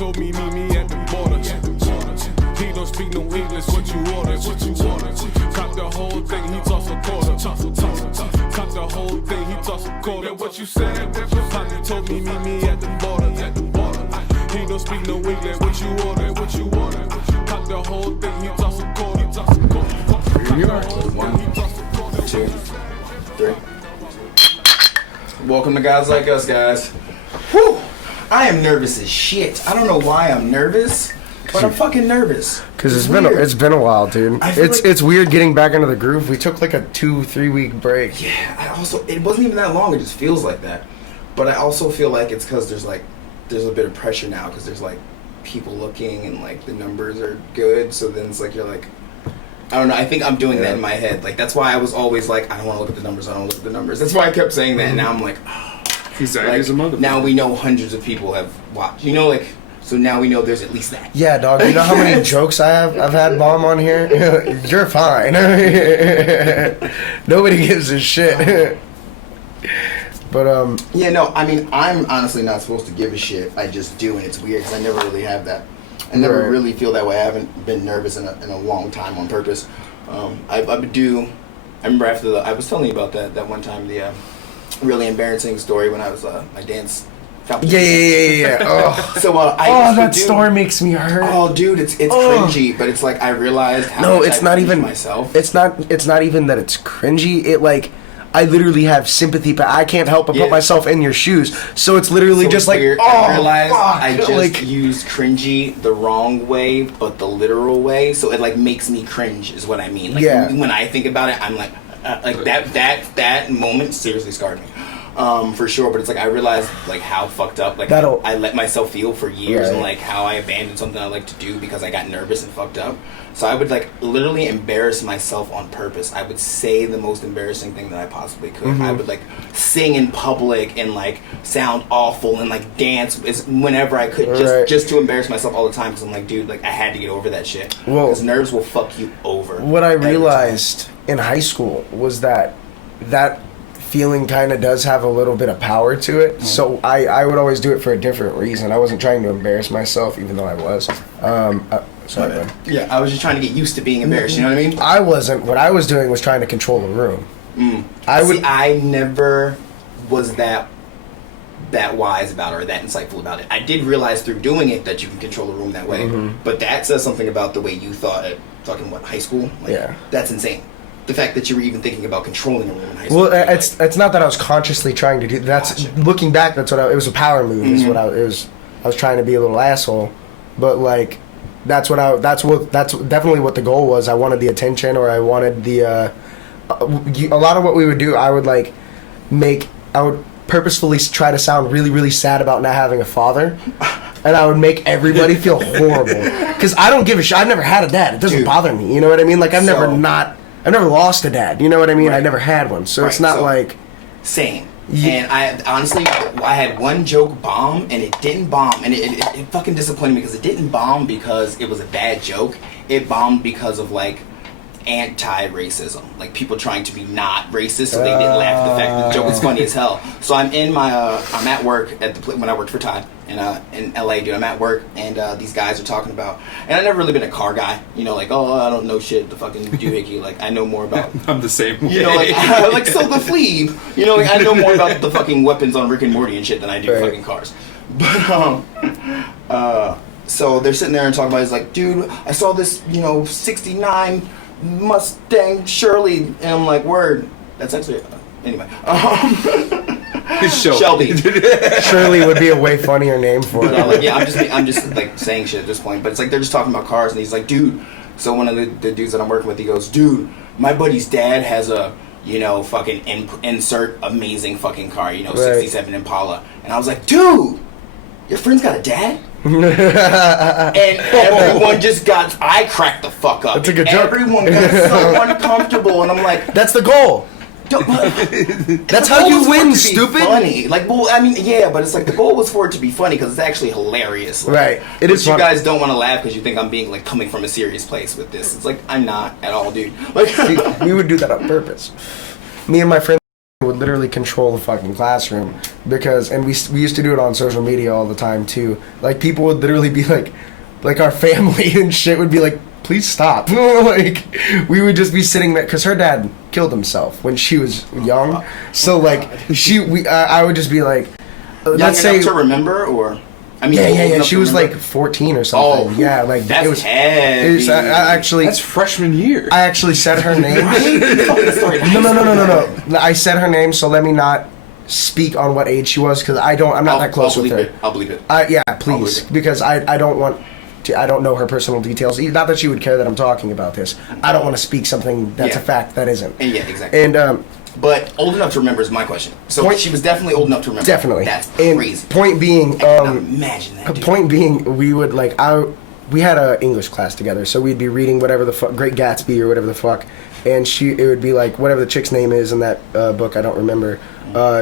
told me meet me at the border. He don't speak no English, what you order? Cop the whole thing, he toss a quarter. Cop the whole thing, he toss a quarter. What you said? Poppy told me meet me at the border. He don't speak no English, what you order? Cop the whole thing, he toss a quarter. Here we are. 1, 2, 3. Welcome to Gods Like Us, guys. Whew! I am nervous as shit. I don't know why I'm nervous, but I'm fucking nervous. Cause it's been a while, dude. It's weird getting back into the groove. We took like a 2-3 week break. Yeah, it wasn't even that long. It just feels like that. But I also feel like it's because there's a bit of pressure now because there's like people looking and like the numbers are good. So then it's like you're like, I don't know. I think I'm doing that in my head. Like that's why I was always like, I don't want to look at the numbers. That's why I kept saying that. And now I'm like, now we know hundreds of people have watched. You know, like. So now we know there's at least that. Yeah, dog. You know how many jokes I've had bomb on here? You're fine. Nobody gives a shit. But yeah, no. I mean, I'm honestly not supposed to give a shit. I just do, and it's weird because I never really have that. I never really feel that way. I haven't been nervous in a long time on purpose. I remember after I was telling you about that one time, the really embarrassing story when I was my dance. Yeah. Oh, so that story makes me hurt. Oh, dude, it's cringy, but it's like I realized how much it's not even myself. It's not even that it's cringy. It like I literally have sympathy, but I can't help but put myself in your shoes. So it's literally just like I realized I just used cringy the wrong way, but the literal way. So it like makes me cringe, is what I mean. Like when I think about it, I'm like that moment seriously scarred me. For sure, but it's like I realized like how fucked up like I let myself feel for years and like how I abandoned something I like to do because I got nervous and fucked up. So I would like literally embarrass myself on purpose. I would say the most embarrassing thing that I possibly could. Mm-hmm. I would like sing in public and like sound awful and like dance whenever I could just to embarrass myself all the time because I'm like, dude, like I had to get over that shit. Because nerves will fuck you over. What I realized in high school was that feeling kind of does have a little bit of power to it. So I would always do it for a different reason. I wasn't trying to embarrass myself, even though I was. Sorry, man. Yeah, I was just trying to get used to being embarrassed, you know what I mean? I wasn't. What I was doing was trying to control the room. I never was that wise about it or that insightful about it. I did realize through doing it that you can control the room that way. Mm-hmm. But that says something about the way you thought at fucking high school? Like, that's insane. The fact that you were even thinking about controlling a room in high school. Well, it's not that I was consciously trying to do. Looking back. That's what it was a power move. Mm-hmm. Is what I was trying to be a little asshole, but like that's definitely what the goal was. I wanted the attention, or I wanted the a lot of what we would do. I would purposefully try to sound really, really sad about not having a father, and I would make everybody feel horrible because I don't give a shit. I've never had a dad. It doesn't bother me. You know what I mean? Like I've never lost a dad. You know what I mean? Right. I never had one. So it's not like... Same. Yeah. And I had one joke bomb, and it didn't bomb. And it fucking disappointed me because it didn't bomb because it was a bad joke. It bombed because of, like, anti-racism. Like, people trying to be not racist, so they didn't laugh at the fact that the joke was funny as hell. So I'm in my... I'm at work when I worked for Todd in LA, dude. I'm at work, and these guys are talking about... And I've never really been a car guy. You know, like, I don't know shit, the fucking doohickey. Like, I know more about... I'm the same way. You know, like so the flea. You know, like, I know more about the fucking weapons on Rick and Morty and shit than I do fucking cars. But, so they're sitting there and talking about it. It's like, dude, I saw this, 69 Mustang Shirley. And I'm like, word. That's actually... Anyway. Shelby. Shirley would be a way funnier name for it. I'm just like saying shit at this point. But it's like they're just talking about cars, and he's like, dude. So one of the dudes that I'm working with, he goes, dude, my buddy's dad has a fucking insert amazing fucking car, 67 Impala. And I was like, dude, your friend's got a dad? And everyone I cracked the fuck up. That's a good joke. Everyone got so uncomfortable, and I'm like, that's the goal. That's how you win, stupid. Funny, like, well, I mean, yeah, but it's like the goal was for it to be funny because it's actually hilarious, like, right? It is. You guys don't want to laugh because you think I'm being like coming from a serious place with this. It's like I'm not at all, dude. Like, we would do that on purpose. Me and my friend would literally control the fucking classroom and we used to do it on social media all the time too. Like people would literally be like our family and shit would be like, please stop. Like we would just be sitting there because her dad killed himself when she was young. So like I would just be like, let's say to remember or. I mean, yeah. She was like 14 or something. Oh, yeah, like that's it was. heavy. It was actually. That's freshman year. I actually said her name. No. I said her name, so let me not speak on what age she was because I'm not that close with her. I'll believe it. Yeah, please, because I don't want to. I don't know her personal details. Not that she would care that I'm talking about this. I don't want to speak something that's a fact that isn't. And yeah, exactly. And but old enough to remember is my question. So she was definitely old enough to remember. Definitely. That's and crazy. Point being, I cannot imagine that. Dude. Point being, we would we had a English class together, so we'd be reading whatever the fuck, Great Gatsby or whatever the fuck, and it would be like whatever the chick's name is in that book, I don't remember.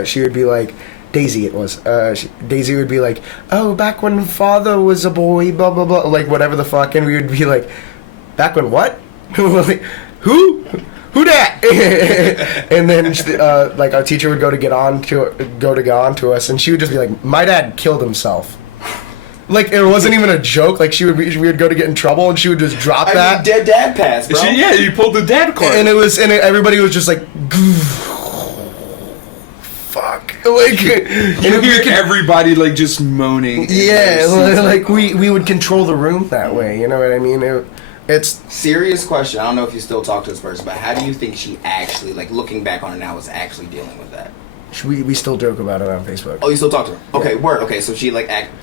She would be like, Daisy it was. Daisy would be like, oh, back when father was a boy, blah blah blah, like whatever the fuck, and we would be like, back when what? Like, who? Who dat? And then like our teacher would go to get on to us, and she would just be like, my dad killed himself. Like it wasn't even a joke. Like we would go to get in trouble, and she would just drop that. Mean, dead dad pass, bro. You pulled the dad card, and everybody was just like, fuck. Like, and you hear everybody like just moaning. Yeah, like we would control the room that way. You know what I mean? It's serious question. I don't know if you still talk to this person, but how do you think she actually, like looking back on it now, is actually dealing with that? We still joke about it on Facebook. Oh, you still talk to her? Okay, word. Okay, so she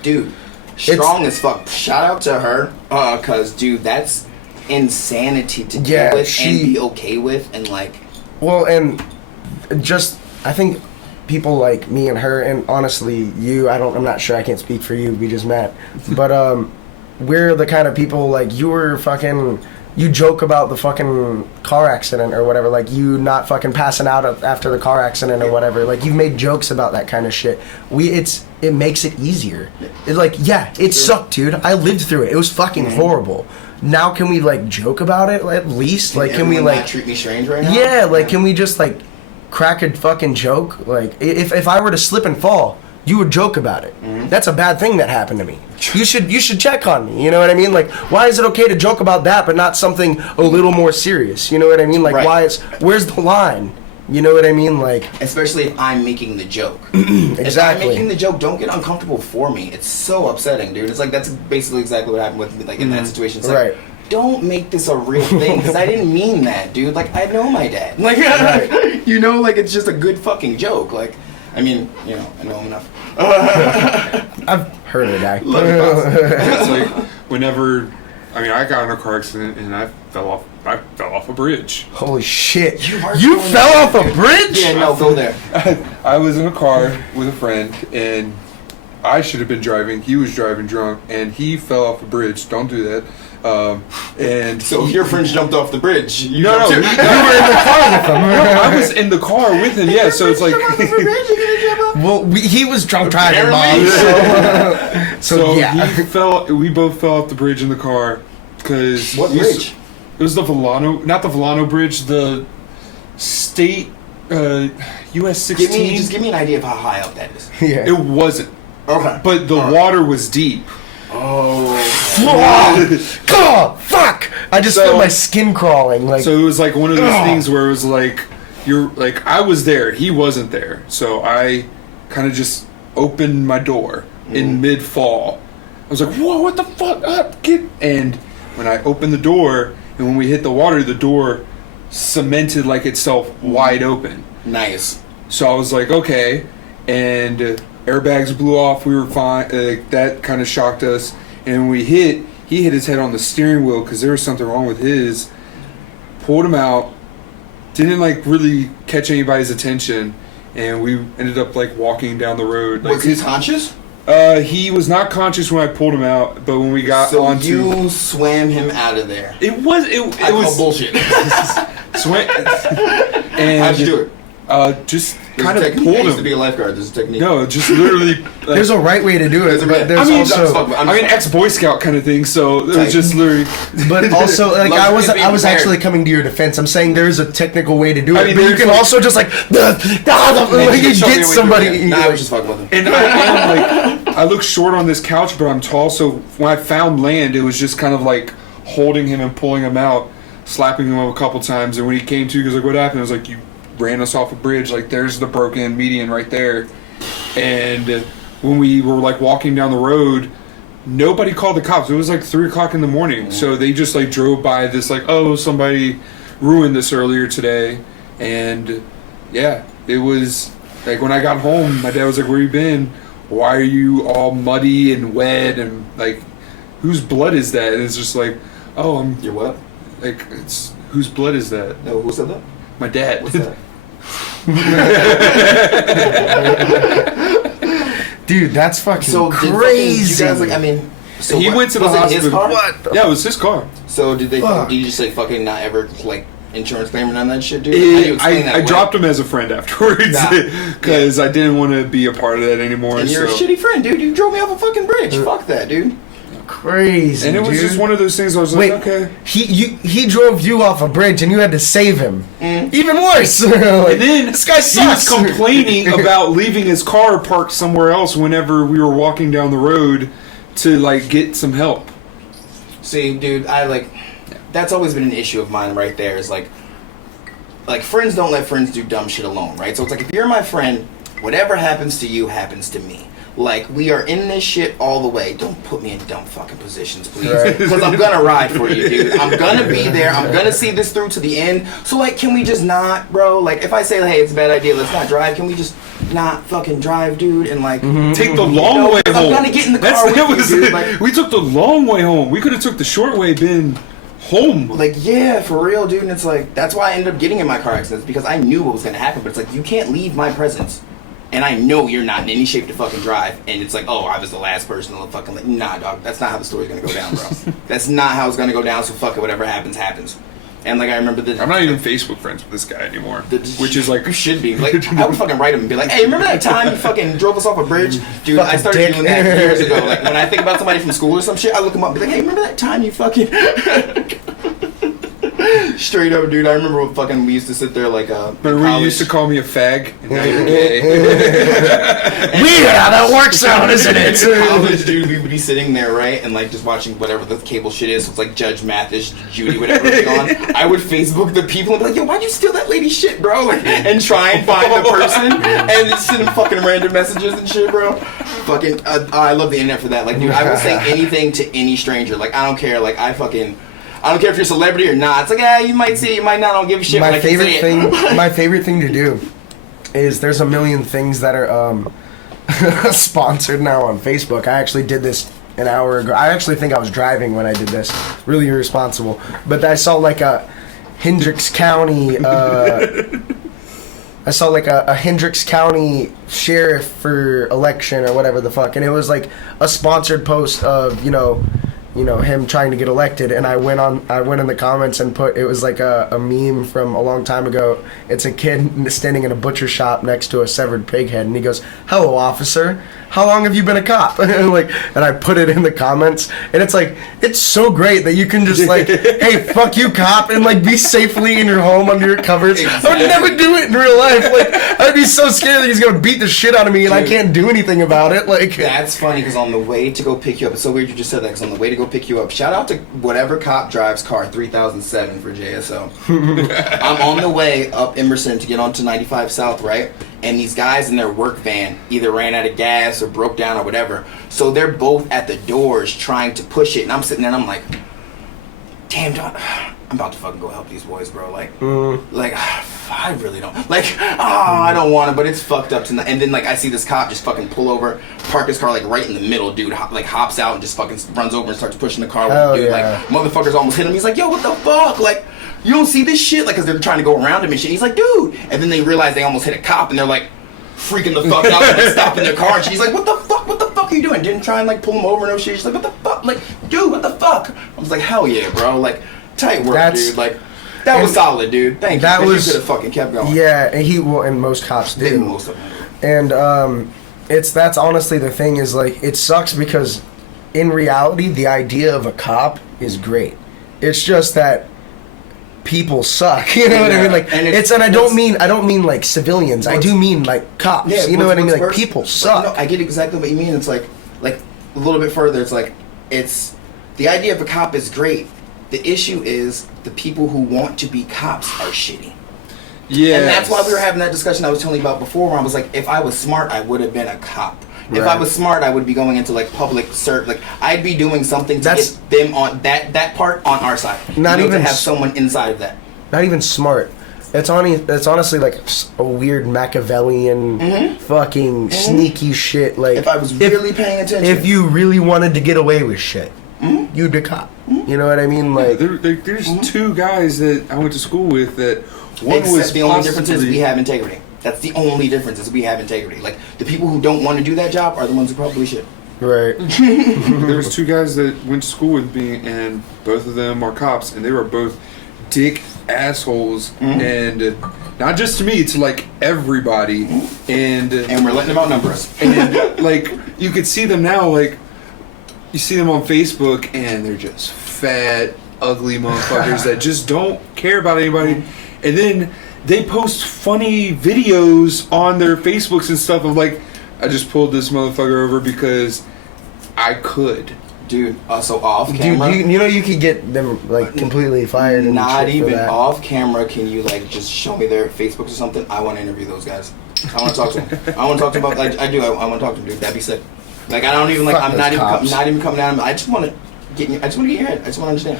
dude, strong as fuck. Shout out to her, cause dude, that's insanity to deal with and be okay with, and like. Well, and just I think people like me and her, and honestly, you. I'm not sure. I can't speak for you. We just met, but we're the kind of people like you joke about the fucking car accident or whatever, like you not fucking passing out after the car accident or whatever, like you've made jokes about that kind of shit. It makes it easier. It sucked, dude. I lived through it. It was fucking horrible. Now can we like joke about it at least? Like can we like not treat me strange right now? Yeah, like can we just like crack a fucking joke? Like if I were to slip and fall, you would joke about it. Mm-hmm. That's a bad thing that happened to me. You should check on me. You know what I mean? Like, why is it okay to joke about that, but not something a little more serious? You know what I mean? Like, where's the line? You know what I mean? Like, especially if I'm making the joke. Exactly. If I'm making the joke, don't get uncomfortable for me. It's so upsetting, dude. It's like that's basically exactly what happened with me. Like in that situation, it's like, don't make this a real thing because I didn't mean that, dude. Like I know my dad. Like you know, like it's just a good fucking joke. Like. I mean, you know, I know him enough. I've heard of the guy. It's like whenever, I got in a car accident and I fell off a bridge. Holy shit! You fell off a bridge? Yeah, no, go there. I was in a car with a friend and I should have been driving. He was driving drunk and he fell off a bridge. Don't do that. And so your friend jumped off the bridge. You were in the car with him. No, I was in the car with him. Yeah, so it's like. Well, he was drunk driving, Mom. So yeah, he fell. We both fell off the bridge in the car because what bridge? It was the Volano, not the Volano Bridge, the state US 16. Just give me an idea of how high up that is. Yeah, it wasn't. Okay, but the water was deep. Oh, fuck! I just feel my skin crawling. Like, so it was like one of those things where it was like I was there, he wasn't there, so I kind of just opened my door in mid-fall. I was like, "Whoa, what the fuck up? And when I opened the door, and when we hit the water, the door cemented like itself wide open. Nice. So I was like, okay, and airbags blew off. We were fine. That kind of shocked us. And when he hit his head on the steering wheel because there was something wrong with his. Pulled him out. Didn't like really catch anybody's attention, and we ended up like walking down the road. Like, was he conscious? He was not conscious when I pulled him out, but when we got onto, you swam him out of there. It was bullshit. Swam. And how'd you do it? Just kind of I pulled used to him. be a lifeguard. There's a technique. No, just literally. Like, There's a right way to do it, but there's I mean, also. ex-Boy Scout kind of thing. So it was just literally. But also, like Love I is was being prepared. actually coming to your defense. I'm saying there's a technical way to do it, I mean, but you there's can like- also just like Man, you show me a way get to somebody. do it. Nah, I was just fucking with him. And I am like, I look short on this couch, but I'm tall. So when I found land, it was just kind of like holding him and pulling him out, slapping him up a couple times. And when he came to, he goes like, "What happened?" I was like, "You ran us off a bridge. Like there's the broken median right there." And when we were like walking down the road, nobody called the cops. It was like 3:00 in the morning. So they just like drove by this like, "Oh, somebody ruined this earlier today." And yeah, it was like when I got home, my dad was like, "Where you been? Why are you all muddy and wet?" And like, whose blood is that? And it's just like, "Oh, I'm You're what? like, it's whose blood is that?" No, who said that? My dad. What's that? Dude, that's fucking So did crazy. you guys like? I mean, so He what, went to the was it hospital. his car? What? Yeah, it was his car. So did they? Fuck. Did you just like fucking not ever like insurance claim or none of that shit, dude? How do you explain that I away? dropped him as a friend afterwards Nah. because I didn't want to be a part of that anymore. And you're so. a shitty friend, dude. You drove me off a fucking bridge. Fuck that, dude. Crazy. And it was dude. just one of those things. I was Wait, like, okay. he drove you off a bridge and you had to save him. Even worse. Like, And then this guy he was sucks. complaining about leaving his car parked somewhere else whenever we were walking down the road to like get some help. See, dude, I like. That's always been an issue of mine. Right there is like friends don't let friends do dumb shit alone, right? So it's like if you're my friend, whatever happens to you happens to me. Like, we are in this shit all the way. Don't put me in dumb fucking positions, please. Right. Because I'm gonna ride for you, dude. I'm gonna be there. I'm gonna see this through to the end. So, like, can we just not, bro? Like, if I say, hey, it's a bad idea, let's not drive, can we just not fucking drive, dude? And, like... Take the long No, way because I'm home. gonna get in the car with you, dude, like- we took the long way home. We could have took the short way, been home. Like, yeah, for real, dude. And it's like, that's why I ended up getting in my car accidents, because I knew what was gonna happen. But it's like, you can't leave my presence. And I know you're not in any shape to fucking drive. And it's like, oh, I was the last person to fucking... Like, nah, dog, that's not how the story's gonna go down, bro. That's not how it's gonna go down, so fuck it, whatever happens, happens. And, like, I remember the... I'm not even Facebook friends with this guy anymore. Which is like... You should be. Like, I would fucking write him and be like, hey, remember that time you fucking drove us off a bridge? Dude, I Fucking started dick. doing that years ago. Like, when I think about somebody from school or some shit, I look them up and be like, hey, remember that time you fucking... Straight up, dude. I remember when fucking we used to sit there like Remember when you used to call me a fag? And now you're gay. Weird how that works out, isn't it? college, dude, we would be sitting there, right, and like just watching whatever the cable shit is. So it's like Judge Mathis, Judy, whatever is on. I would Facebook the people and be like, "Yo, why'd you steal that lady's shit, bro?" Like, and try and find the person and just send them fucking random messages and shit, bro. Fucking, I love the internet for that. Like, dude, I will say anything to any stranger. Like, I don't care. Like, I don't care if you're a celebrity or not. It's like, you might see it, you might not. I don't give a shit. My but I can favorite say thing, it. my favorite thing to do is there's a million things that are sponsored now on Facebook. I actually did this an hour ago. I actually think I was driving when I did this. Really irresponsible. But I saw like a Hendricks County. I saw like a Hendricks County sheriff for election or whatever the fuck, and it was like a sponsored post of him trying to get elected, and I went in the comments and put, it was like a meme from a long time ago. It's a kid standing in a butcher shop next to a severed pig head, and he goes, "Hello, officer. How long have you been a cop?" and I put it in the comments, and it's like, it's so great that you can just like, hey, fuck you, cop, and like be safely in your home under your covers. I would never do it in real life. Like, I'd be so scared that he's gonna beat the shit out of me, and I can't do anything about it. Like, That's funny, because on the way to go pick you up, it's so weird you just said that, because on the way to go pick you up, shout out to whatever cop drives car 3007 for JSO. I'm on the way up Emerson to get onto 95 South, right? And these guys in their work van either ran out of gas or broke down or whatever. So they're both at the doors trying to push it. And I'm sitting there and I'm like, damn, John, I'm about to fucking go help these boys, bro. Like, I really don't. Like, I don't want to, but it's fucked up tonight. And then, like, I see this cop just fucking pull over, park his car, like, right in the middle, dude. Hops out and just fucking runs over and starts pushing the car. Hell Dude, yeah. like, motherfuckers almost hit him. He's like, yo, what the fuck? Like, you don't see this shit? Like, because they're trying to go around him and shit. He's like, dude. And then they realize they almost hit a cop, and they're like, freaking the fuck out and stopping their car. And she's like, what the fuck are you doing? Didn't try and, like, pull him over, no shit. She's like, what the fuck? Like, dude, what the fuck? I was like, hell yeah, bro. Like, tight work, dude. Like, That was solid, dude. Thank you. That 'cause was- you could have fucking kept going. Yeah, and most cops do. Most of them. And that's honestly the thing is like it sucks because in reality the idea of a cop is great. It's just that people suck. You know what I mean? Like and I don't mean like civilians. I do mean like cops. Yeah, you know what I mean? Like worse- people suck. No, I get exactly what you mean. It's like a little bit further. It's like it's the idea of a cop is great. The issue is the people who want to be cops are shitty. Yeah. And that's why we were having that discussion I was telling you about before, where I was like, if I was smart, I would have been a cop. If I Right. was smart, I would be going into like public service. Like I'd be doing something to That's- get them on that part on our side. Not even to have s- someone inside of that. Not even smart. It's honestly like a weird Machiavellian fucking sneaky shit. Like If I was really paying attention. if you really wanted to get away with shit, you'd be a cop. You know what I mean? Like There's two guys that I went to school with that one Except was the only difference is possibly- we have integrity. That's the only difference is we have integrity. Like the people who don't want to do that job are the ones who probably should. right. There was two guys that went to school with me, and both of them are cops, and they were both dick assholes, and not just to me, to like everybody, and And we're letting them outnumber us. and like you could see them now, like you see them on Facebook, and they're just fat, ugly motherfuckers that just don't care about anybody, and then they post funny videos on their Facebooks and stuff of like, I just pulled this motherfucker over because I could. Dude, so off Dude, camera. you know you could get them like completely fired. And Not shit for even that. off camera can you like just show me their Facebooks or something? I want to interview those guys. I want to talk to them. I want to talk to them about like I do. I want to talk to them, dude. That'd be sick. Like I don't even like. Fuck I'm those not even. cops. Not even coming down. I just want to get. I just want to get your head. I just want to understand.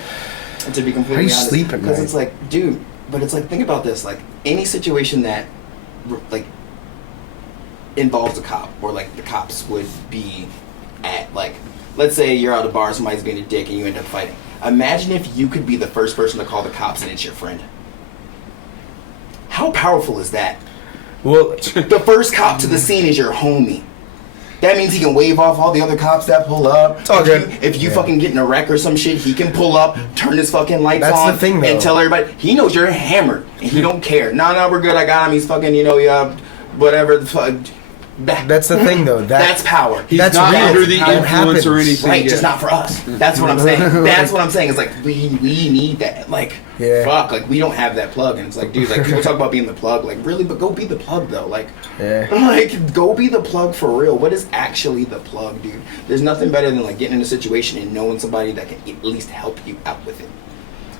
And to be completely How you honest, sleep at because night? it's like, dude. But it's like, think about this. Like any situation that, like, involves a cop or like the cops would be at like. Let's say you're out at a bar, somebody's being a dick, and you end up fighting. Imagine if you could be the first person to call the cops and it's your friend. How powerful is that? Well, The first cop to the scene is your homie. That means he can wave off all the other cops that pull up. It's all good. If you fucking get in a wreck or some shit, he can pull up, turn his fucking lights That's on, the thing, though. and tell everybody. He knows you're hammered, and he don't care. No, we're good. I got him. He's fucking, yeah, whatever the fuck. that's the thing though. That's power. He's That's not real. under the How it influence or happens. anything. Right, yet. just not for us. That's what I'm saying. That's what I'm saying. It's like we need that. Like Yeah. fuck, like we don't have that plug, and it's like, dude, like people talk about being the plug, like really, but go be the plug though. Like, Yeah. like go be the plug for real. What is actually the plug, dude? There's nothing better than like getting in a situation and knowing somebody that can at least help you out with it.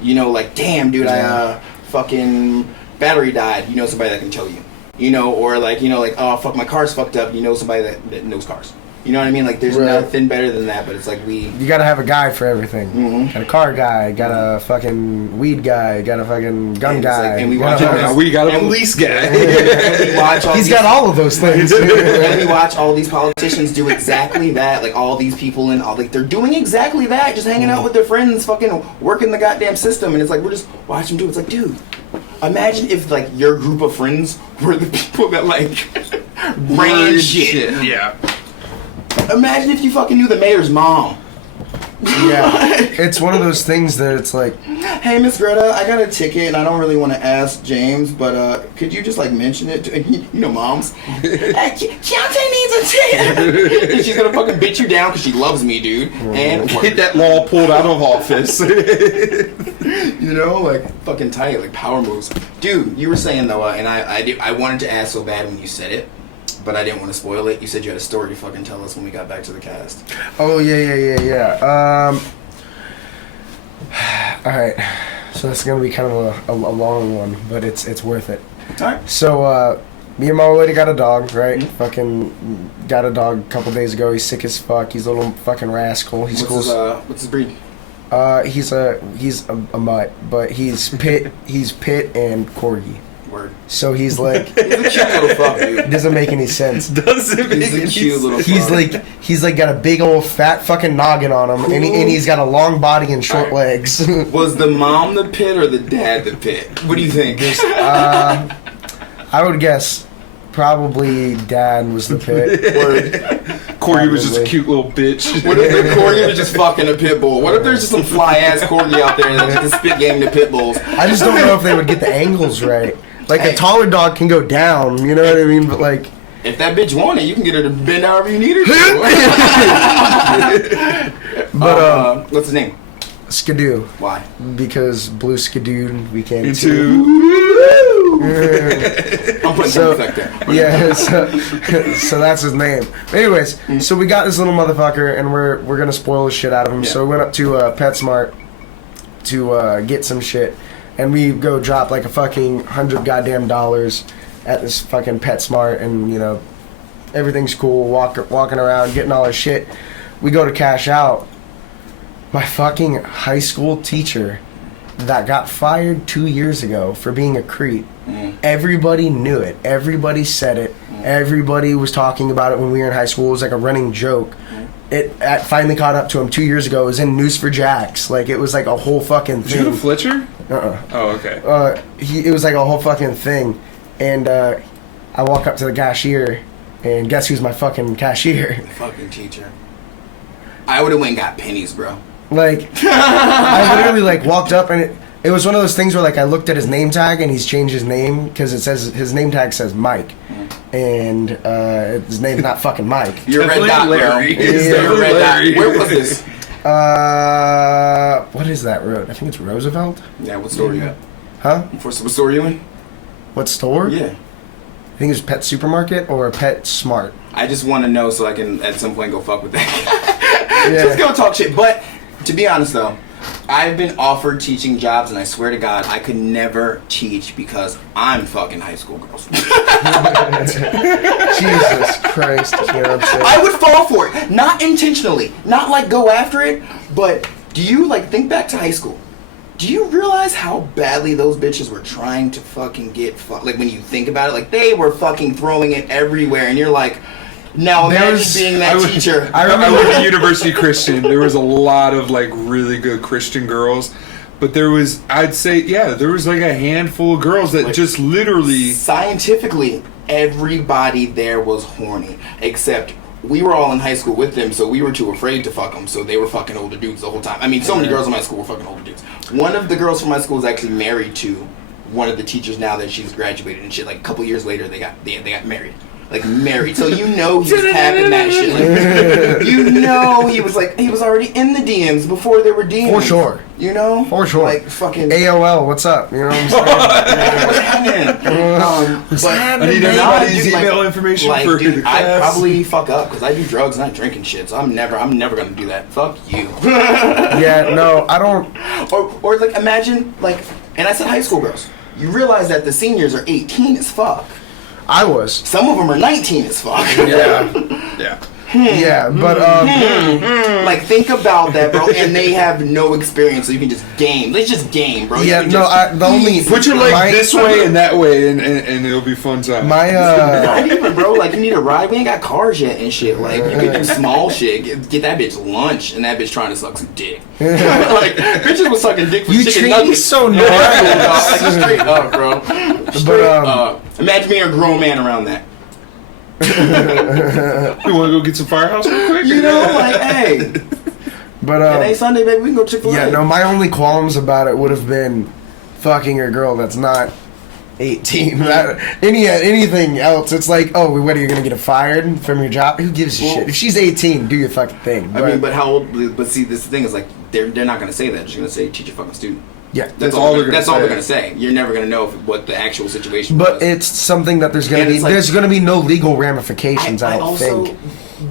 You know, like damn, dude, I fucking battery died. You know somebody that can tow you. You know, or like, oh fuck, my car's fucked up. You know somebody that knows cars. You know what I mean? Like, there's Right. nothing better than that. But it's like You gotta have a guy for everything. Mhm. Got a car guy, got a fucking weed guy, got a fucking gun And it's guy. like- and we got watch a- all Now we got a And- police guy. and we watch all He's these, got all of those things. and we watch all these politicians do exactly that. Like all these people and all, like they're doing exactly that, just hanging out with their friends, fucking working the goddamn system. And it's like we're just watching them do it. It's like, dude, imagine if like your group of friends were the people that like ran shit. Yeah. Imagine if you fucking knew the mayor's mom. Yeah, it's one of those things that it's like, Hey, Miss Greta, I got a ticket and I don't really want to ask James, but could you just like mention it to you know, moms? Keontae needs a ticket. And she's gonna fucking bitch you down because she loves me, dude. And Get that law pulled out of office. you know, like fucking tight, like power moves, dude. You were saying though, and I wanted to ask so bad when you said it, but I didn't want to spoil it. You said you had a story to fucking tell us when we got back to the cast. oh yeah. All right, so it's gonna be kind of a long one, but it's worth it. All right. So me and my old lady got a dog, right? Fucking got a dog a couple days ago. He's sick as fuck. He's a little fucking rascal. He's cool. What's his breed? He's a mutt, but he's pit and corgi. Word. So he's like, He's a cute little fuck, dude. doesn't make any sense. Doesn't make He's a any cute little fuck. He's like got a big old fat fucking noggin on him, and he's got a long body and short Alright. legs. Was the mom the pit or the dad the pit? What do you think? I would guess probably dad was the pit. Word. Corgi was just a cute little bitch. What if the Corgi was just fucking a pit bull? What if there's just some fly ass Corgi out there that's just a spit game to pit bulls? I just don't know if they would get the angles right. Like a taller dog can go down, you know what I mean? But like, if that bitch want it, you can get her to bend however you need her to. But what's his name? Skidoo. Why? Because blue skidoo we came I'm putting some effect there. Yeah, so that's his name. But anyways, so we got this little motherfucker, and we're gonna spoil the shit out of him. Yeah. So we went up to PetSmart to get some shit, and we go drop like a fucking $100 goddamn at this fucking PetSmart, and you know everything's cool. Walking around, getting all our shit. We go to cash out. My fucking high school teacher that got fired 2 years ago for being a creep. Everybody knew it. Everybody said it. Everybody was talking about it when we were in high school. It was like a running joke. It finally caught up to him 2 years ago. It was in News for Jacks. Like, it was like a whole fucking thing. Did you go to Fletcher? Oh, okay. It was like a whole fucking thing. And I walk up to the cashier, and guess who's my fucking cashier? The fucking teacher. I would have went and got pennies, bro. Like, I literally like walked up, and it was one of those things where like I looked at his name tag, and he's changed his name because it says his name tag says Mike, and his name's not fucking Mike. You're Red Dot, bro. You're Red Dot. Where was this? What is that road? I think it's Roosevelt. Yeah, what store are you at? Huh? What store are you in? What store? Yeah. I think it's Pet Supermarket or Pet Smart. I just want to know so I can at some point go fuck with that. Just go talk shit. But to be honest though, I've been offered teaching jobs, and I swear to God, I could never teach because I'm fucking high school girls. Jesus Christ, you know what I'm saying? I would fall for it, not intentionally, not like go after it, but do you like think back to high school? Do you realize how badly those bitches were trying to fucking get like when you think about it, like they were fucking throwing it everywhere, and you're like, now imagine being that teacher. I went to University Christian. There was a lot of like really good Christian girls, but there was, I'd say, there was like a handful of girls that like, just literally. Scientifically, everybody there was horny, except we were all in high school with them, so we were too afraid to fuck them, so they were fucking older dudes the whole time. I mean, so many girls in my school were fucking older dudes. One of the girls from my school is actually married to one of the teachers now that she's graduated and shit. Like a couple years later, they got married. Like married, so you know he was tapping that shit. Like, you know he was already in the DMs before there were DMs. For sure. You know? For sure. Like fucking AOL, what's up? You know what I'm saying? What's happening? I need anybody's email information like, for dude, the class. I probably fuck up because I do drugs and I drinking shit, so I'm never gonna do that. Fuck you. Yeah, no, I don't. Or like imagine like, and I said high school girls. You realize that the seniors are 18 as fuck. I was. Some of them are 19 as fuck. Yeah. Yeah, but like think about that, bro. And they have no experience, so you can just game. Let's just game, bro. Yeah, no. The only put your leg this way and that way, and it'll be fun time. Not even, bro. Like you need a ride. We ain't got cars yet and shit. Like you can do small shit. Get that bitch lunch, and that bitch trying to suck some dick. Like bitches was sucking dick for chicken nuggets. So no, like straight up, bro. Straight up. Imagine being a grown man around that. You want to go get some Firehouse real quick? You know, like, hey. But hey, Sunday, baby, we can go Chick-fil-A. Yeah, no, my only qualms about it would have been fucking a girl that's not 18. Anything else, it's like, oh, what are you gonna get fired from your job? Who gives a shit? If she's 18, do your fucking thing. I mean, but how old? But see, this thing is like they're not gonna say that. They're just gonna say teach your fucking student. Yeah, that's all they're gonna say. You're never gonna know what the actual situation was. But it's something that there's gonna be. Like, there's gonna be no legal ramifications. I don't think.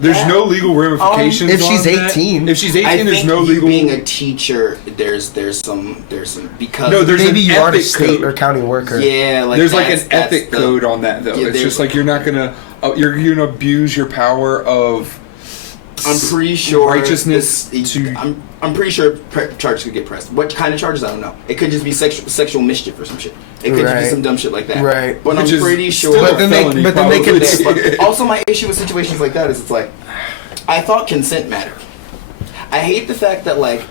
There's no legal ramifications. If she's 18, if she's 18, there's no legal. Being a teacher, there's some because there's maybe you are a state code. Or county worker. Yeah, like there's like an ethic code on that though. Yeah, it's just like you're not gonna you're gonna abuse your power of. I'm pretty sure righteousness. I'm pretty sure charges could get pressed. What kind of charges? I don't know. It could just be sexual mischief or some shit. It could just be some dumb shit like that. Right. But I'm pretty sure. But then they could. But also, my issue with situations like that is it's like, I thought consent mattered. I hate the fact that like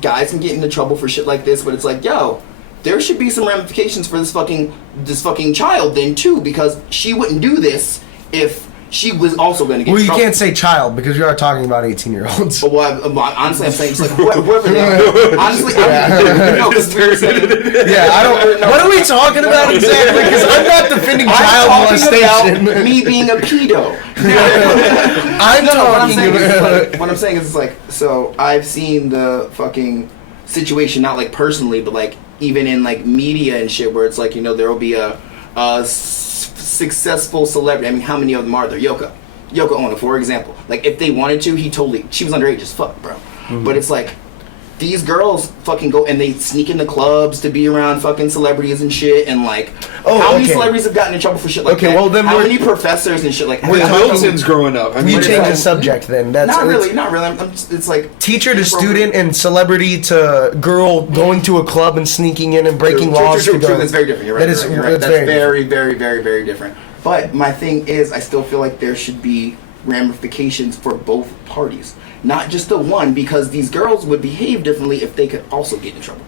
guys can get into trouble for shit like this, but it's like, yo, there should be some ramifications for this fucking child then too, because she wouldn't do this if she was also going to get Well, in you trouble. can't say child because we are talking about 18-year-olds. But honestly, I'm saying it's like whoever they are. Honestly, no, because Yeah, I don't. What are we talking about exactly? Because I'm not defending child I'm talking molestation. about me being a pedo. I'm No, what I'm talking saying is, about. like, what I'm saying is, like, so I've seen the fucking situation, not like personally, but like even in like media and shit, where it's like, you know, there will be a successful celebrity. I mean, how many of them are there? Yoko Ono, for example. Like, if they wanted to, she was underage as fuck, bro. Mm-hmm. But it's like, these girls fucking go and they sneak into clubs to be around fucking celebrities and shit, and like, how many celebrities have gotten in trouble for shit like that? Well, then how many professors and shit like that? Wilson's growing up. I mean, You change like- the subject then. That's Not really. It's like teacher to student and celebrity to girl going to a club and sneaking in and breaking laws. True. That's very different. You're right. That is you're right. that's That's very very different. But my thing is, I still feel like there should be ramifications for both parties, not just the one, because these girls would behave differently if they could also get in trouble.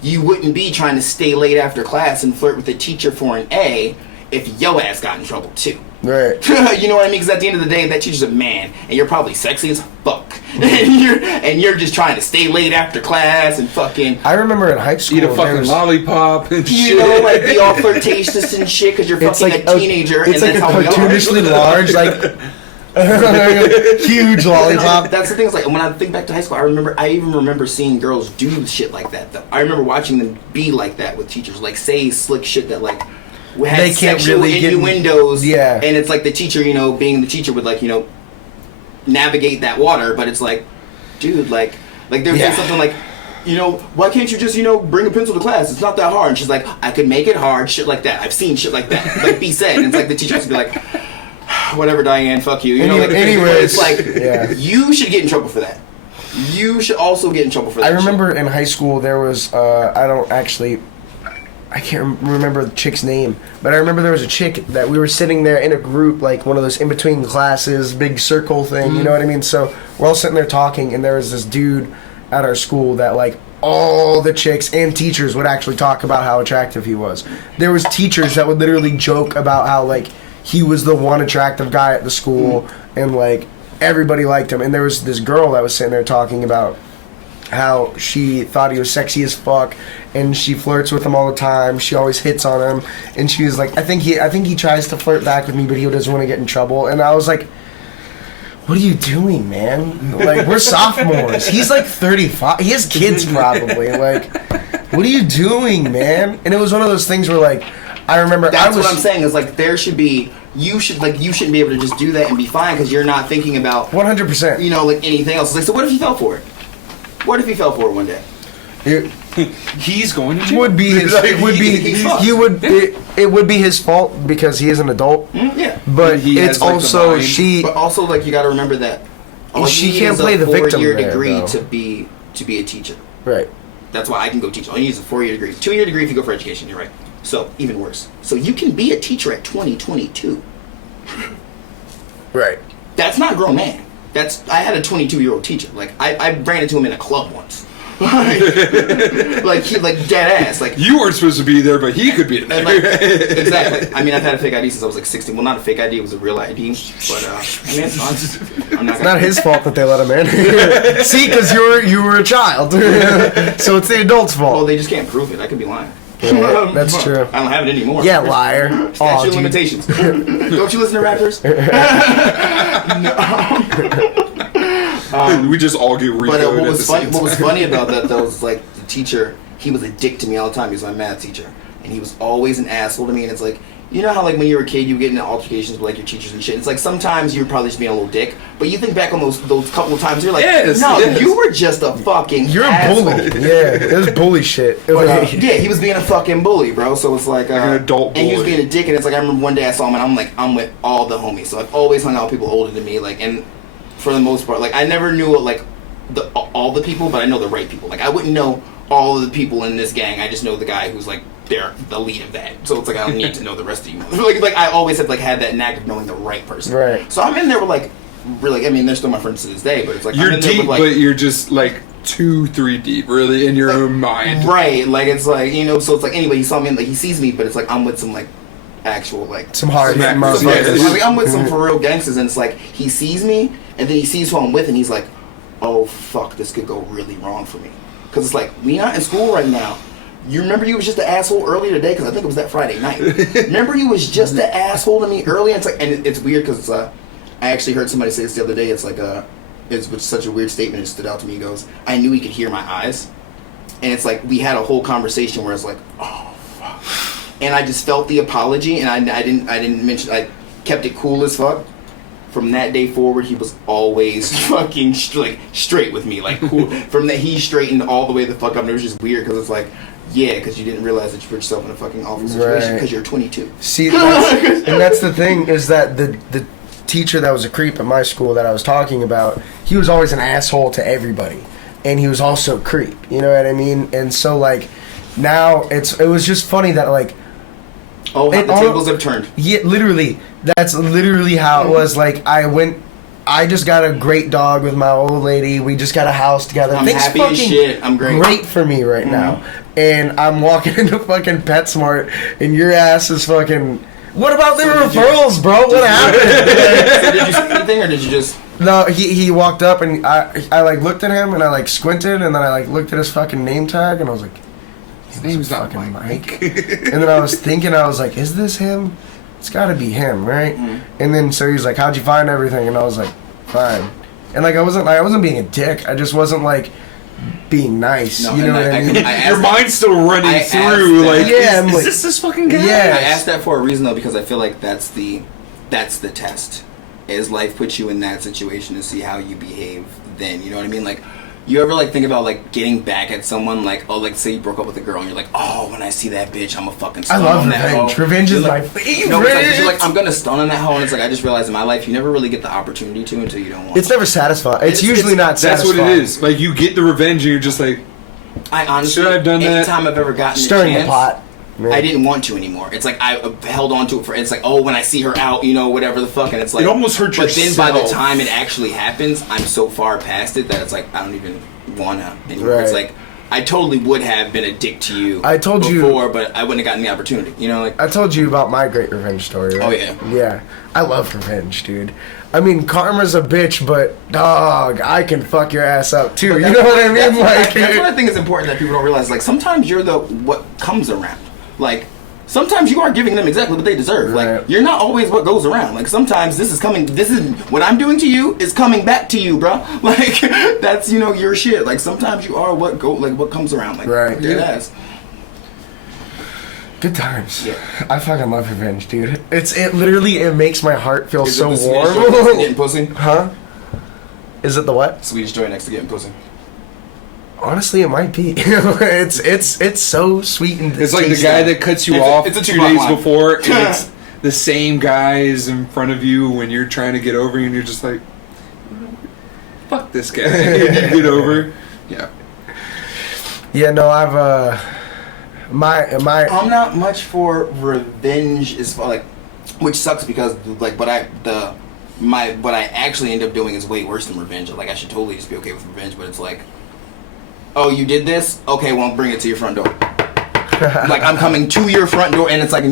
You wouldn't be trying to stay late after class and flirt with the teacher for an A if yo ass got in trouble too. Right. You know what I mean? Because at the end of the day, that teacher's a man, and you're probably sexy as fuck, and you're just trying to stay late after class and fucking. I remember in high school. eat a fucking lollipop and shit. You know, like be all flirtatious and shit because you're fucking a teenager, It's and like that's a how we are. cartoonishly large, like huge lollipop. That's the thing. Is like when I think back to high school, I even remember seeing girls do shit like that. Though I remember watching them be like that with teachers, like say slick shit that like had They can't sexual really get- innuendos. Yeah. And it's like the teacher, you know, being the teacher would like, you know, navigate that water, but it's like, dude, like they would say something like, you know, why can't you just, you know, bring a pencil to class? It's not that hard. And she's like, I could make it hard, shit like that. I've seen shit like that, like be said. And it's like the teacher has to be like, whatever, Diane, fuck you. You know, like, Anyways, it's like, you should get in trouble for that. You should also get in trouble for that. I remember in high school there was I can't remember the chick's name, but I remember there was a chick that we were sitting there in a group, like one of those in between classes, big circle thing, you know what I mean? So we're all sitting there talking, and there was this dude at our school that like all the chicks and teachers would actually talk about how attractive he was. There was teachers that would literally joke about how like he was the one attractive guy at the school, and like everybody liked him. And there was this girl that was sitting there talking about how she thought he was sexy as fuck, and she flirts with him all the time. She always hits on him, and she was like, I think he tries to flirt back with me, but he doesn't want to get in trouble. And I was like, what are you doing, man? Like, we're sophomores. He's like 35. He has kids probably. Like, what are you doing, man? And it was one of those things where like, I remember that's what I'm saying is like there should be you shouldn't be able to just do that and be fine because you're not thinking about 100%. you know like anything else. It's like, so what if he fell for it? What if he fell for it one day? He's going to It jail. would be his. It would be. It would be his fault because he is an adult. Yeah. But He it's has, like, the also mind. she. But also like you got to remember that all She you need can't is play a the victim 4-year there, degree though. to be a teacher. Right. That's why I can go teach. All you need is a 4-year degree. 2-year degree if you go for education. You're right. So even worse. So you can be a teacher at 22. Right. That's not a grown man. I had a 22-year-old teacher. Like I ran into him in a club once. like he dead ass. Like You weren't supposed to be there, but he could be there. and, like, exactly. I mean, I've had a fake ID since I was like 16. Well, not a fake ID. It was a real ID. But I mean, it's not. I'm not. It's not his fault that they let him in. See, because you were a child, so it's the adult's Well, fault. they just can't prove it. I could be lying. Yeah, that's true. I don't have it anymore. Yeah, liar. Statute Aw, of dude. limitations. Don't you listen to rappers? We just all get But recoded what at the was funny? same What was time. funny about that though was like the teacher. He was a dick to me all the time. He was my math teacher, and he was always an asshole to me. And it's like, you know how like when you were a kid, you get into altercations with like your teachers and shit. It's like sometimes you're probably just being a little dick, but you think back on those couple of times, you're like, Yes, no, yes. you were just a fucking You're a asshole. bully. Yeah, it was bully shit. But, yeah, he was being a fucking bully, bro. So it's like, an adult and he was bully. being a dick. And it's like I remember one day I saw him, and I'm with all the homies. So I've always hung out with people older than me, like, and for the most part, like I never knew like all the people, but I know the right people. Like I wouldn't know all of the people in this gang. I just know the guy who's like they're the lead of that. So it's like I don't need to know the rest of you. Like I always have like had that knack of knowing the right person. Right. So I'm in there with like really. I mean, they're still my friends to this day, but it's like I'm You're in there deep, with, like, but you're just like 2-3 deep, really, in your own mind. right, like it's like, you know, so it's like anyway, he saw me and like he sees me, but it's like I'm with some like actual like Some hard hitting Smackers. motherfuckers. I mean, I'm with some for real gangsters, and it's like he sees me, and then he sees who I'm with, and he's like, "Oh fuck, this could go really wrong for me." Because it's like we not in school right now. You remember you was just an asshole earlier today? Because I think it was that Friday night. Remember you was just an asshole to me earlier. It's like, and it's weird because I actually heard somebody say this the other day. It's like it's such a weird statement. It stood out to me. He goes, "I knew he could hear my eyes," and it's like we had a whole conversation where it's like, "Oh fuck," and I just felt the apology, and I didn't mention. I kept it cool as fuck. From that day forward, he was always fucking straight with me. Like cool. From that, he straightened all the way the fuck up. And it was just weird because it's like, yeah, because you didn't realize that you put yourself in a fucking awful situation because you're 22. See, that's the thing is that the teacher that was a creep at my school that I was talking about, he was always an asshole to everybody, and he was also a creep. You know what I mean? And so like now it was just funny that like. Oh, the tables have turned. Yeah, literally. That's literally how it was. Like, I just got a great dog with my old lady. We just got a house together. I'm Things happy as shit. I'm great. Great for me right now. And I'm walking into fucking PetSmart, and your ass is fucking... What about the referrals, bro? What happened? So did you say anything, or did you just... No, he walked up, and I like, looked at him, and I, like, squinted, and then I, like, looked at his fucking name tag, and I was like... His name's not fucking Mike. And then I was thinking, I was like, is this him? It's gotta be him, right? And then so he's like, how'd you find everything? And I was like, fine. And like I wasn't being a dick. I just wasn't like being nice. No, you know what I mean? Your mind's still running through. Like, yeah, is this fucking guy? Yeah. I asked that for a reason though, because I feel like that's the test. Is life puts you in that situation to see how you behave then, you know what I mean? Like, you ever like think about like getting back at someone, like, oh, like say you broke up with a girl and you're like, oh, when I see that bitch, I'm a fucking stun I love on that revenge. hoe. Revenge is You're my favorite. No, it's like, you're like, I'm gonna stun on that hoe, and it's like I just realized in my life you never really get the opportunity to until you don't want. It's never satisfying. It's usually not That's satisfying. what it is. Like, you get the revenge and you're just like, I honestly, should I have done that? anytime I've ever gotten Stirring a the chance, pot. Man. I didn't want to anymore. It's like I held on to it for. It's like, oh, when I see her out, you know, whatever the fuck, and it's like It almost hurts But then by the yourself. time it actually happens, I'm so far past it that it's like I don't even wanna anymore. It's Right. like I totally would have been a dick to you. I told you- before, but I wouldn't have gotten the opportunity. You know, like I told you about my great revenge story, right? Oh, yeah. Yeah. I love revenge, dude. I mean, karma's a bitch, but dog, I can fuck your ass up too. You know what I mean? Like, that's what I think is important that people don't realize. Like sometimes you're the what comes around. Like sometimes you are giving them exactly what they deserve. Right. Like you're not always what goes around. Like sometimes this is what I'm doing to you is coming back to you, bro. Like that's your shit. Like sometimes you are what comes around. Like Right. dead Yeah. ass. good times. Yeah. I fucking love revenge, dude. It literally makes my heart feel Is so it the Swedish joy next to warm. getting pussy? Huh? Is it the what? Swedish joy next to getting pussy. Honestly, it might be. it's so sweet and it's like the tasty. guy that cuts you It's a- off it's a 2 Tupac days line. before, and it's the same guy is in front of you when you're trying to get over, and you're just like, fuck this guy. And you get over. Yeah. Yeah, no, I've my I'm not much for revenge as far like, which sucks because like what I actually end up doing is way worse than revenge. Like I should totally just be okay with revenge, but it's like, oh, you did this? Okay, well, bring it to your front door. Like I'm coming to your front door, and it's like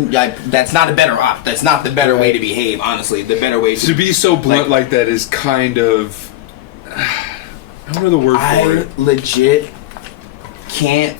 that's not a better op. That's not the better way to behave. Honestly, the better way To be so blunt like that is kind of, I don't know the word for I it. legit can't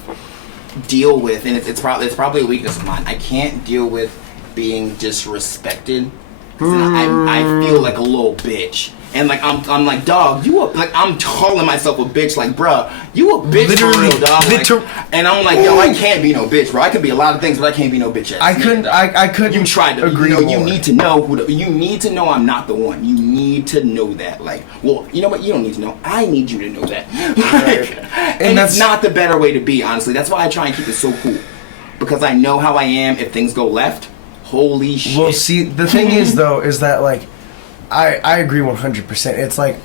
deal with, and it's probably a weakness of mine. I can't deal with being disrespected. I feel like a little bitch, and like I'm like, dog, I'm calling myself a bitch, like, bruh, you a bitch Literally, for real, dog. Like, and I'm like, yo, I can't be no bitch, bro. I can be a lot of things, but I can't be no bitch ass. I couldn't You tried to agree You more. need to know you need to know I'm not the one. You need to know that. Like, well, you know what? You don't need to know. I need you to know that. Like, and that's it's not the better way to be, honestly. That's why I try and keep it so cool, because I know how I am. If things go left, holy shit. Well, see, the thing is though, is that like, I agree 100%. It's like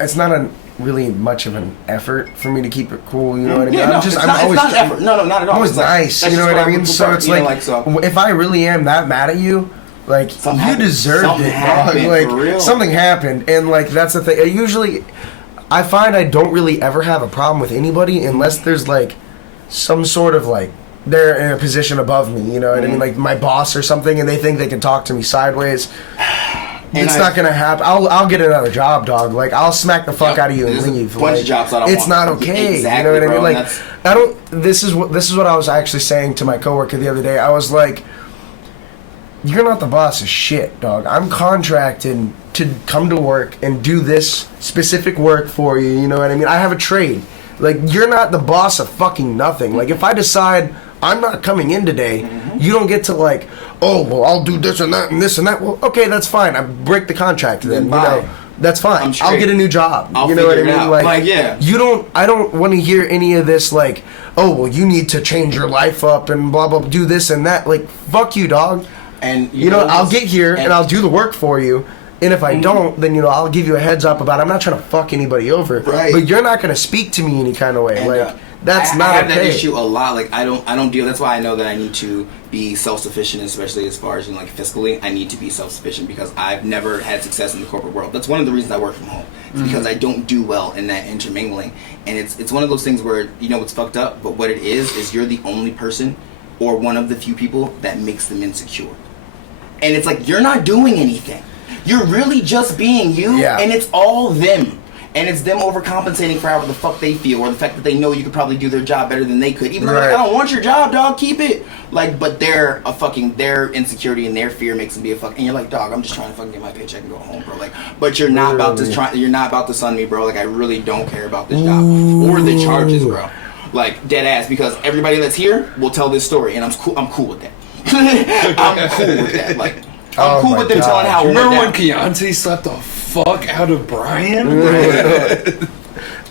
it's not a really much of an effort for me to keep it cool. You know what I mean? Yeah, no, it's not effort. No, not at all. I'm always It's like, nice. that's You know just what I how mean? people So are, it's you know, like, so. if I really am that mad at you, like Something you happened. deserved Something it, dog. happened, Like for real. something happened, and like that's the thing. I find I don't really ever have a problem with anybody unless there's like some sort of like they're in a position above me, you know what I mean? Like my boss or something, and they think they can talk to me sideways. It's not gonna happen. I'll get another job, dog. Like I'll smack the fuck out of you and leave. A bunch of jobs I don't want. It's not okay. Exactly, you know what bro, I mean? Like I don't. This is what I was actually saying to my coworker the other day. I was like, "You're not the boss of shit, dog. I'm contracted to come to work and do this specific work for you. You know what I mean? I have a trade. Like you're not the boss of fucking nothing. Like if I decide I'm not coming in today, you don't get to like, oh well, I'll do this and that and this and that. Well, okay, that's fine. I break the contract then. You know, that's fine. I'll get a new job. I'll you know what I figure it mean? out. Like yeah. You don't. I don't want to hear any of this. Like, oh well, you need to change your life up and blah blah. Do this and that. Like, fuck you, dog. And you know, I'll get here and I'll do the work for you. And if I don't, then I'll give you a heads up about it. I'm not trying to fuck anybody over. Right. But you're not gonna speak to me any kind of way. And, like that's not okay. I have that issue a lot. Like I don't deal. That's why I know that I need to be self-sufficient, especially as far as like fiscally. I need to be self-sufficient because I've never had success in the corporate world. That's one of the reasons I work from home. It's because I don't do well in that intermingling. And it's one of those things where it's fucked up. But what it is you're the only person or one of the few people that makes them insecure. And it's like you're not doing anything. You're really just being you, and it's all them. And it's them overcompensating for however the fuck they feel, or the fact that they know you could probably do their job better than they could. Even though they're like, I don't want your job, dog, keep it. Like, but their insecurity and their fear makes them be a fuck. And you're like, dog, I'm just trying to fucking get my paycheck and go home, bro. Like, but you're not about to sun me, bro. Like, I really don't care about this job or the charges, bro. Like, dead ass, because everybody that's here will tell this story, and I'm cool with that. I'm cool with that. Like, I'm cool with them telling how. Remember when Keontae slapped the fuck out of Brian?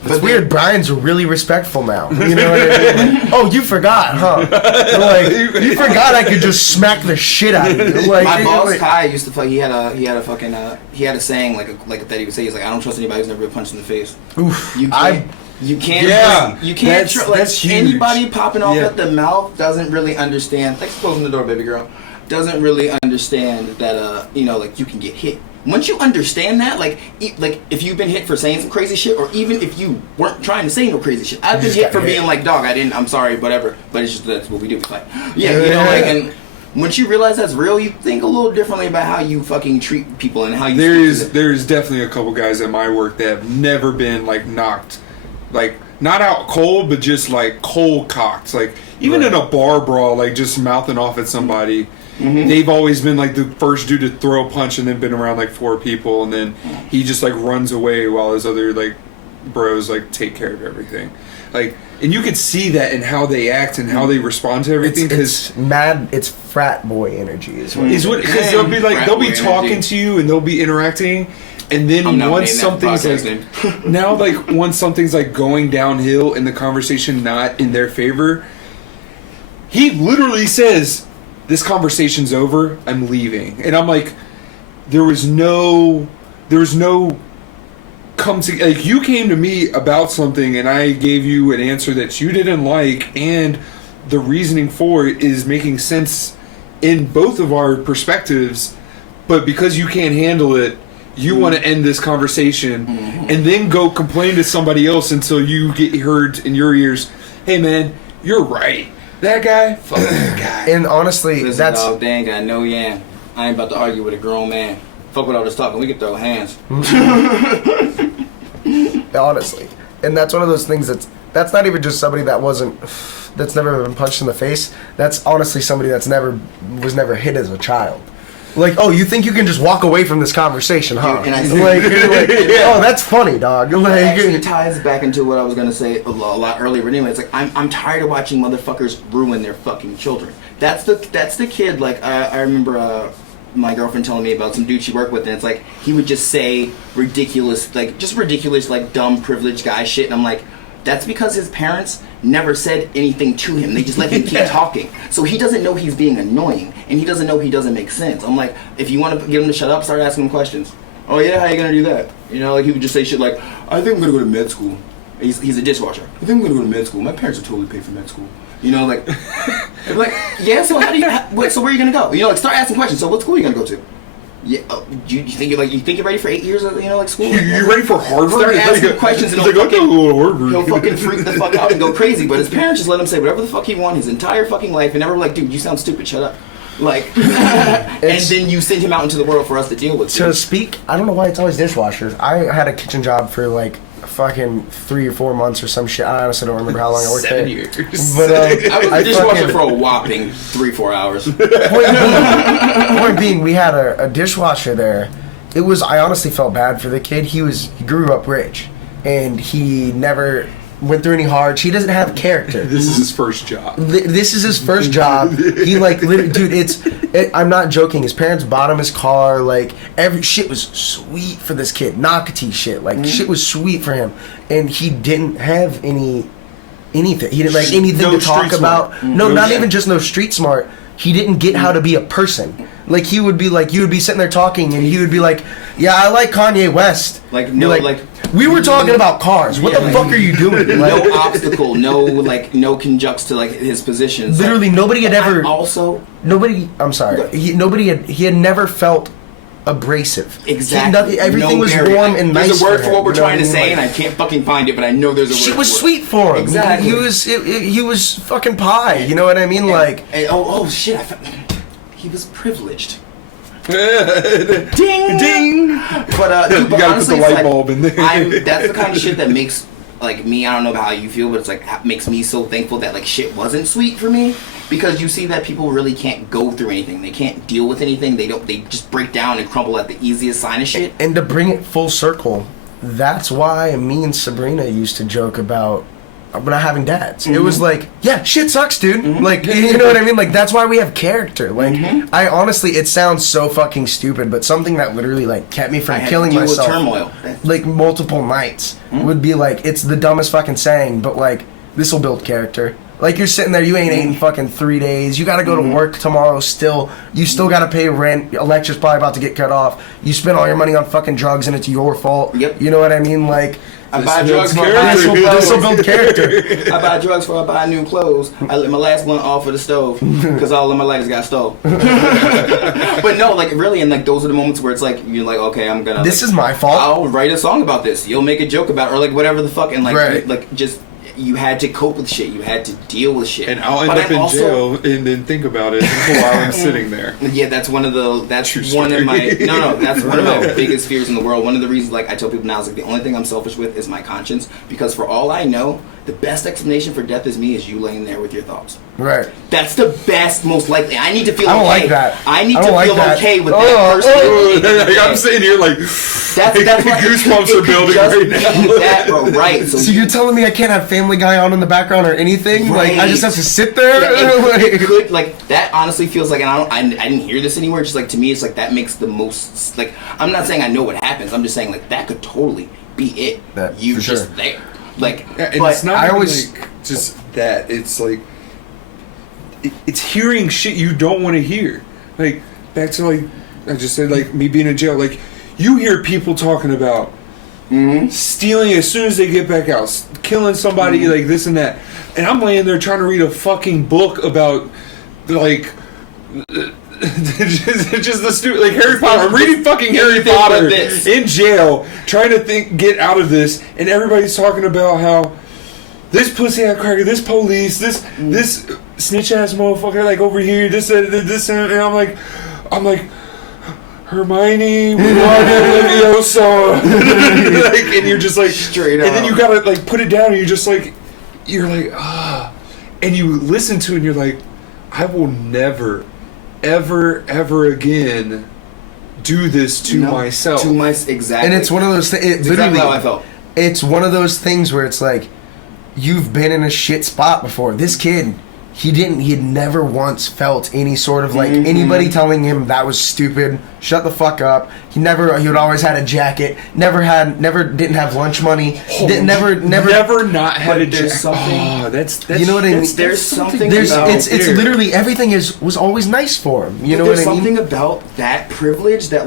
It's weird. Brian's really respectful now. You know what I mean? Like, oh, you forgot, huh? Like you forgot I could just smack the shit out of you. Like my boss Kai used to play. He had a saying like that he would say. He's like, I don't trust anybody who's never been punched in the face. Oof. You can't. Anybody popping off at the mouth doesn't really understand. Thanks for closing the door, baby girl. Doesn't really understand that like you can get hit. Once you understand that, like if you've been hit for saying some crazy shit, or even if you weren't trying to say no crazy shit, I've been hit for being like, dog, I'm sorry, whatever. But it's just that's what we do. It's like, and once you realize that's real, you think a little differently about how you fucking treat people and how you. There's definitely a couple guys at my work that have never been like knocked, like not out cold, but just like cold cocked, like even in a bar brawl, like just mouthing off at somebody. They've always been like the first dude to throw a punch, and then been around like 4 people, and then he just like runs away while his other like bros like take care of everything. Like, and you could see that in how they act and how they respond to everything. It's frat boy energy is what because they'll be like they'll be talking to you and they'll be interacting, and then once something's like once something's like going downhill and the conversation not in their favor, he literally says, this conversation's over, I'm leaving. And I'm like, there was no like, you came to me about something and I gave you an answer that you didn't like, and the reasoning for it is making sense in both of our perspectives, but because you can't handle it, you want to end this conversation and then go complain to somebody else until you get heard in your ears, hey man, you're right. That guy, fuck that guy. And honestly, listen, that's dog, dang, I know yam. I ain't about to argue with a grown man. Fuck with all this talking. We can throw hands. Honestly, and that's one of those things that's not even just somebody that's never been punched in the face. That's honestly somebody was never hit as a child. Like, oh, you think you can just walk away from this conversation, huh? Oh, that's funny, dog. It actually ties back into what I was gonna say a lot earlier. But anyway, it's like I'm tired of watching motherfuckers ruin their fucking children. That's the kid. Like I remember my girlfriend telling me about some dude she worked with, and it's like he would just say ridiculous, like dumb privileged guy shit, and I'm like, that's because his parents never said anything to him. They just let him keep talking. So he doesn't know he's being annoying, and he doesn't know he doesn't make sense. I'm like, if you want to get him to shut up, start asking him questions. Oh yeah, how you gonna do that? Like he would just say shit like, I think I'm gonna go to med school. He's a dishwasher. I think I'm gonna go to med school. My parents would totally pay for med school. Like yeah. So how do you? So where are you gonna go? Like start asking questions. So what school are you gonna go to? Yeah, you think you're ready for 8 years of school? You ready for Harvard? Start asking questions and he'll fucking freak the fuck out and go crazy. But his parents just let him say whatever the fuck he wanted his entire fucking life, and never were like, dude, you sound stupid, shut up. And then you send him out into the world for us to deal with. To speak, I don't know why it's always dishwashers. I had a kitchen job for like fucking 3 or 4 months or some shit. I honestly don't remember how long I worked 7 there. years. But I was a dishwasher for a whopping 3-4 hours. Point being, we had a dishwasher there. I honestly felt bad for the kid. He grew up rich, and he never went through any hard. He doesn't have character. This is his first job. This is his first job. He literally, dude. I'm not joking. His parents bought him his car. Like every shit was sweet for this kid. Knockety shit. Like shit was sweet for him, and he didn't have anything. He didn't like anything to talk about. No, not even just no street smart. He didn't get how to be a person. Like you would be sitting there talking, and he would be like, "Yeah, I like Kanye West." We were talking about cars. What the fuck are you doing? No obstacle, no conjuncts to his positions. Literally, nobody had ever. I'm sorry. He had never felt abrasive. Exactly. Everything was warm and nice. There's a word for what we're trying to say, and I can't fucking find it, but I know there's a word. She was sweet for him. Exactly. He was fucking pie. You know what I mean? Oh shit! He was privileged. Ding, ding. But you gotta honestly, put the light bulb in there. That's the kind of shit that makes me. I don't know about how you feel, but it's makes me so thankful that shit wasn't sweet for me, because you see that people really can't go through anything. They can't deal with anything. They just break down and crumble at the easiest sign of shit. And to bring it full circle, that's why me and Sabrina used to joke about not having dads. It was like, yeah, shit sucks, dude. You know what I mean? That's why we have character. I honestly, it sounds so fucking stupid, but something that literally kept me from killing myself, with turmoil, multiple nights, would be it's the dumbest fucking saying, but this will build character. You're sitting there, you ain't ate in fucking 3 days. You got to go to work tomorrow still. You still got to pay rent. Electric's probably about to get cut off. You spend all your money on fucking drugs, and it's your fault. Yep. You know what I mean? I buy drugs for this will build character. I buy drugs for I buy new clothes. I lit my last blunt off of the stove because all of my lighters got stole. But no, really, and those are the moments where it's you're okay, I'm gonna. This is my fault. I'll write a song about this. You'll make a joke about it, or whatever the fuck, and just. You had to cope with shit. You had to deal with shit. And I'll end up in jail and then think about it while I'm sitting there. Yeah, that's one of my biggest fears in the world. One of the reasons, I tell people now, is the only thing I'm selfish with is my conscience. Because for all I know, the best explanation for death is me is you laying there with your thoughts. Right. That's the best, most likely. I need to feel okay. I don't like that. I need to feel okay with that person. I'm sitting here that's goosebumps are building right now. Right. So you're telling me I can't have Family Guy on in the background or anything? Right. I just have to sit there? It could, that honestly feels and I didn't hear this anywhere. Just to me, it's that makes the most, I'm not saying I know what happens. I'm just saying that could totally be it. You just there. And it's not just that. It's it's hearing shit you don't want to hear. Back to I just said, me being in jail. You hear people talking about stealing as soon as they get back out, killing somebody, this and that, and I'm laying there trying to read a fucking book about just the stupid Harry Potter. I'm reading fucking Harry Potter in jail, trying to get out of this, and everybody's talking about how this pussy ass cracker, this police, this snitch ass motherfucker, over here, this, and I'm like. Hermione, Leviosa, and you're just straight up, and then you gotta put it down, and you're just and you listen to it, and you're I will never, ever again do this to myself. Exactly. And it's one of those things. Exactly how I felt. It's one of those things where it's you've been in a shit spot before. This kid. He had never once felt any sort of anybody telling him that was stupid, shut the fuck up. He would always had a jacket, never didn't have lunch money, never not had a jacket. That's you know what I mean? There's something about it's literally everything was always nice for him. You know what I mean? There's something about that privilege that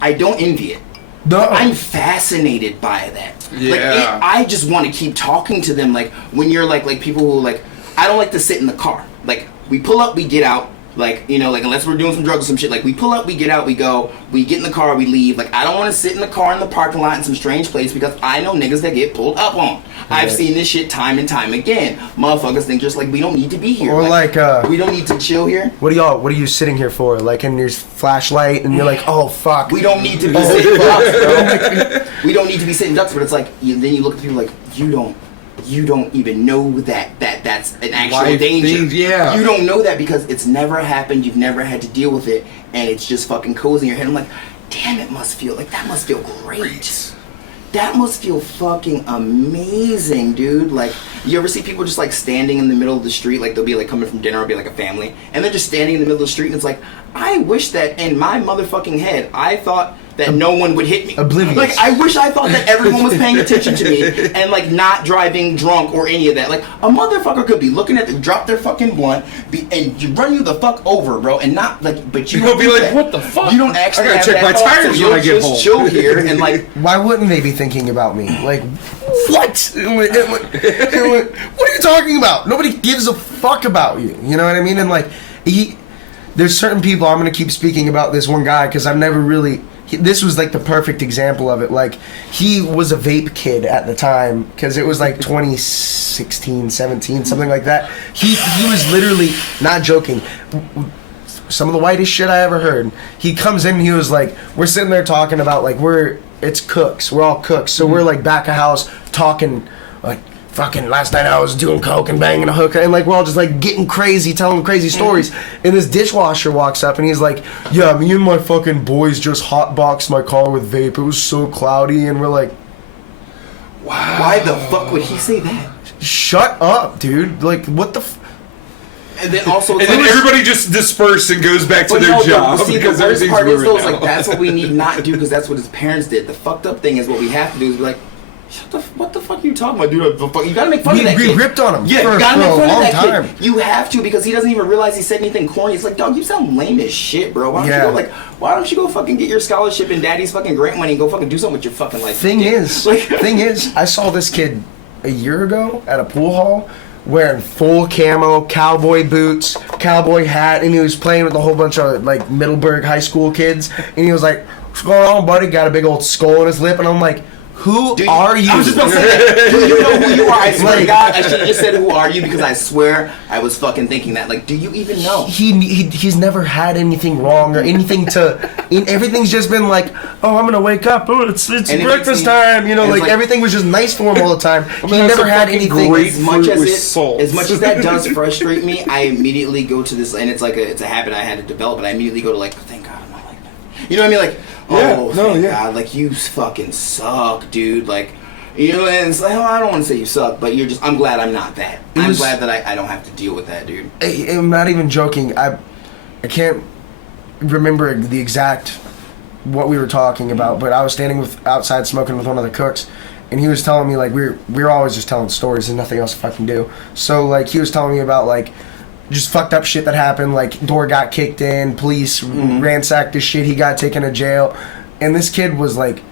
I don't envy it. No. I'm fascinated by that. Yeah. I just want to keep talking to them when you're people who I don't like to sit in the car. We pull up, we get out, Like, you know, like, unless we're doing some drugs or some shit, like, we pull up, we get out, we go, we get in the car, we leave. Like, I don't want to sit in the car in the parking lot in some strange place because I know niggas that get pulled up on. I've seen this shit time and time again. Motherfuckers think just like we don't need to be here. Or like we don't need to chill here. What are you sitting here for? Like, and there's flashlight, and you're like, oh fuck. We don't need to be sitting ducks, bro. We don't need to be sitting ducks, but it's like, then you look at people like, you don't even know that's an actual Life danger. things, yeah. You don't know that because it's never happened. You've never had to deal with it, and it's just fucking cozy in your head. I'm like, damn, that must feel great. That must feel fucking amazing, dude. Like, you ever see people just like standing in the middle of the street, like they'll be like coming from dinner, or be like a family, and they're just standing in the middle of the street, and it's like, I wish that in my motherfucking head, I thought that no one would hit me. Oblivious. Like, I wish I thought that everyone was paying attention to me and like not driving drunk or any of that. Like, a motherfucker could be looking at drop their fucking blunt, and run you the fuck over, bro, and not like, but you You'll be like, that. what the fuck? You don't actually I gotta have check that my thought, tires so when I you'll get just home. chill here and like. Why wouldn't they be thinking about me? Like, what? What are you talking about? Nobody gives a fuck about you. You know what I mean? And like, there's certain people, I'm going to keep speaking about this one guy because I've never really... This was like the perfect example of it. Like, he was a vape kid at the time because it was like 2016, 17, something like that. He was literally, not joking, some of the whitest shit I ever heard. He comes in and he was like, we're sitting there talking about like, it's cooks, we're all cooks, so we're like back of house talking like, fucking last night I was doing coke and banging a hooker, and like we're all just like getting crazy, telling crazy stories. And this dishwasher walks up and he's like, yeah, me and my fucking boys just hotboxed my car with vape, it was so cloudy. And we're like, wow, why the fuck would he say that? Shut up, dude. Like, what the and then also, and then everybody just disperses and goes back to their job because the worst everything's part is ruined though, now. like, that's what we need not do because that's what his parents did. The fucked up thing is what we have to do is be like, what the fuck are you talking about, dude? You gotta make fun of that kid. We ripped on him. Yeah, for, you gotta for make fun a of long that time. kid. You have to because he doesn't even realize he said anything corny. It's like, dog, you sound lame as shit, bro. Why don't you go fucking get your scholarship and daddy's fucking grant money and go fucking do something with your fucking life? Thing is, I saw this kid a year ago at a pool hall wearing full camo, cowboy boots, cowboy hat, and he was playing with a whole bunch of like Middleburg high school kids, and he was like, what's going on, buddy? Got a big old skull on his lip, and I'm like, who are you? I was just gonna say that. Do you know who you are? I swear to God, I should have just said who are you because I swear I was fucking thinking that. Like, do you even know? He's never had anything wrong or anything to. Everything's just been like, oh, I'm gonna wake up. Oh, it's breakfast time. You know, like everything was just nice for him all the time. He never had anything. As much as that does frustrate me, I immediately go to this, and it's a habit I had to develop. But I immediately go to like, thank God I'm not like that. You know what I mean? Like, God, like, you fucking suck, dude. Like, you know, and it's like, I don't want to say you suck, but I'm glad I'm not that. I'm glad that I don't have to deal with that, dude. I'm not even joking. I can't remember the exact what we were talking about, but I was standing outside smoking with one of the cooks, and he was telling me, like, we're always just telling stories. There's nothing else to fucking do. So, like, he was telling me about, like, just fucked up shit that happened, like door got kicked in, police ransacked his shit, he got taken to jail, and this kid was like,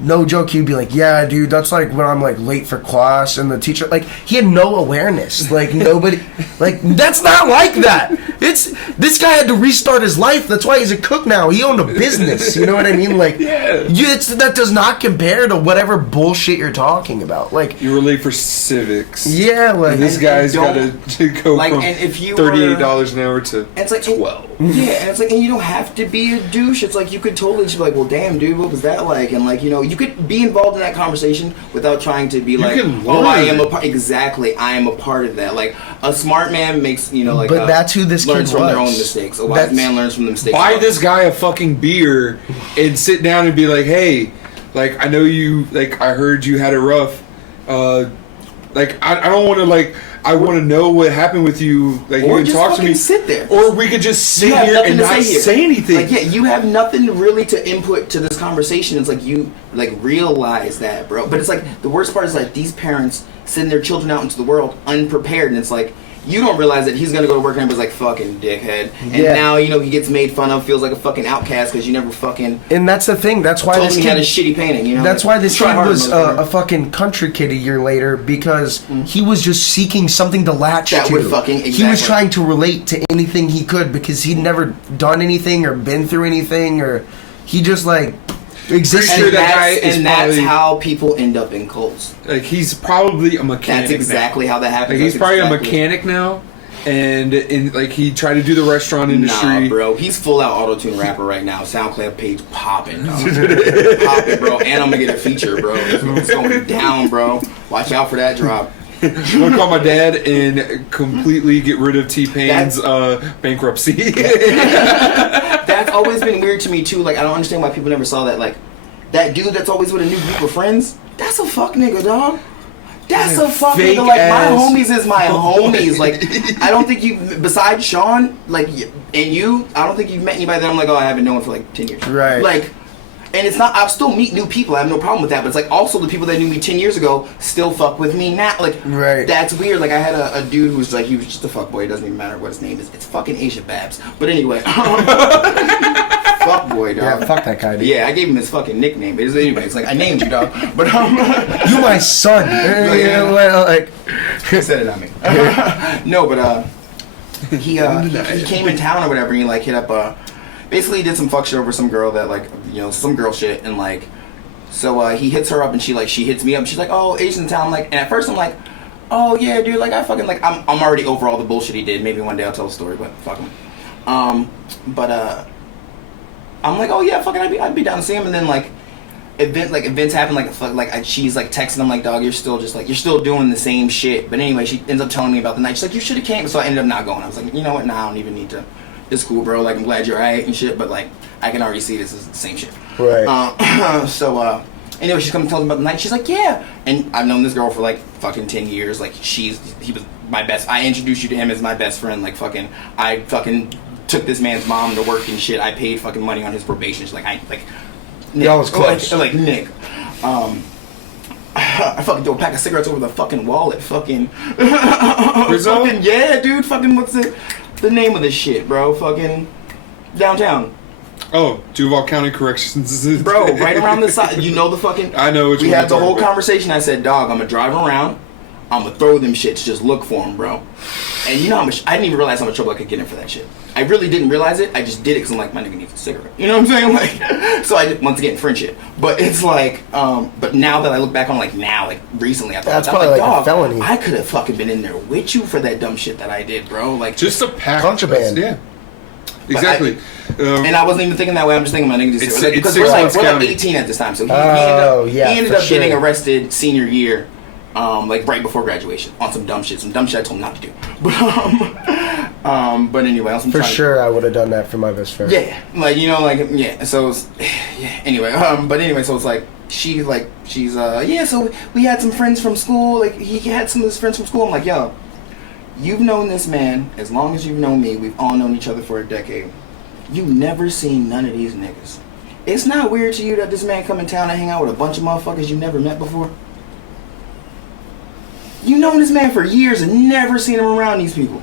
no joke, he'd be like, yeah, dude, that's like when I'm like late for class, and the teacher, like, he had no awareness, like nobody, like, that's not like that. This guy had to restart his life. That's why he's a cook now. He owned a business. You know what I mean? Like, that does not compare to whatever bullshit you're talking about. Like, you were late for civics. Yeah, like, and this guy's got to go like, from $38 an hour to it's like, $12. Yeah, and it's like, and you don't have to be a douche. It's like, you could totally just be like, well, damn, dude, what was that like? And like, you know, you could be involved in that conversation without trying to be like, oh, I am a part. Exactly, I am a part of that. Like, a smart man makes, you know, like, but that's who this learns kid from was. their own mistakes. A wise man learns from the mistakes. Buy this guy a fucking beer and sit down and be like, hey, like, I know you, like, I heard you had it rough. Like, I don't want to, like, I want to know what happened with you. Like, or you can talk to me. Sit there. Or we could just sit here and not say anything. Like, yeah, you have nothing really to input to this conversation. It's like, you, like, realize that, bro. But it's like, the worst part is, like, these parents send their children out into the world unprepared, and it's like, you don't realize that he's gonna go to work and was like fucking dickhead, and Yeah. now you know he gets made fun of, feels like a fucking outcast because you never fucking And that's the thing. That's why told this him he had a kid. shitty painting. You know, That's like, why this try kid harder, was motherfucker. a fucking country kid a year later because he was just seeking something to latch That to. would fucking- He was exactly. trying to relate to anything he could because he'd never done anything or been through anything or he just like existed. Sure And, that guy that's, is and that's probably- how people end up in cults. Like he's probably a mechanic. That's exactly how that happens. Like he's That's probably exactly- a mechanic now, and like he tried to do the restaurant industry. Nah, bro. He's full out auto-tune rapper right now. SoundCloud page popping, dog. Popping, bro. And I'm gonna get a feature, bro. It's going down, bro. Watch out for that drop. I'm gonna call my dad and completely get rid of T-Pain's bankruptcy. That's always been weird to me too. Like I don't understand why people never saw that. Like that dude that's always with a new group of friends. That's a fuck nigga, dog. That's a fuck Fake nigga. Like my ass- homies is my homies. Like I don't think you, besides Sean, like and you, I don't think you've met anybody that I'm like, oh, I haven't known for like 10 years. Right. Like. And it's not, I'll still meet new people, I have no problem with that, but it's like also the people that knew me 10 years ago still fuck with me now. Like, Right. that's weird. Like, I had a dude who was like, he was just a fuckboy, it doesn't even matter what his name is. It's fucking Asia Babs. But anyway, fuckboy, dog. Yeah, fuck that guy, dude. Yeah, I gave him his fucking nickname. But anyway, it's like, I named you, dog. But, You my son. Yeah. Well, like, he said it on me. No, but, he came in town or whatever, and he, like, hit up, basically he did some fuck shit over some girl that, like, you know, some girl shit, and, like, so, he hits her up, and she hits me up, and she's like, oh, Asian town, like, and at first I'm like, oh, yeah, dude, like, I fucking, like, I'm already over all the bullshit he did, maybe one day I'll tell a story, but fuck him. But, I'm like, oh, yeah, fucking, I'd be down to see him, and then, like, events happen, she's, like, texting him, like, dog, you're still doing the same shit, but anyway, she ends up telling me about the night, she's like, you should've came, so I ended up not going, I was like, you know what, nah, I don't even need to. It's cool, bro. Like, I'm glad you're alright and shit, but, like, I can already see this is the same shit. Right. Anyway, she's coming to tell me about the night. She's like, yeah. And I've known this girl for, like, fucking 10 years. Like, he was my best. I introduced you to him as my best friend. Like, I fucking took this man's mom to work and shit. I paid fucking money on his probation. She's like, Nick. Y'all was close. Like, Nick. I fucking threw a pack of cigarettes over the fucking wall at fucking... fucking, yeah, dude. Fucking, what's the name of this shit, bro? Fucking downtown. Oh, Duval County Corrections. Bro, right around the side. You know the fucking... I know what we you're had the talking whole about. conversation. I said, dog, I'm going to drive around. I'm going to throw them shits. Just look for them, bro. And you know how much... I didn't even realize how much trouble I could get in for that shit. I really didn't realize it. I just did it because I'm like, my nigga needs a cigarette. You know what I'm saying? Like, so I did, once again, French it. But it's like... but now that I look back on, like, now, like, recently, I thought... That's I'm probably like a dog, felony. I could have fucking been in there with you for that dumb shit that I did, bro. Like... Just a pack. Contraband. Yeah. Exactly. And I wasn't even thinking that way. I'm just thinking my nigga just It's- because it's we're like 6 months 18 at this time, so he yeah, ended for up getting sure. arrested senior year, like right before graduation on some dumb shit I told him not to do. But anyway, else I'm For trying to- sure, I would have done that for my best friend. yeah, like you know, like yeah. So it's, yeah. Anyway, but anyway, so it's like she's yeah. So we had some friends from school. Like he had some of his friends from school. I'm like, yo, you've known this man as long as you've known me. We've all known each other for a decade. You've never seen none of these niggas. It's not weird to you that this man come in town and hang out with a bunch of motherfuckers you never met before? You known this man for years and never seen him around these people.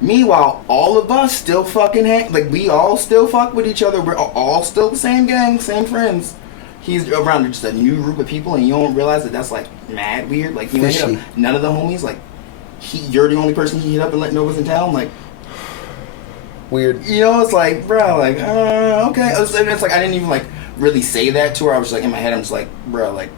Meanwhile, all of us still fucking we all still fuck with each other. We're all still the same gang, same friends. He's around just a new group of people and you don't realize that that's like mad weird. Like you hit up none of the homies, like you're the only person he hit up and let know was in town, like Weird. you know, it's like, bro, like, okay. It's like I didn't even like really say that to her. I was like in my head, I'm just like, bro, like,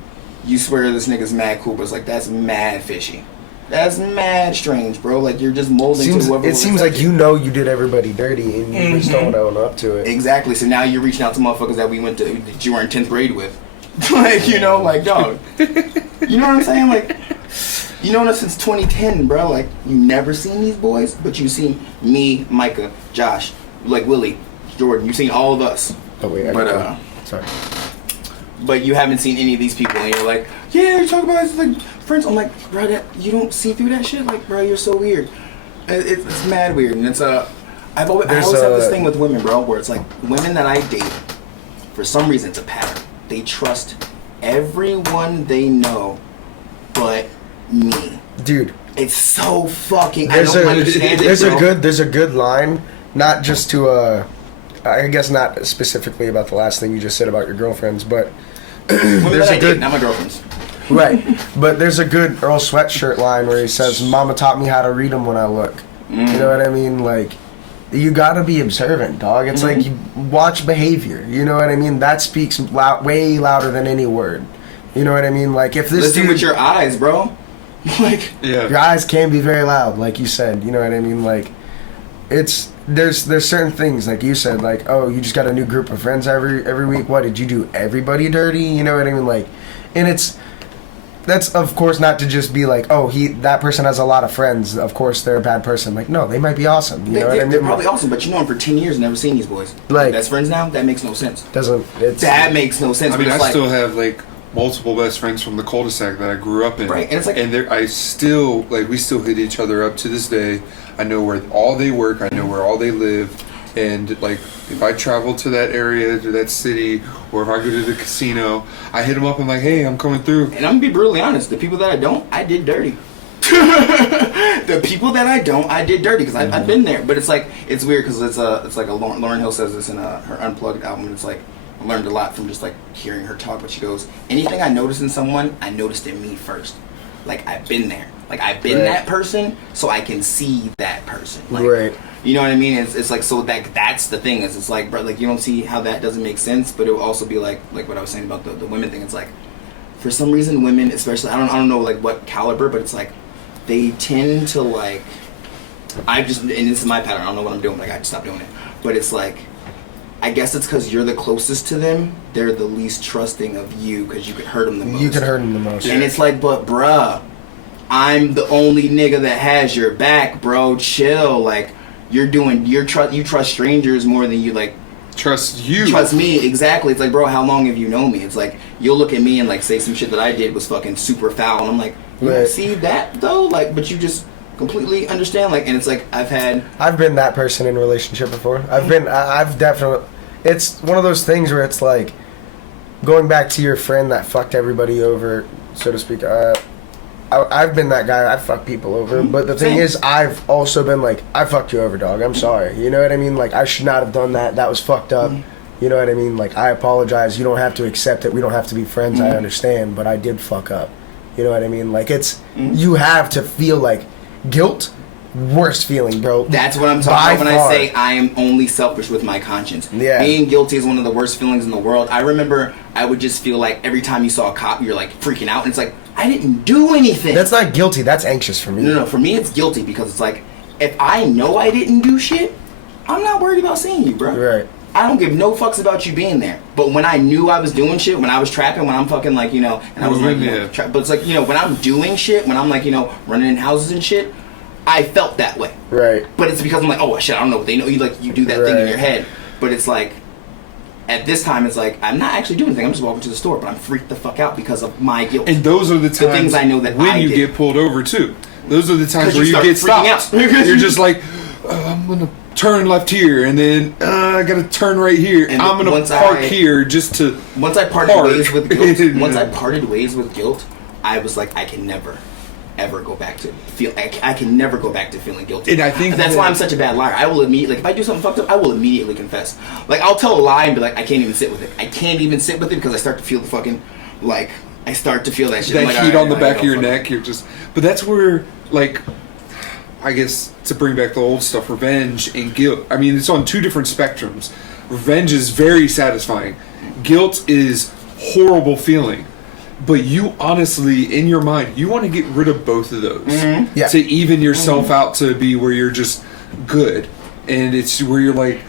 you swear this nigga's mad cool, but it's like that's mad fishy. That's mad strange, bro. Like you're just molding to whoever. It seems like you know you did everybody dirty and you just don't own up to it. Exactly. So now you're reaching out to motherfuckers that that you were in 10th grade with. Like, you know, like, dog. You know what I'm saying? Like, you know us since 2010, bro. Like, you never seen these boys, but you've seen me, Micah, Josh, like Willie, Jordan. You've seen all of us. Oh wait, sorry. But you haven't seen any of these people, and you're like, yeah, you're talking about like friends. I'm like, bro, you don't see through that shit. Like, bro, you're so weird. It's mad weird, and it's I always have this thing with women, bro, where it's like women that I date, for some reason, it's a pattern. They trust everyone they know, but me. Dude, It's so fucking. There's I don't understand it. There's a good line, not just to I guess not specifically about the last thing you just said about your girlfriends, but there's a good, not my girlfriends. Right, but there's a good Earl Sweatshirt line where he says, "Mama taught me how to read them when I look." You know what I mean? Like, you gotta be observant, dog. It's like you watch behavior. You know what I mean? That speaks way louder than any word. You know what I mean? Like, if this listen with your eyes, bro. Like, your eyes can be very loud, like you said. You know what I mean? Like, there's certain things, like you said, like, oh, you just got a new group of friends every week. What did you do? Everybody dirty? You know what I mean? Like, and that's of course not to just be like, oh, that person has a lot of friends, of course they're a bad person. Like, no, they might be awesome. You know what I mean? They're probably awesome, but you know them for 10 years and never seen these boys. Like, best friends now? That makes no sense. That makes no sense. I mean, I still have like multiple best friends from the cul-de-sac that I grew up in. Right, and it's like, and we still hit each other up to this day. I know where all they work. I know where all they live. And like, if I travel to that area, to that city, or if I go to the casino, I hit them up and like, hey, I'm coming through. And I'm gonna be brutally honest. The people that I don't, I did dirty. The people that I don't, I did dirty because I've been there. But it's like, it's weird because it's like Lauryn Hill says this in her Unplugged album. And it's like, I learned a lot from just like hearing her talk. But she goes, anything I notice in someone, I noticed in me first. Like, I've been there. Like, I've been that person, so I can see that person. Like, right. You know what I mean? It's like, so that's the thing. It's like, bro, like, you don't see how that doesn't make sense, but it will also be like what I was saying about the women thing. It's like, for some reason, women, especially, I don't know like what caliber, but it's like, they tend to like, and this is my pattern. I don't know what I'm doing. Like, I just stopped doing it. But it's like, I guess it's because you're the closest to them. They're the least trusting of you because you could hurt them the most. You can hurt them the most. And it's like, but bruh, I'm the only nigga that has your back, bro. Chill. Like, you trust strangers more than you like trust me. Exactly. It's like, bro, how long have you known me? It's like, you'll look at me and like say some shit that I did was fucking super foul, and I'm like, you don't see that though? Like, but you just completely understand. Like, and it's like, I've been that person in a relationship before. I've definitely, it's one of those things where it's like, going back to your friend that fucked everybody over, so to speak. I've been that guy. I fuck people over, but the thing is, I've also been like, I fucked you over, dog. I'm sorry. You know what I mean? Like, I should not have done that. That was fucked up. You know what I mean? Like, I apologize. You don't have to accept it. We don't have to be friends. I understand, but I did fuck up. You know what I mean? Like, it's you have to feel like guilt. Worst feeling, bro. That's what I'm talking about when I say I am only selfish with my conscience. Yeah. Being guilty is one of the worst feelings in the world. I remember I would just feel like every time you saw a cop, you're like freaking out, and it's like, I didn't do anything. That's not guilty. That's anxious for me. No, for me it's guilty because it's like, if I know I didn't do shit, I'm not worried about seeing you, bro. Right. I don't give no fucks about you being there. But when I knew I was doing shit, when I was trapping, when I'm fucking like, you know, and I was like, but it's like, you know, when I'm doing shit, when I'm like, you know, running in houses and shit, I felt that way. Right. But it's because I'm like, oh shit, I don't know what they know. You do that thing in your head. But it's like, at this time, it's like, I'm not actually doing anything. I'm just walking to the store, but I'm freaked the fuck out because of my guilt. And those are the times I know that when you get pulled over too. Those are the times where you get stopped. You're just like, I'm gonna turn left here, and then I gotta turn right here. And I'm gonna park here just to. Once I parted ways with guilt, I was like, I can never ever go back to I can never go back to feeling guilty. And I think that's why I'm such a bad liar. I will immediately, like, if I do something fucked up, I will immediately confess. Like, I'll tell a lie and be like, I can't even sit with it. I can't even sit with it because I start to feel the fucking, like, I start to feel that shit. That like, heat on the back of your neck. You're just, but that's where, like, I guess to bring back the old stuff, revenge and guilt. I mean, it's on two different spectrums. Revenge is very satisfying. Guilt is horrible feeling. But you honestly, in your mind, you want to get rid of both of those to even yourself out to be where you're just good. And it's where you're like,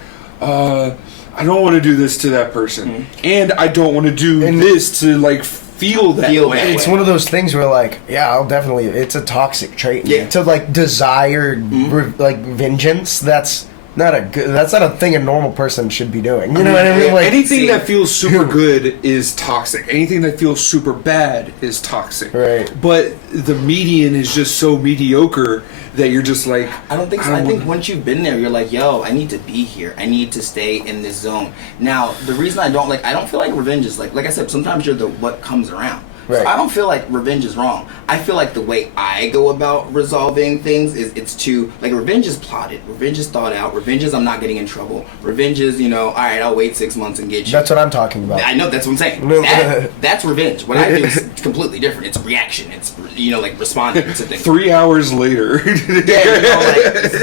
I don't want to do this to that person. And I don't want to do this to, like, feel that way. It's one of those things where, like, I'll definitely, it's a toxic trait. Yeah. To, like, desire, like, vengeance, that's not a thing a normal person should be doing. You know what I mean? Like, anything that feels super good is toxic. Anything that feels super bad is toxic. Right. But the median is just so mediocre that you're just like, I don't think so. I think once you've been there, you're like, yo, I need to be here. I need to stay in this zone. Now, the reason I don't feel like revenge is like I said, sometimes you're what comes around. So I don't feel like revenge is wrong. I feel like the way I go about resolving things is like revenge is plotted, revenge is thought out, revenge is I'm not getting in trouble, revenge is, all right, I'll wait 6 months and get you. That's what I'm talking about. I know, that's what I'm saying. That's revenge. What I do is completely different. It's reaction. It's, like responding to things. 3 hours later.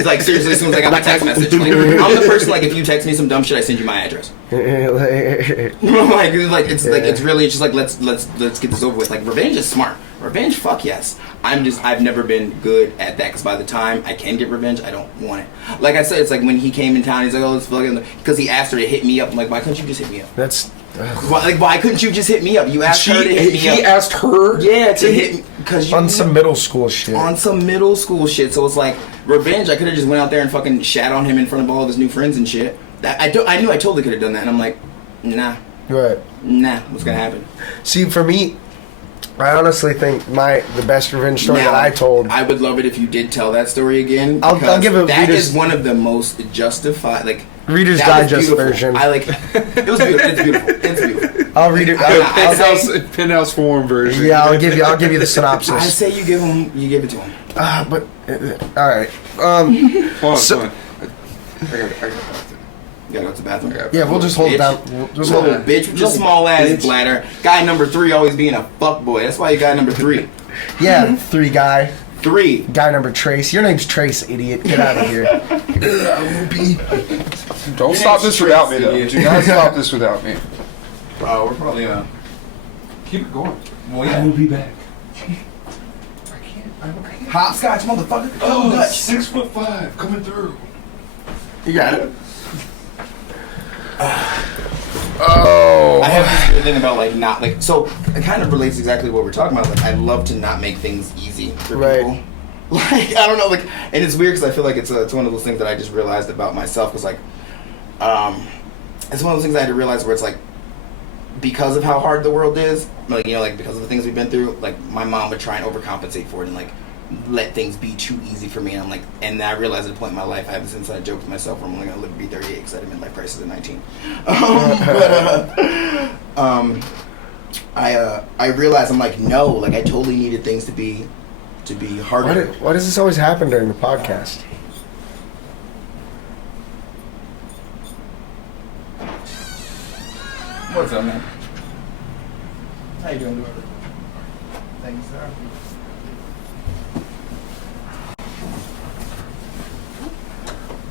Like seriously, as soon as I got my text message, like I'm the person, like if you text me some dumb shit, I send you my address. It's really just like let's get this over with. Like revenge is smart. Revenge, fuck yes. I've never been good at that because by the time I can get revenge, I don't want it. Like I said, it's like when he came in town, he's like, oh, let's fucking, because he asked her to hit me up. I'm like, why couldn't you just hit me up? Why couldn't you just hit me up? You asked her to hit me up. He asked her? Yeah, to hit me. On some middle school shit. On some middle school shit. So it's like, revenge, I could have just went out there and fucking shat on him in front of all of his new friends and shit. I knew I totally could have done that. And I'm like, nah. Right. Nah, what's going to happen? See, for me, I honestly think the best revenge story that I told. I would love it if you did tell that story again. I'll give it. That is one of the most justified, like Reader's Digest version. I like. It was beautiful. It's beautiful. It's beautiful. I'll read it. Penthouse form version. Yeah, I'll give you the synopsis. I say you give it to him. But all right. Hold on. I got You gotta go to the bathroom. Yeah, we'll just hold it down. Just hold it, bitch. With your small ass bladder. Guy number 3 always being a fuck boy. That's why you got number 3. Yeah, 3 guy. 3. Guy number Trace. Your name's Trace, idiot. Get out of here. Don't stop this without me, though. Do not stop this without me. We're probably keep it going. Well, yeah. I will be back. Hopscotch, motherfucker. Oh, Dutch. 6'5" coming through. You got it. I have this weird thing about so it kind of relates exactly to what we're talking about. Like I love to not make things easy for people. Like I don't know, like, and it's weird because I feel like it's one of those things that I just realized about myself. Because like, it's one of those things I had to realize where it's like, because of how hard the world is, like because of the things we've been through, like my mom would try and overcompensate for it and like let things be too easy for me. And I'm like, and I realized at a point in my life I have this inside joke to myself where I'm only gonna live to be 38 because I had a midlife crisis at 19. I realized I'm like, no, like I totally needed things to be harder. Why does this always happen during the podcast? What's up, man? How you doing? Thank you, sir.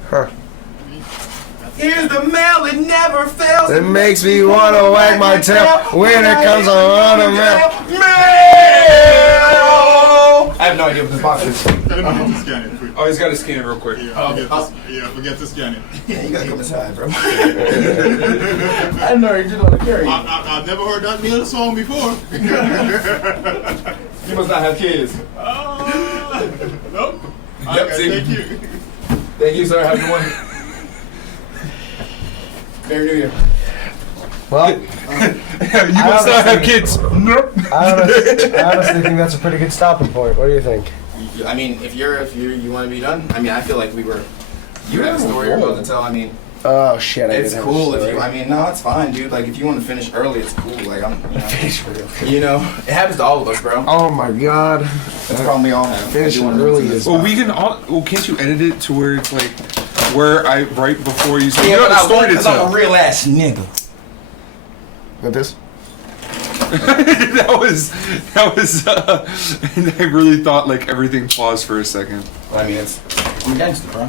Huh. Here's the mail, it never fails. It makes me wanna wag my tail when it comes on the mail. I have no idea what this box is. Oh, he's got to scan it real quick. Forget to scan it. Yeah, you gotta come inside, bro. I know you just want to carry. I've never heard that Neil song before. You must not have kids. Nope. Yep, Okay, see. thank you. Thank you, sir. Have a good one. Merry New Year. Well, You must not have kids. Nope. I honestly think that's a pretty good stopping point. What do you think? I mean, if you want to be done, I mean, I feel like you have a story you're about to tell. I mean, oh shit! It's cool if you. I mean, no, it's fine, dude. Like, if you want to finish early, it's cool. Like, Finish early. it happens to all of us, bro. Oh my god! That's a problem we all have. Finishing early is. Well, we can all. Well, can't you edit it to where it's like, where I right before you say, Yeah, you but have a story to because I'm tell. a real ass nigga. With this? that was. I really thought like everything paused for a second. Well, I mean, I'm a gangster, bro.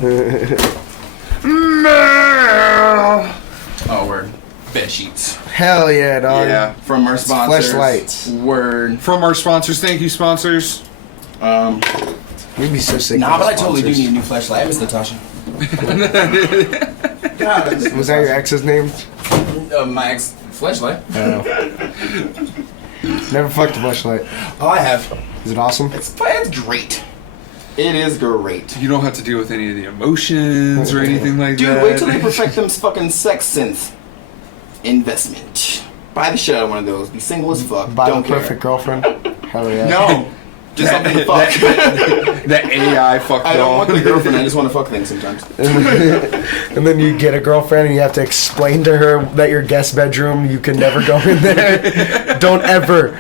Oh, word. Bed sheets. Hell yeah, dog. Yeah. From our sponsors. Fleshlights. Word. From our sponsors, thank you, sponsors. We'd be so sick. Nah, of but I totally do sponsors. need a new flashlight. I miss Natasha. God, Was that your ex's name? my ex flashlight. Never fucked a fleshlight. Oh, I have. Is it awesome? It's great. It is great. You don't have to deal with any of the emotions or anything like Dude, that. wait till they perfect them fucking sex synth investment. Buy the shit out of one of those. Be single as fuck. Buy Don't the care. perfect girlfriend. Hell yeah. No. Just something to fuck. That AI fuck I don't want doll. the girlfriend. I just want to fuck things sometimes. And then you get a girlfriend and you have to explain to her that your guest bedroom, you can never go in there. Don't ever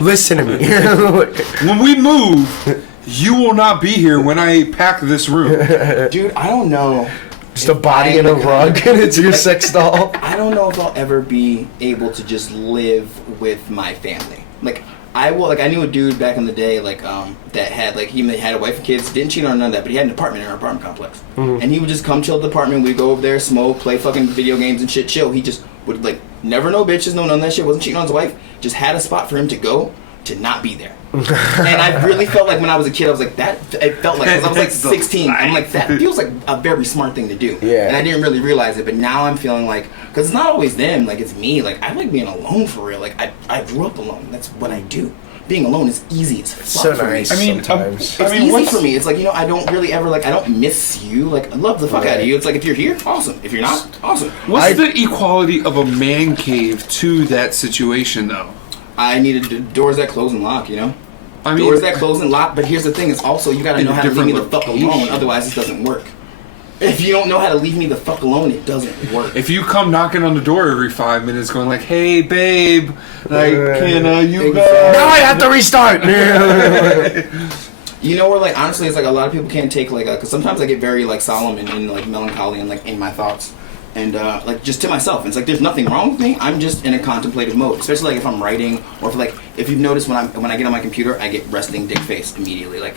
listen to me. When we move, you will not be here when I pack this room. Dude, I don't know. Just a body in a rug and it's your sex doll. I don't know if I'll ever be able to just live with my family. Like, I knew a dude back in the day, like, that had, like, he had a wife and kids, didn't cheat on none of that, but he had an apartment in our apartment complex. Mm-hmm. And he would just come chill at the apartment, we'd go over there, smoke, play fucking video games and shit, chill. He just would, like, never know bitches, no none of that shit, wasn't cheating on his wife, just had a spot for him to go, to not be there. And I really felt like when I was a kid, I was like, it felt like, because I was like 16, I'm like, that feels like a very smart thing to do. Yeah. And I didn't really realize it, but now I'm feeling like, because it's not always them, like, it's me, like, I like being alone for real, like, I grew up alone, that's what I do. Being alone is easy as fuck So for nice. me. I mean, sometimes. It's easy for me. It's like, I don't really ever, like, I don't miss you. Like, I love the fuck out of you. It's like, if you're here, awesome. If you're not, awesome. What's the equality of a man cave to that situation, though? I needed doors that close and lock, I mean, doors that close and lock, but here's the thing, it's also, you gotta In know a how to leave me the different fuck alone, location. otherwise it doesn't work. If you don't know how to leave me the fuck alone, it doesn't work. if you come knocking on the door every 5 minutes going like, hey, babe, like, can you go? Now I have to restart. Where, like, honestly, it's like a lot of people can't take, like, because sometimes I get very, like, solemn and like, melancholy and, like, in my thoughts. And, like, just to myself. And it's like, there's nothing wrong with me. I'm just in a contemplative mode. Especially, like, if I'm writing or if you've noticed when I get on my computer, I get resting dick face immediately. Like,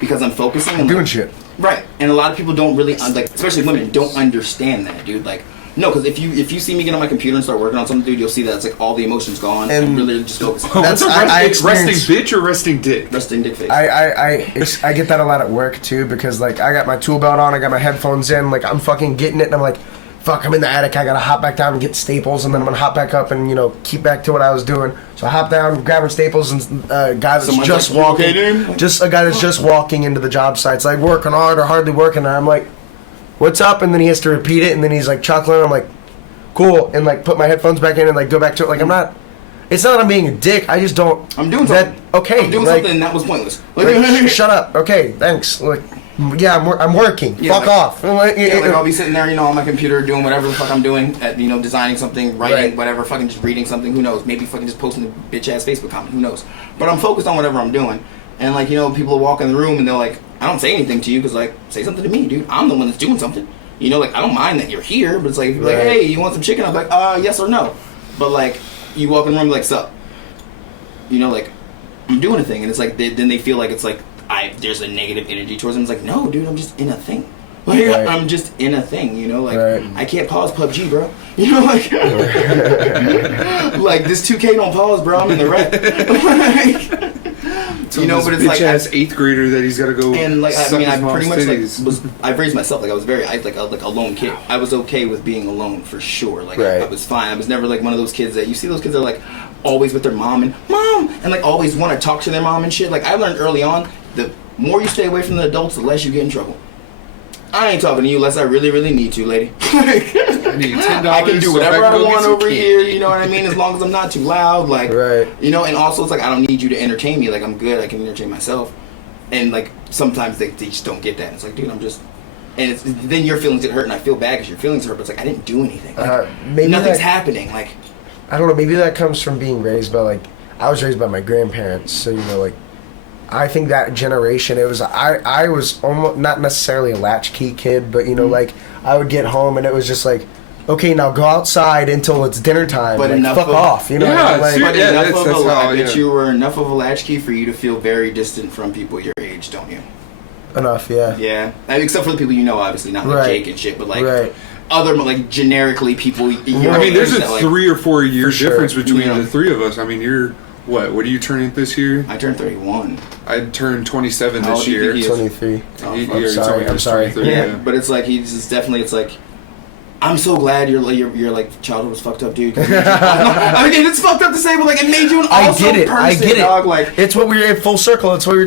because I'm focusing. And, Doing like, shit. Right. And a lot of people don't really, like, especially women, don't understand that, dude. Like, no, because if you see me get on my computer and start working on something, dude, you'll see that it's like all the emotions gone and I'm really just focusing. What's a I resting experience- bitch or resting dick? Resting dick face. I get that a lot at work too because like I got my tool belt on, I got my headphones in, like I'm fucking getting it, and I'm like, fuck, I'm in the attic, I gotta hop back down and get staples, and then I'm gonna hop back up and keep back to what I was doing. So I hop down, grabbing staples, and a guy that's Someone's just like, "You walking, okay, dude?" just a guy that's just walking into the job site's like working hard or hardly working, and I'm like, what's up? And then he has to repeat it, and then he's like chuckling. I'm like, cool, and like put my headphones back in and like go back to it. Like I'm not. It's not that I'm being a dick. I just don't. I'm doing that. something. Okay, I'm doing like, something and that was pointless. like, shut up. Okay, thanks. Like, yeah, I'm working. Yeah, Fuck like- off. Like I'll be sitting there, on my computer doing whatever the fuck I'm doing, at, designing something, writing, Right. whatever, fucking just reading something, who knows? Maybe fucking just posting a bitch ass Facebook comment, who knows? But I'm focused on whatever I'm doing, and like people walk in the room and they're like, I don't say anything to you because like say something to me, dude. I'm the one that's doing something. Like I don't mind that you're here, but it's like if you're like, Right. hey, you want some chicken? I'm like, yes or no. But like you walk in the room like, sup? Like I'm doing a thing, and it's like then they feel like it's like there's a negative energy towards them. It's like, no, dude, I'm just in a thing. Like Right. I'm just in a thing, like Right. I can't pause PUBG, bro. Like like this 2K don't pause, bro. I'm in the red. But it's bitch like ass 8th grader that he's got to go. and like suck I his mom's pretty much titties. I've raised myself like I was very like a lone kid. I was okay with being alone for sure. Like I Right. was fine. I was never like one of those kids that you see those kids that are like always with their mom and like always want to talk to their mom and shit. Like I learned early on, the more you stay away from the adults, the less you get in trouble. I ain't talking to you unless I really, really need to, lady. I need $10 I can do so whatever can I go get want some over candy. here, you know what I mean? As long as I'm not too loud, like, Right. and also it's like I don't need you to entertain me. Like I'm good, I can entertain myself. And like sometimes they just don't get that. It's like, dude, I'm just, and then your feelings get hurt, and I feel bad because your feelings hurt. But it's like I didn't do anything. Like, Maybe nothing's that- happening. Like I don't know. Maybe that comes from being raised by like I was raised by my grandparents, so like I think that generation it was I was almost not necessarily a latchkey kid, but like I would get home and it was just like, okay, now go outside until it's dinner time. But like, enough fuck of- off, Yeah, like, seriously. but Yeah, enough that's of a, how, I bet yeah. you were enough of a latchkey for you to feel very distant from people your age, don't you? enough, yeah. Yeah, except for the people obviously, not like Right. Jake and shit, but like Right. other like generically people. I mean, there's a that, like, 3 or 4 year For sure. difference between Yeah. the three of us. I mean, you're what? What are you turning this year? I turned 31. I turned 27 How this old do you year. think he is? 23. Oh, He- fuck. yeah, he's sorry, only I'm just sorry. 23, Yeah, but it's like it's definitely it's like I'm so glad your like childhood was fucked up, dude. I mean, it's fucked up to say, but like it made you an I awesome get it. person, I get it. dog. Like It's what we were in full circle. It's what we were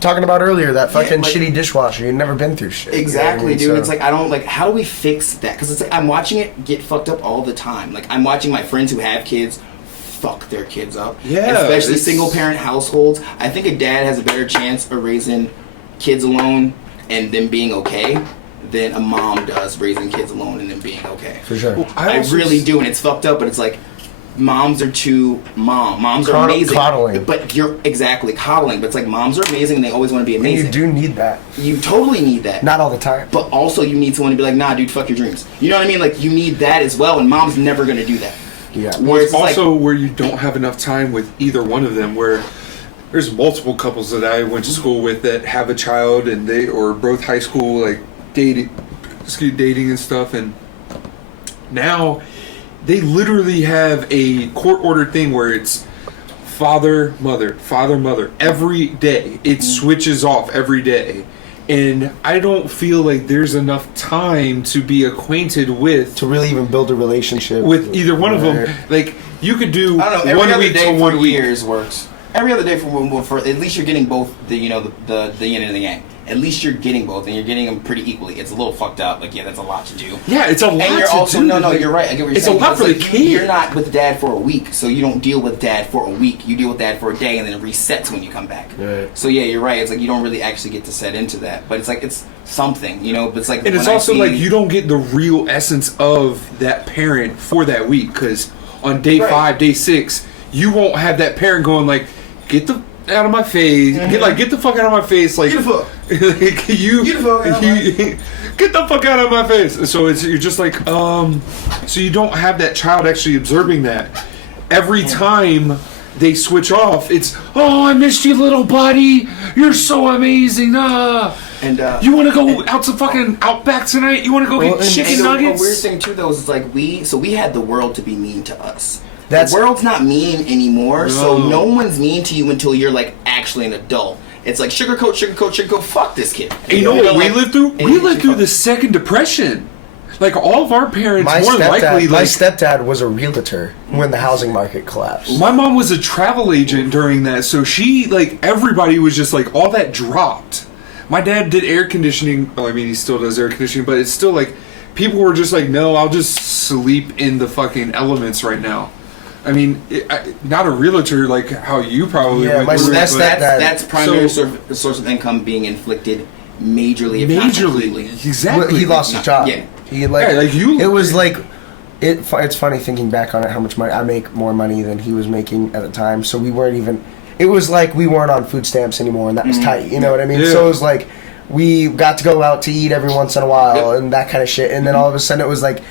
talking about earlier. That fucking like- shitty dishwasher. You've never been through shit. exactly, You know dude. what I mean? It's like I don't like. How do we fix that? Because it's like I'm watching it get fucked up all the time. Like I'm watching my friends who have kids fuck their kids up. Yeah, especially it's- single parent households. I think a dad has a better chance of raising kids alone and them being okay than a mom does raising kids alone and them being okay. For sure. Well, I also really do, and it's fucked up, but it's like moms are too moms are amazing, Coddling. but you're exactly coddling. But it's like moms are amazing, and they always want to be And amazing. you do need that. You totally need that. Not all the time. But also, you need someone to be like, nah, dude, fuck your dreams. You know what I mean? Like, you need that as well, and mom's never gonna do that. Yeah. Where It's it's also like, where you don't have enough time with either one of them. Where there's multiple couples that I went to school with that have a child, and they or both high school like dating and stuff, and now they literally have a court-ordered thing where it's father, mother every day. It switches off every day. And I don't feel like there's enough time to be acquainted with To really even build a relationship. with either one of them. Right. Like, you could do I don't know, every 1 other week day to for 1 week. years works. Every other day for at least you're getting both the yin and the yang. At least you're getting both, and you're getting them pretty equally. It's a little fucked up. Like, yeah, that's a lot to do. Yeah, it's a lot And you're to also do. no, Like, you're right. I get what you're it's saying. a lot for the Like, kid. You're not with dad for a week, so you don't deal with dad for a week. You deal with dad for a day, and then it resets when you come back. Right. So yeah, you're right. It's like you don't really actually get to set into that, but it's like it's something, you know. But it's like, And it's when I also see- like you don't get the real essence of that parent for that week, because on day Right. 5, day 6, you won't have that parent going like, "Get the out of my face!" Get the fuck out of my face! Like, Get the fuck. like, you, Get the fuck out of my- get the fuck out of my face. So you're just like, so you don't have that child actually observing that. Every time they switch off, it's, "Oh, I missed you, little buddy. You're so amazing. And You want to go out to fucking Outback tonight? You want to go Well, get and- chicken And the nuggets?" weird thing too, though, is like we had the world to be mean to us. That's- The world's not mean anymore, so no one's mean to you until you're like actually an adult. It's like sugarcoat. Fuck this kid. And you know what we like- lived through? and We you lived through fuck- the second depression. Like, all of our parents my more than likely, my like, stepdad was a realtor when the housing market collapsed. my mom was a travel agent during that, so she, like, everybody was just like, all that dropped. My dad did air conditioning. Well, I mean, he still does air conditioning, but it's still like, people were just like, "No, I'll just sleep in the fucking elements right now." I mean, not a realtor like how you probably Yeah, went my through it, that's but- That's primary So- source of income being inflicted majorly, if not completely. exactly. Well, he lost his job. Yeah. He like, Yeah, like you- It was like, it's funny thinking back on it. How much money I make more money than he was making at the time. So we weren't even. It was like we weren't on food stamps anymore, and that was tight. You know what I mean? Yeah. So it was like we got to go out to eat every once in a while Yep. and that kind of shit. And then all of a sudden it was like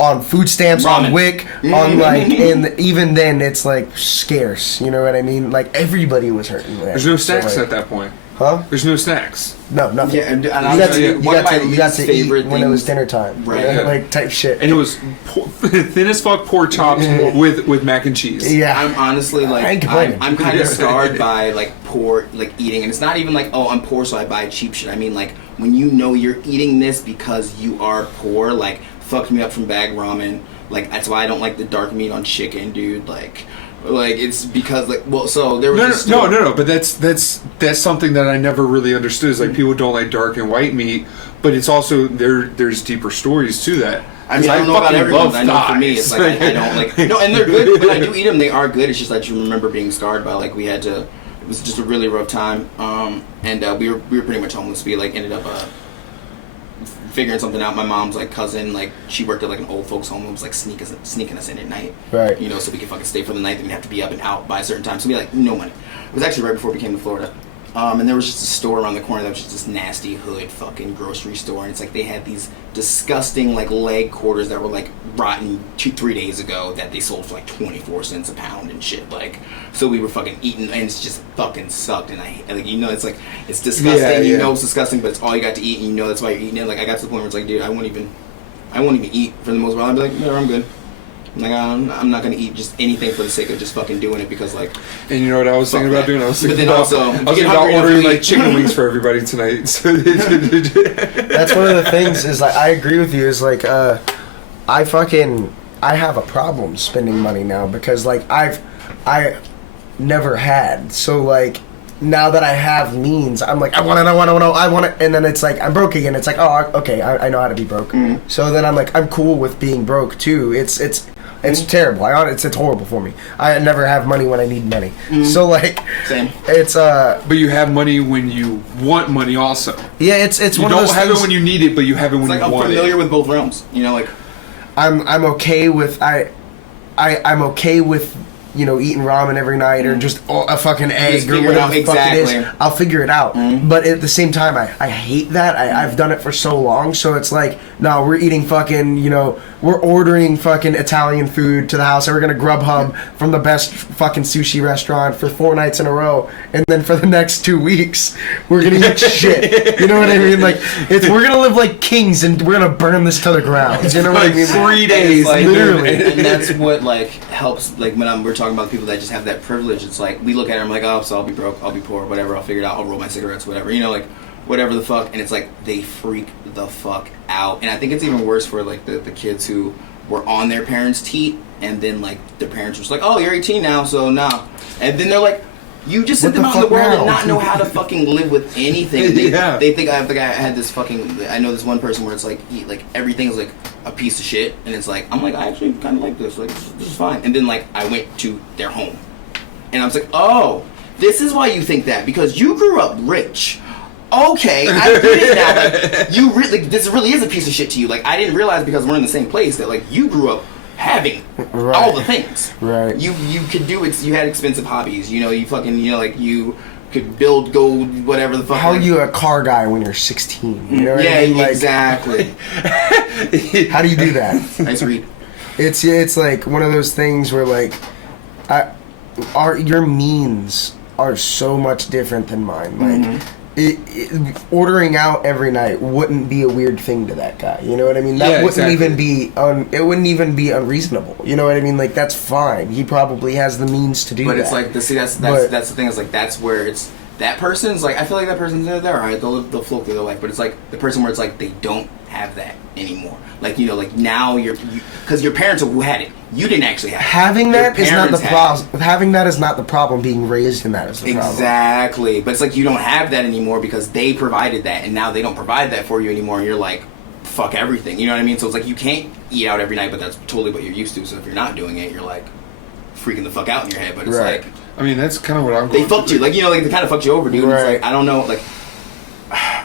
on food stamps, on Ramen. WIC, on like, and even then it's like scarce. You know what I mean? Like everybody was hurting. Man. There's no snacks So, like, at that point. huh? There's no snacks. No, nothing. Yeah, and You I'll got tell to, you, you one of got my to, you got least to eat favorite when it was things- dinner time, Right. Yeah. Like type shit. And it was thin as fuck pork chops with mac and cheese. Yeah, I'm honestly I like ain't complaining. I'm kind of scarred by like poor like eating, and it's not even like, oh, I'm poor so I buy cheap shit. I mean, like, when you know you're eating this because you are poor, like, fucked me up from bag ramen. Like, that's why I don't like the dark meat on chicken, dude. Like it's because like, well, so there was No. But that's something that I never really understood. Is like, people don't like dark and white meat, but it's also there's deeper stories to that. I mean, I don't know about fucking everyone. love I know for me, it's like I don't like. No, and they're good. When I do eat them, they are good. It's just that you remember being scarred by like we had to. It was just a really rough time, and we were pretty much homeless. We like ended up figuring something out. My mom's like cousin, like she worked at like an old folks home and was like sneaking us in at night, Right. You know, so we could fucking stay for the night. Then we have to be up and out by a certain time. So we had, like, no money. It was actually right before we came to Florida. And there was just a store around the corner that was just this nasty hood fucking grocery store, and it's like they had these disgusting like leg quarters that were like rotten 2-3 days ago that they sold for like 24 cents a pound and shit. Like, so we were fucking eating, and it's just fucking sucked. And I like, you know, it's like it's disgusting. Yeah, You yeah. know it's disgusting, but it's all you got to eat, and you know that's why you're eating it. Like, I got to the point where it's like, dude, I won't even eat for the most part. I'd be like, no, I'm good. Like, I'm not gonna eat just anything for the sake of just fucking doing it because like. And you know what I was thinking about doing? I was But thinking then about, also, I was you thinking get about hungry enough ordering to like eat. chicken wings for everybody tonight. So That's one of the things. Is like I agree with you. Is like I have a problem spending money now because like I never had. So like now that I have means, I'm like, I want it, and then it's like I'm broke again. It's like, oh, okay, I know how to be broke. So then I'm like, I'm cool with being broke too. It's terrible. It's horrible for me. I never have money when I need money. So like, Same. It's But you have money when you want money also. yeah, it's You one of don't those have things. it when you need it, but you have it when It's like you I'm want familiar it. with both realms. You know, like I'm okay with I'm okay with eating ramen every night or just a fucking egg or figure it whatever out. the fuck it Exactly. is. I'll figure it out. But at the same time, I hate that. I've done it for so long, so it's like, no, we're eating fucking, we're ordering fucking Italian food to the house, and we're gonna Grubhub from the best fucking sushi restaurant for 4 nights in a row, and then for the next 2 weeks, we're gonna eat shit. You know what I mean? Like, we're gonna live like kings, and we're gonna burn this to the ground. You know what I Like mean? 3 days, like, literally. and that's what like helps. Like when we're talking about people that just have that privilege, it's like we look at them like, oh, so I'll be broke, I'll be poor, whatever, I'll figure it out, I'll roll my cigarettes, whatever, like whatever the fuck, and it's like they freak the fuck out. And I think it's even worse for like the kids who were on their parents' teat, and then like their parents were just like, oh, you're 18 now, so nah, and then they're like, you just sent What them the out in the fuck world now? and not know how to fucking live with anything. They, Yeah. they think I had this fucking. I know this one person where it's like everything's like a piece of shit, and it's like I'm like I actually kind of like this. Like this is fine. And then like I went to their home, and I was like, oh, this is why you think that because you grew up rich. Okay, I get it now. Like you really, this really is a piece of shit to you. Like I didn't realize because we're in the same place that like you grew up having Right. all the things. Right. You could do it. You had expensive hobbies. You fucking like you could build gold, whatever the fuck. How are like, you a car guy when you're 16? You know what yeah, I mean? Like, exactly. how do you do that? Nice read. It's like one of those things where like, your means are so much different than mine. Like, ordering out every night wouldn't be a weird thing to that guy. You know what I mean? That Yeah, wouldn't exactly. even be it wouldn't even be unreasonable. You know what I mean? Like that's fine. He probably has the means to do But that. it's like that's But- the thing is like that's where it's that person's like I feel like that person's they're alright, they'll float through their life, but it's like the person where it's like they don't have that anymore. Like like now because your parents who had it, you didn't actually have it. having Your that is not the parents had problem. Having that is not the problem. Being raised in that is the problem. Exactly, but it's like you don't have that anymore because they provided that, and now they don't provide that for you anymore. And you're like, fuck everything. You know what I mean? So it's like you can't eat out every night, but that's totally what you're used to. So if you're not doing it, you're like freaking the fuck out in your head. But it's Right. like I mean, that's kind of what I'm going they fucked you, like like they kind of fucked you over, dude. Right. It's like I don't know, like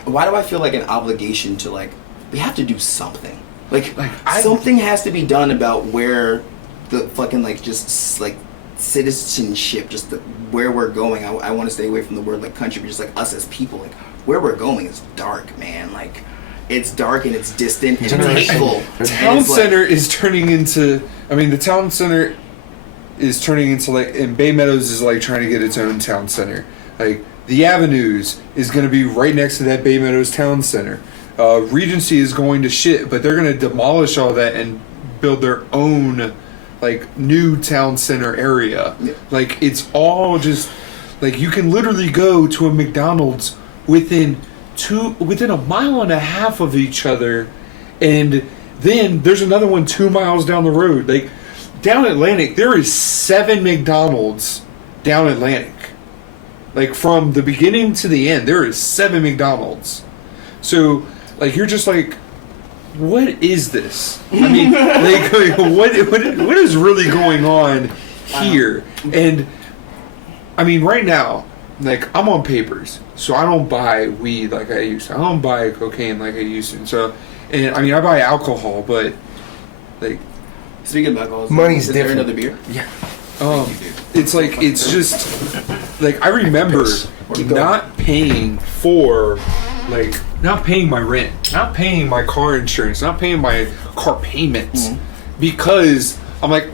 why do I feel like an obligation to like we have to do something? Like something has to be done about where the fucking like just like citizenship, just where we're going. I want to stay away from the word like country, but just like us as people, like where we're going is dark, man. Like it's dark and it's distant and it's hateful. The town center is turning into. I mean, the town center is turning into like, and Bay Meadows is like trying to get its own town center. Like the Avenues is going to be right next to that Bay Meadows town center. Regency is going to shit, but they're going to demolish all that and build their own like new town center area. Yeah. Like it's all just like you can literally go to a McDonald's within a mile and a half of each other, and then there's another one 2 miles down the road. Like down Atlantic, there is 7 McDonald's down Atlantic. Like from the beginning to the end, there is 7 McDonald's. So like you're just like, what is this? I mean, like what is really going on here? And I mean, right now, like I'm on papers, so I don't buy weed like I used to. I don't buy cocaine like I used to. So, and I mean, I buy alcohol, but like, Speaking of alcohol, Money's is there different. another beer? Yeah. it's like it's just like I remember not paying for not paying my rent, not paying my car insurance, not paying my car payments because I'm like,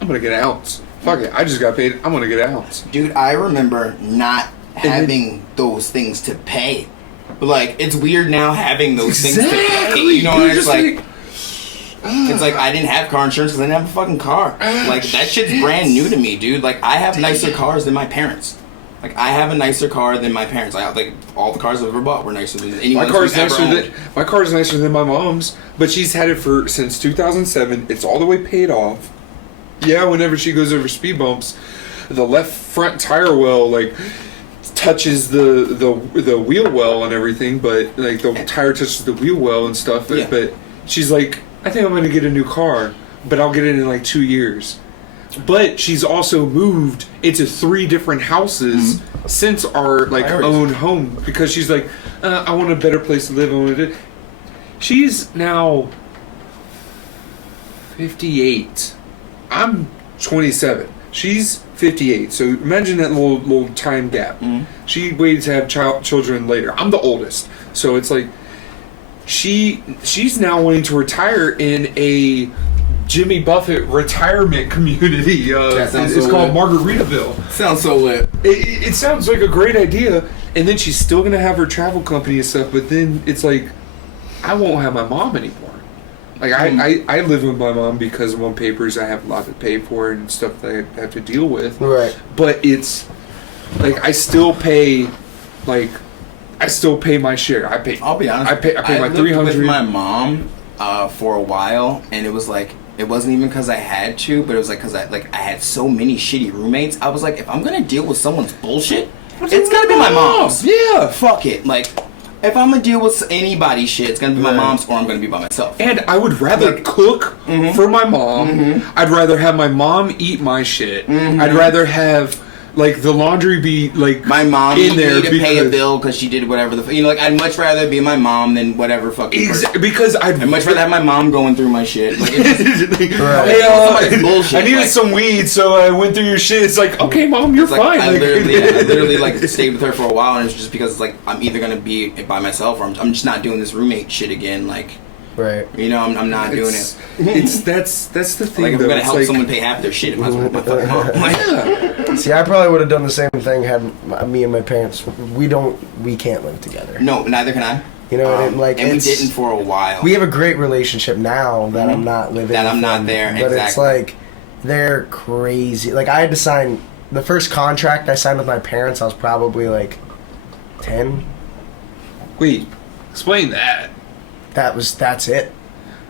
I'm gonna get an ounce. Fuck it, I just got paid. I'm gonna get an ounce. Dude, I remember not having those things to pay. But like, it's weird now having those things to pay. You know, You're it's just like it's like I didn't have car insurance because I didn't have a fucking car. Like that shit's brand new to me, dude. Like I have nicer cars than my parents. Like I have a nicer car than my parents. I have, like all the cars I've ever bought were nicer than anyone. My car is nicer than my mom's, but she's had it since 2007. It's all the way paid off. Yeah, whenever she goes over speed bumps, the left front tire well touches the wheel well and everything, but like the tire touches the wheel well and stuff. Yeah. But she's like, I think I'm gonna get a new car, but I'll get it in like 2 years. But she's also moved into 3 different houses since our like own home because she's like, I want a better place to live. I want to. She's now 58. I'm 27. She's 58. So imagine that little time gap. She waited to have children later. I'm the oldest, so it's like she's now wanting to retire in a Jimmy Buffett retirement community. It's called Margaritaville. Sounds so lit. It sounds like a great idea, and then she's still gonna have her travel company and stuff. But then it's like, I won't have my mom anymore. Like I live with my mom because I'm on papers. I have a lot to pay for and stuff that I have to deal with. Right. But it's like I still pay my share. I'll be honest. I pay my lived $300 with my mom for a while, and it was like, it wasn't even because I had to, but it was like because I had so many shitty roommates. I was like, if I'm gonna deal with someone's bullshit, it's gotta be my mom's. Yeah. Fuck it. Like, if I'm gonna deal with anybody's shit, it's gonna be my mom's, or I'm gonna be by myself. And I would rather cook for my mom. I'd rather have my mom eat my shit. I'd rather have like the laundry be like My mom in there to pay a bill because she did whatever like I'd much rather be my mom than whatever fucking person. Because I'd much rather have my mom going through my shit. Like, Hey, bullshit. I needed Like, some weed, so I went through your shit. It's like, okay, mom, you're like, fine. I literally like stayed with her for a while, and it's just because it's like I'm either gonna be by myself or I'm just not doing this roommate shit again. Like, Right. you know, I'm not doing it. That's the thing. Like, if though. I'm gonna It's help like, someone pay half their shit, it might as well be my fucking mom. Like, See, I probably would have done the same thing had me and my parents. We can't live together. no, neither can I. You know, and like, and we it's- didn't for a while. We have a great relationship now that I'm not living. That I'm with not them, there, But it's exactly. like they're crazy. Like, I had to sign the first contract I signed with my parents. I was probably like 10. Wait, explain that. That's it.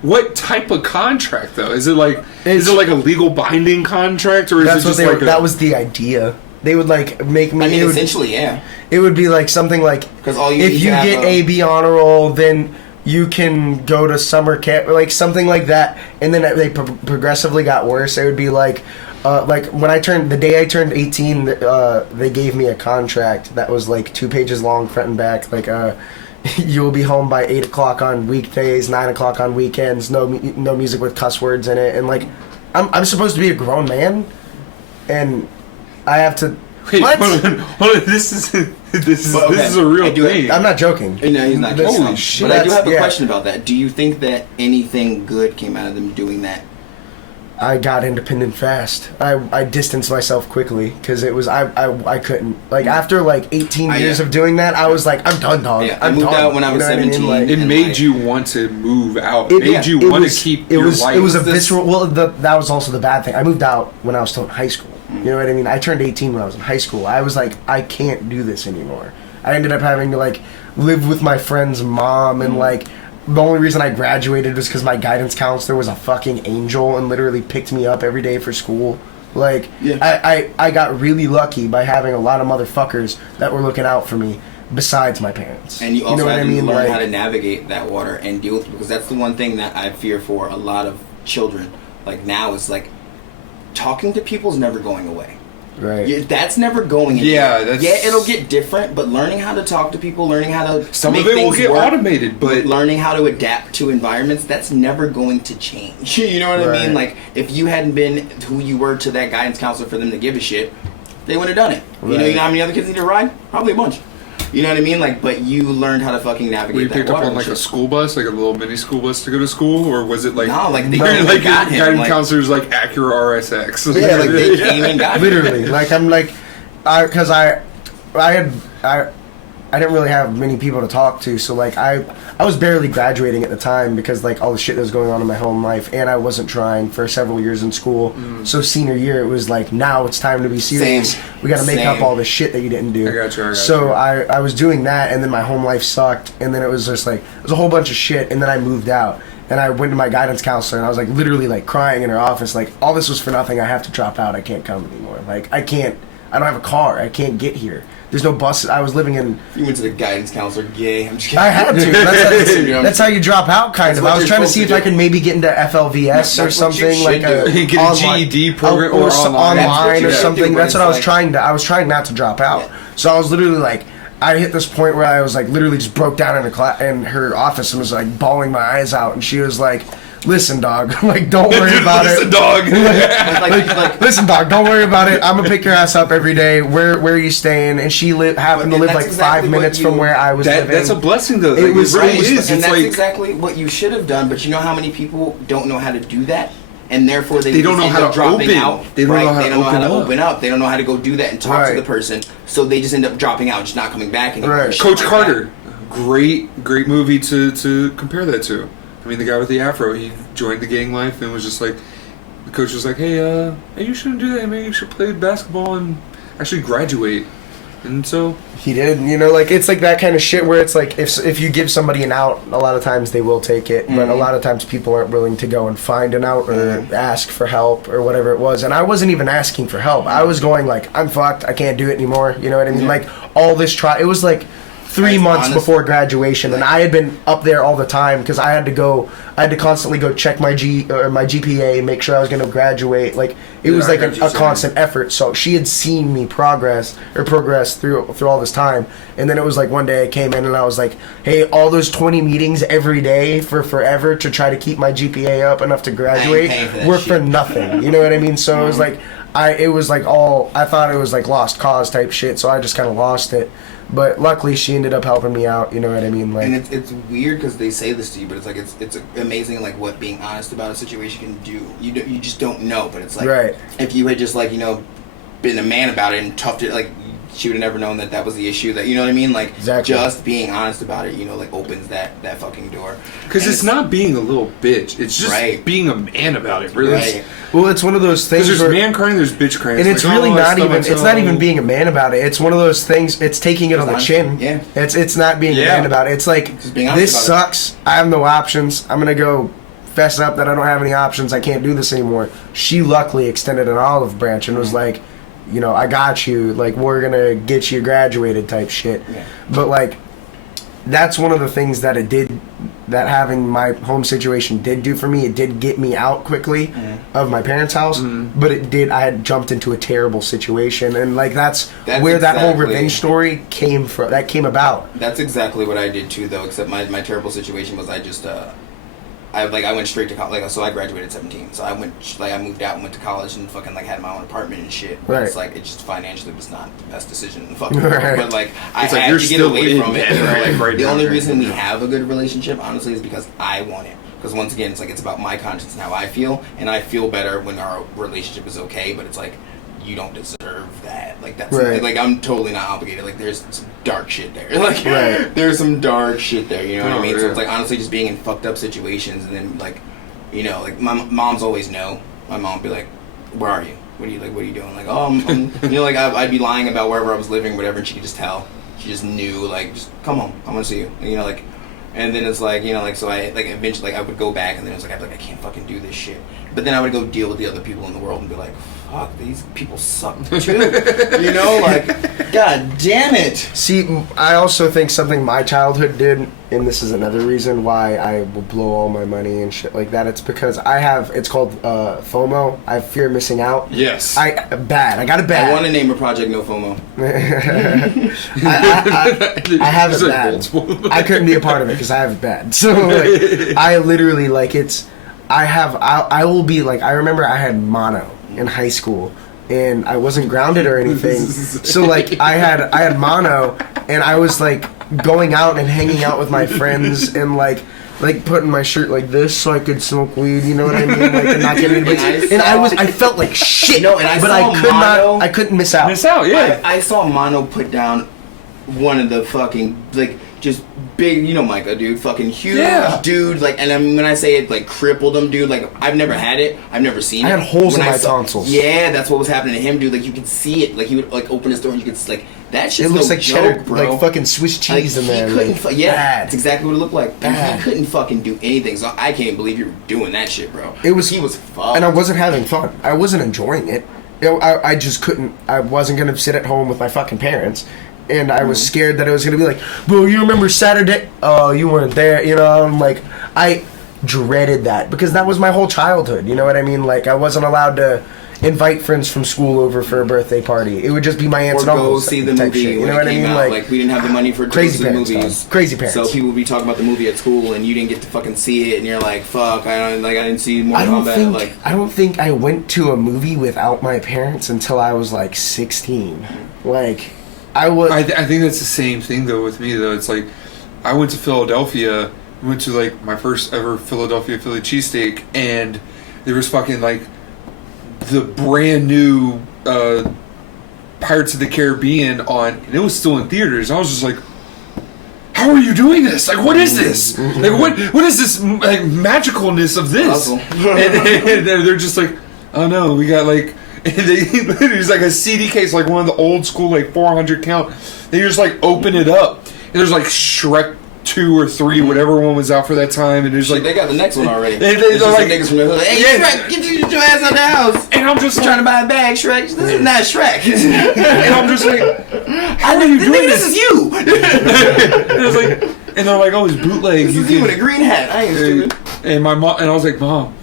What type of contract though? Is it like a legal binding contract, or is That's it what just that was the idea. They would like make me. I mean, it would, essentially, yeah. it would be like something like 'Cause all you if need you to have get a- A/B honor roll, then you can go to summer camp, or like something like that. And then they progressively got worse. It would be like when the day I turned 18, they gave me a contract that was like 2 pages long, front and back. Like, you'll be home by 8 o'clock on weekdays, 9 o'clock on weekends. No music with cuss words in it. And like, I'm supposed to be a grown man, and I have to. Wait, What? hold on. This is okay. a real I do- thing. I'm not joking. No, he's not. Holy joking. shit. But I do have a Yeah. question about that. Do you think that anything good came out of them doing that? I got independent fast. I distanced myself quickly because it was I couldn't, like, after like 18 years yeah. of doing that, I was like, I'm done, dog. Yeah, I I'm moved done. out when I was You know what 17. Like, it and made like- you want to move out. it made you it want was- to keep it your was life. it was a this- visceral. Well, that was also the bad thing. I moved out when I was still in high school. You know what I mean? I turned 18 when I was in high school. I was like, I can't do this anymore. I ended up having to like live with my friend's mom, and like the only reason I graduated was because my guidance counselor was a fucking angel and literally picked me up every day for school. Like, Yeah. I got really lucky by having a lot of motherfuckers that were looking out for me besides my parents. And you also know what have I to mean? learn Like, how to navigate that water and deal with it, because that's the one thing that I fear for a lot of children. Like, now is like talking to people's never going away. right. That's never going anywhere. Yeah, that's- yeah, it'll get different, but learning how to talk to people, learning how to Some make of it will things get work, automated, but learning how to adapt to environments, that's never going to change. You know what I Right. mean? Like, if you hadn't been who you were to that guidance counselor for them to give a shit, they wouldn't have done it. You know Right. how many other kids need to ride? Probably a bunch. You know what I mean? Like, but you learned how to fucking navigate were you that picked up water on and like a shit. school bus, like a little mini school bus to go to school, or was it like No, like they like got him. guidance Like, counselors like Acura RSX? yeah, like they came and got him. Literally, like, I'm like, because I didn't really have many people to talk to, so like I was barely graduating at the time because like all the shit that was going on in my home life, and I wasn't trying for several years in school. So senior year, it was like, now it's time to be serious. Same. We got to make up Same. all the shit that you didn't do. I got you. So I was doing that, and then my home life sucked, and then it was just like, it was a whole bunch of shit, and then I moved out, and I went to my guidance counselor, and I was like literally like crying in her office, like, all this was for nothing. I have to drop out. I can't come anymore. Like, I I don't have a car. I can't get here. There's no buses. I was living in... You went to the guidance counselor, gay. I'm just kidding. I had to. That's how you drop out, kind of. I was trying to see if I could maybe get into FLVS or something, like a get a GED program or online or something. Do, that's what I was trying to. I was trying not to drop out. Yeah. So I was literally like, I hit this point where I was like, literally just broke down in her office and was like bawling my eyes out, and she was like, listen, dog. Like, don't worry about listen, it. Dog. Listen, dog. Don't worry about it. I'm gonna pick your ass up every day. Where are you staying? And she happened to live like exactly 5 minutes from where I was living. That's a blessing, though. It was right. And that's exactly what you should have done. But you know how many people don't know how to do that, and therefore they don't know how to dropping open. out. They don't know how to open up. They don't know how to go do that and talk to the person. So they just end up dropping out, just not coming back anymore. Right. Coach Carter, great movie to compare that to. I mean, the guy with the afro, he joined the gang life and was just like, the coach was like, hey, you shouldn't do that, man. You should play basketball and actually graduate. And so he did. You know, like, it's like that kind of shit where it's like, if you give somebody an out, a lot of times they will take it, but a lot of times people aren't willing to go and find an out or ask for help or whatever it was. And I wasn't even asking for help. I was going like, I'm fucked. I can't do it anymore. You know what I mean? Like, all this it was like 3 months before graduation, and I had been up there all the time because I had to constantly go check my GPA, make sure I was going to graduate. Like, it was like a constant effort. So she had seen me progress through all this time, and then it was like one day I came in and I was like, hey, all those 20 meetings every day for forever to try to keep my GPA up enough to graduate were for nothing. You know what I mean? So it was like I thought it was like lost cause type shit. So I just kind of lost it. But luckily, she ended up helping me out. You know what I mean? Like, and it's weird because they say this to you, but it's like it's amazing like what being honest about a situation can do. You just don't know, but it's like if you had just like been a man about it and toughed it, like she would have never known that was the issue. That you know what I mean? Like just being honest about it, like opens that fucking door. Because it's not being a little bitch. It's just being a man about it. Really. Right. Well, it's one of those things. There's man crying, there's bitch crying, and it's like, really not even. It's not even being a man about it. It's one of those things. It's taking it on the chin. Yeah. It's not being a man about it. It's like, this sucks. I have no options. I'm gonna go fess up that I don't have any options. I can't do this anymore. She luckily extended an olive branch and was like, I got you. Like, we're gonna get you graduated type shit. Yeah. But like, that's one of the things that it did, that having my home situation did do for me. It did get me out quickly of my parents' house, but I had jumped into a terrible situation, and like that's where that whole revenge story came from. That came about. That's exactly what I did too, though. Except my terrible situation was I just I went straight to college. So I graduated at 17. So I moved out and went to college and fucking had my own apartment and shit. Right. It's like, it just financially was not the best decision in the fucking world. But like, I had to get away from it. The only reason we have a good relationship, honestly, is because I want it. Because once again, it's like, it's about my conscience and how I feel, and I feel better when our relationship is okay. But it's like, you don't deserve that. Like, that's like, I'm totally not obligated. Like, there's some dark shit there. Like, there's some dark shit there. You know what I mean? So it's like, honestly, just being in fucked up situations, and then like, like my mom's always know. My mom would be like, "Where are you? What are you doing?" Like, "Oh, I'm like I'd be lying about wherever I was living, whatever, and she could just tell. She just knew. Like, just come home. I want to see you. Like. And then it's like, so I, like, eventually, like, I would go back, and then it was like, I can't fucking do this shit. But then I would go deal with the other people in the world and be like, fuck, these people suck too. Like, god damn it. See, I also think something my childhood did, and this is another reason why I will blow all my money and shit like that. It's because it's called FOMO. I have fear of missing out. Yes. I got it bad. I want to name a project No FOMO. I have it bad. I couldn't be a part of it because I have it bad. So like, I literally like I will be like, I remember I had mono in high school, and I wasn't grounded or anything. So like I had mono, and I was like going out and hanging out with my friends and like putting my shirt like this so I could smoke weed, you know what I mean? Like, and not get anybody. And I felt like shit. No, and I couldn't miss out. Yeah. I saw Mono put down one of the fucking like just big, Micah, dude, fucking huge dude, like, and when I say it, like, crippled him, dude, like, I've never had it, I've never seen it. I had holes in my tonsils. Yeah, that's what was happening to him, dude. Like, you could see it, like, he would like open his door and you could like that shit's it looks no like joke, cheddar, bro. like fucking Swiss cheese in there. That's exactly what it looked like. Bad. He couldn't fucking do anything, so I can't believe you were doing that shit, bro. He was fucked, and I wasn't having fun. I wasn't enjoying it. I just couldn't. I wasn't gonna sit at home with my fucking parents, and I was scared that it was gonna be like, bro, you remember Saturday? Oh, you weren't there. You know, I'm like, I dreaded that because that was my whole childhood. You know what I mean? Like, I wasn't allowed to invite friends from school over for a birthday party. It would just be my aunts Or and go uncles see the type movie shit. You when know it what I came mean? out. Like, we didn't have the money for crazy to parents, movies. dog. Crazy parents. So people would be talking about the movie at school, and you didn't get to fucking see it, and you're like, "Fuck, I didn't see Mortal Kombat." I don't think I went to a movie without my parents until I was like 16. Like, I was. I think that's the same thing though with me though. It's like I went to Philadelphia. Went to like my first ever Philadelphia Philly cheesesteak, and there was fucking like the brand new Pirates of the Caribbean on, and it was still in theaters. I was just like, how are you doing this? Like, what is this? Like, what is this like magicalness of this? And they're just like, oh no, we got like, and there's like a CD case, like one of the old school like 400 count. They just like open it up, and there's like Shrek 2 or 3, whatever one was out for that time, and there's like they got the next one already. They're like niggas from the hood. Hey, Shrek, get your ass out the house. And I'm just trying to buy a bag, Shrek. This is not Shrek. And I'm just like, how are you doing this? This is you. And I was like, and they're like, oh, it's bootleg. This is you with a green hat. I ain't stupid. And my mom, and I was like, Mom,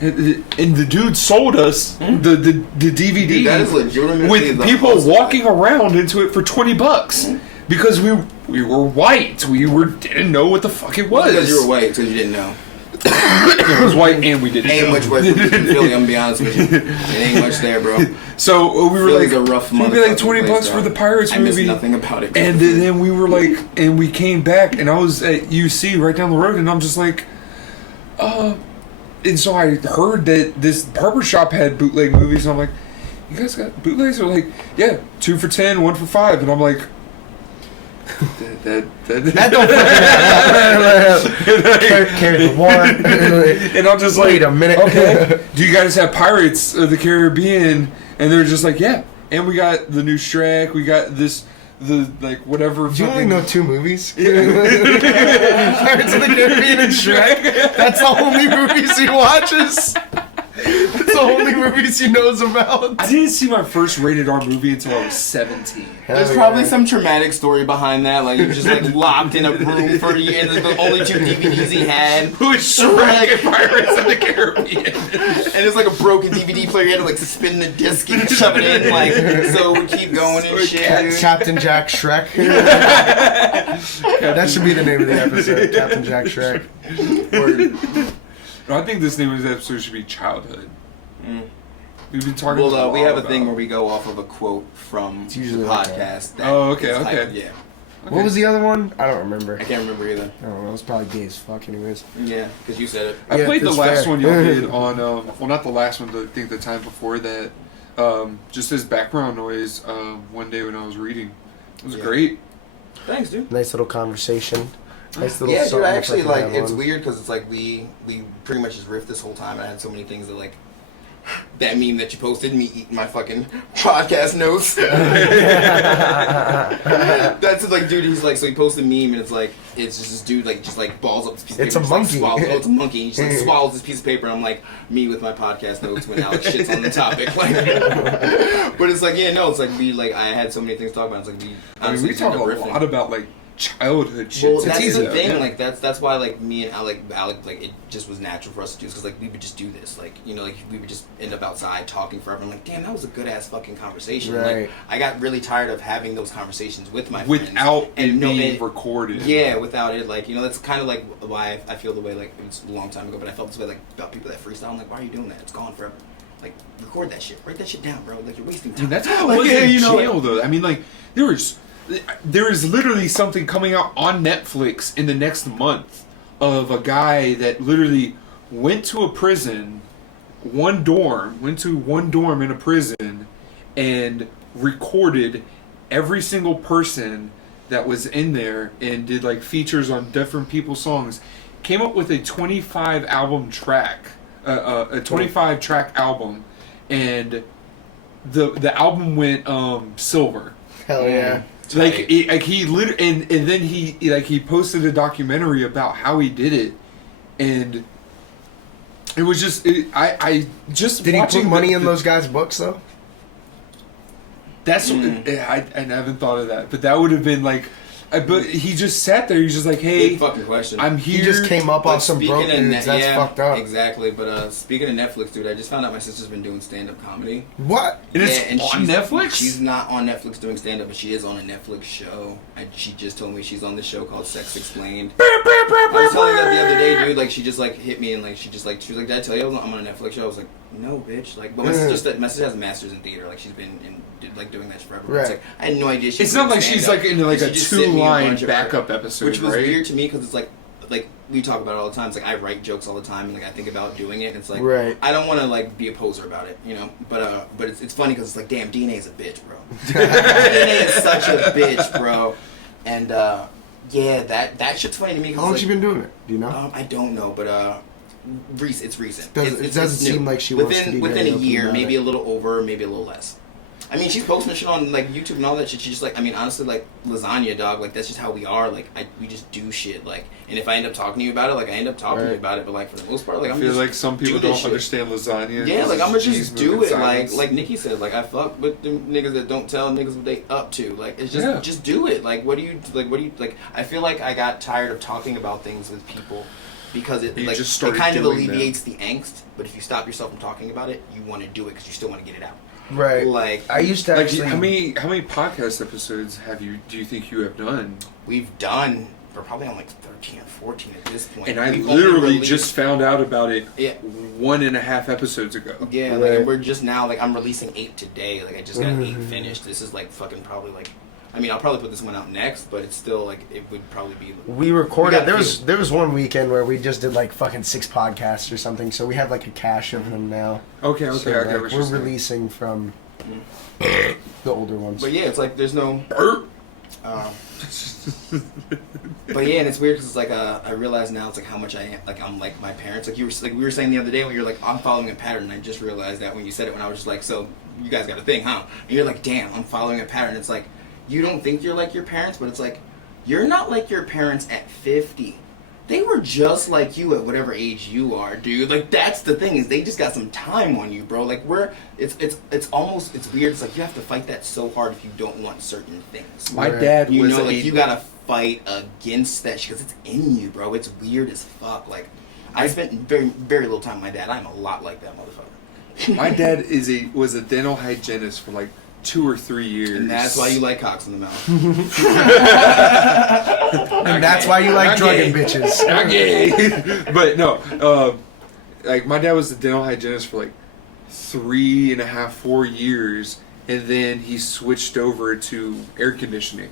and the dude sold us the DVD. Dude, that is legitimately with people walking around into it for $20 because we were white. We didn't know what the fuck it was. Because you were white, because you didn't know. It was white, and we didn't. Ain't much white from Philly. I'm gonna be honest with you. It ain't much there, bro. So we were Philly's like, a rough we'd be like $20 for the Pirates I movie. I nothing about it. And then we were like, and we came back, and I was at UC right down the road, and I'm just like, and so I heard that this barber shop had bootleg movies, and I'm like, you guys got bootlegs? They're like, yeah, 2 for $10, 1 for $5, and I'm like, that don't Carry the one. And I'm just like, wait a minute. Okay, do you guys have Pirates of the Caribbean? And they're just like, yeah, and we got the new Shrek, we got this. The like whatever. Do you only know 2 movies? Pirates of the Caribbean and Shrek. That's the only movies he watches. That's the only movies he knows about. I didn't see my first rated R movie until I was 17. There's probably some traumatic story behind that. Like, you're just like locked in a room for years. And the only 2 DVDs he had was Shrek and Pirates of the Caribbean. And it's like a broken DVD player. You had to like spin the disc and shove it in, like, so it would keep going and shit. Captain Jack Shrek. That should be the name of the episode. Captain Jack Shrek. No, I think this name of the episode should be Childhood. We've been talking. Well, we have a thing where we go off of a quote from the podcast. That okay. yeah. What was the other one? I don't remember. I can't remember either. I don't know. It was probably gay as fuck, anyways. Yeah, because you said it. I played the that's last fair. one y'all did on. Well, not the last one, but I think the time before that. Just as background noise. One day when I was reading, it was great. Thanks, dude. Nice little conversation. Nice little Yeah, dude. something I to actually fucking like. have It's on. weird because it's like we pretty much just riffed this whole time. And I had so many things that like. That meme that you posted, me eating my fucking podcast notes. That's like, dude. He's like, so he posted a meme, and it's just this dude just balls up this piece of It's paper. a just, monkey. Like, swallows, it's a monkey. And he just swallows this piece of paper, and I'm like, me with my podcast notes when Alex shits on the topic. Like, but it's like, yeah, no, it's like I had so many things to talk about. It's like We talk a lot about like childhood shit. Well, that's the thing. Yeah. Like that's why like me and Alec, like it just was natural for us to do, because like we would just do this. Like, you know, like we would just end up outside talking forever. I'm like, damn, that was a good ass fucking conversation. Right. Like, I got really tired of having those conversations with my without friends it being recorded. Yeah, without it. Like, you know, that's kind of like why I feel the way. Like, it was a long time ago, but I felt this way like about people that freestyle. I'm like, why are you doing that? It's gone forever. Like, record that shit. Write that shit down, bro. Like, you're wasting time. Dude, that's how it like, was yeah, in you know, jail, though. I mean, like, there is literally something coming out on Netflix in the next month of a guy that literally went to a prison, went to one dorm in a prison, and recorded every single person that was in there and did like features on different people's songs. Came up with a 25 track album, and the album went silver. Hell yeah. He literally, and then he posted a documentary about how he did it, and it was just I just Did he watching put money in those guys' books though? That's I haven't thought of that, but that would have been like. But he just sat there. He's just like, "Hey, Big fucking question. I'm here." He just came up But off some speaking broke of dudes. That's fucked up. Exactly. But speaking of Netflix, dude, I just found out my sister's been doing stand-up comedy. What? And it's and on Netflix? She's not on Netflix doing stand-up, but she is on a Netflix show. She just told me she's on this show called Sex Explained. I was telling her that the other day, dude. Like, she just like hit me and like she was like, "Did I tell you I'm on a Netflix show?" I was like, "No, bitch." Like, but my sister has a master's in theater. Like, she's been doing that forever. Right. It's like I had no idea. It's not like she's like in like a She just sent me a 2-line bunch of her- backup episode, which was right? weird to me because it's like we talk about it all the time. It's like I write jokes all the time and like I think about doing it. And it's like Right. I don't want to like be a poser about it, you know. But it's funny because it's like, damn, DNA is a bitch, bro. DNA is such a bitch, bro. And yeah, that shit's funny to me. How long has she been doing it? Do you know? I don't know, but it's recent. It doesn't seem like she wants to be within very a open year, about maybe it. a little over, maybe a little less. I mean, she's posting shit on like YouTube and all that shit. She's just like, I mean, honestly, like lasagna, dog. Like that's just how we are. Like we just do shit. Like, and if I end up talking to you about it, like I end up talking to you about it. But like for the most part, like I I'm feel just like some people do this don't shit. understand lasagna. Yeah, like I'm gonna just do it. Silence. Like Nikki said, like I fuck with the niggas that don't tell niggas what they up to. Like it's just do it. Like what do you like? I feel like I got tired of talking about things with people. Because it kind of alleviates the angst, but if you stop yourself from talking about it, you want to do it because you still want to get it out. Right. Like I used to Like, actually. how many podcast episodes do you think you have done? we've done, we're probably on like 13 or 14 at this point. And I We've only literally released- just found out about it Yeah. 1.5 episodes ago. Yeah, Right. like we're just now like I'm releasing 8 today. Like I just got 8 finished. This is like fucking probably like. I mean, I'll probably put this one out next, but it's still like it would probably be. We recorded. We got There was one weekend where we just did like fucking 6 podcasts or something. So we have like a cache of them now. Okay, So, I get like, what you're we're saying. releasing from the older ones. But yeah, it's like there's no. Burp. But yeah, and it's weird because it's like I realize now it's like how much I am like I'm like my parents. Like we were saying the other day when you're like I'm following a pattern. And I just realized that when you said it when I was just like, so you guys got a thing, huh? And you're like, damn, I'm following a pattern. It's like you don't think you're like your parents, but it's like you're not like your parents at 50. They were just like you at whatever age you are, dude. Like that's the thing is they just got some time on you, bro. Like it's almost weird. It's like you have to fight that so hard if you don't want certain things. My Right. dad You was know, a- like you gotta fight against that shit because it's in you, bro. It's weird as fuck. Like I spent very very little time with my dad. I'm a lot like that motherfucker. My dad was a dental hygienist for like 2 or 3 years. And that's why you like cocks in the mouth. And that's why you like Not drugging gay. bitches. Not gay. But no, like my dad was a dental hygienist for like 3.5, 4 years, and then he switched over to air conditioning.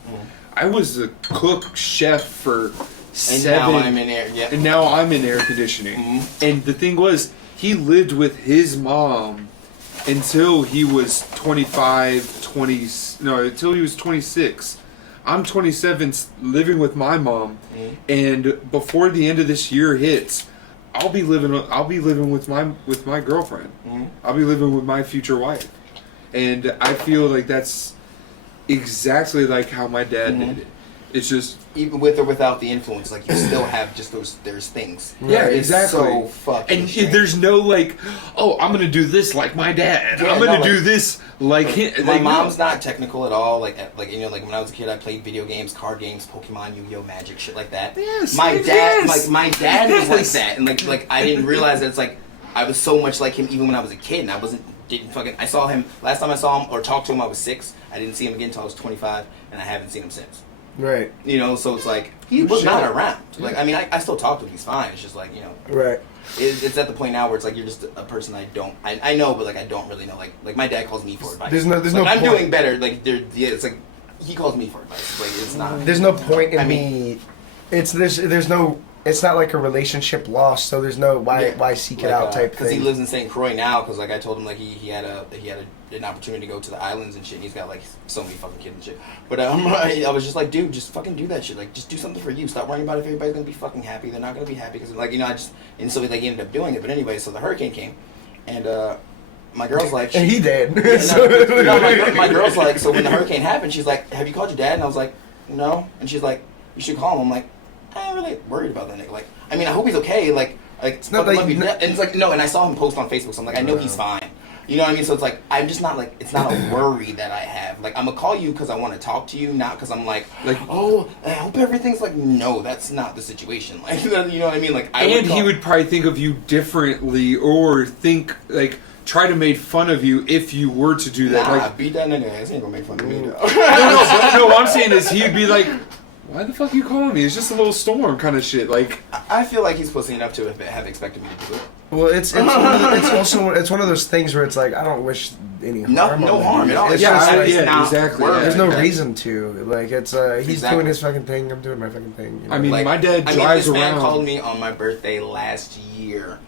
I was a cook chef for And 7. now I'm in there. Yeah. And now I'm in air conditioning. And the thing was, he lived with his mom until he was until he was 26. I'm 27, living with my mom, and before the end of this year hits, I'll be living with my girlfriend. I'll be living with my future wife, and I feel like that's exactly like how my dad did it. It's just Even with or without the influence, like you still have just there's things. yeah, Right. It's exactly. so fucking and strange. there's no like, oh, I'm gonna do this like my dad. Yeah, I'm gonna no, do like- this like him. My Like, no. mom's not technical at all. Like you know, like when I was a kid, I played video games, card games, Pokemon, Yu-Gi-Oh, Magic, shit like that. Yes, my dad, yes. like my dad was like Yes. that, and like I didn't realize that it's like I was so much like him even when I was a kid, and I didn't fucking. I saw him last time I saw him or talked to him. I was 6. I didn't see him again until I was 25, and I haven't seen him since. Right. You know, so it's like he was not around. Like I mean, I still talk to him. He's fine. It's just like you know. Right. It's at the point now where it's like you're just a person I know, but like I don't really know. Like my dad calls me for advice. There's no like, point. I'm doing better. Like it's like he calls me for advice. Like it's not. There's no point in I mean- me. There's no. It's not like a relationship lost. So there's no why seek it out type Because he thing. lives in St. Croix now. Because like I told him like he had an opportunity to go to the islands and shit. And he's got like so many fucking kids and shit. But I was just like, dude, just fucking do that shit. Like just do something for you. Stop worrying about if everybody's gonna be fucking happy. They're not gonna be happy because like you know and so like he ended up doing it. But anyway, so the hurricane came, and my girl's like, And he did. my girl's like, so when the hurricane happened, she's like, have you called your dad? And I was like, no. And she's like, you should call him. I'm like, I ain't really worried about that nigga. Like, I mean, I hope he's okay. Like not fucking like love you. And it's like, no. And I saw him post on Facebook, so I'm like, I know he's fine. You know what I mean? So it's like, I'm just not like, it's not a worry that I have. Like, I'm gonna call you because I want to talk to you, not because I'm like, oh, I hope everything's like, no, that's not the situation. Like, you know what I mean? Like, he would probably think of you differently, or think, like, try to make fun of you if you were to do that. Nah, Like, beat that nigga ass. He ain't gonna make fun of me, though. no, what I'm saying is he'd be like, why the fuck are you calling me? It's just a little storm kind of shit. Like, I feel like he's pussy enough to have expected me to do it. Well, it's also it's one of those things where it's like I don't wish any harm. No harm at all. It's Yeah, just like, exactly. Yeah. there's no reason to. Like it's he's doing his fucking thing. I'm doing my fucking thing. You know? I mean, Like, my dad drives this around. man called me on my birthday last year,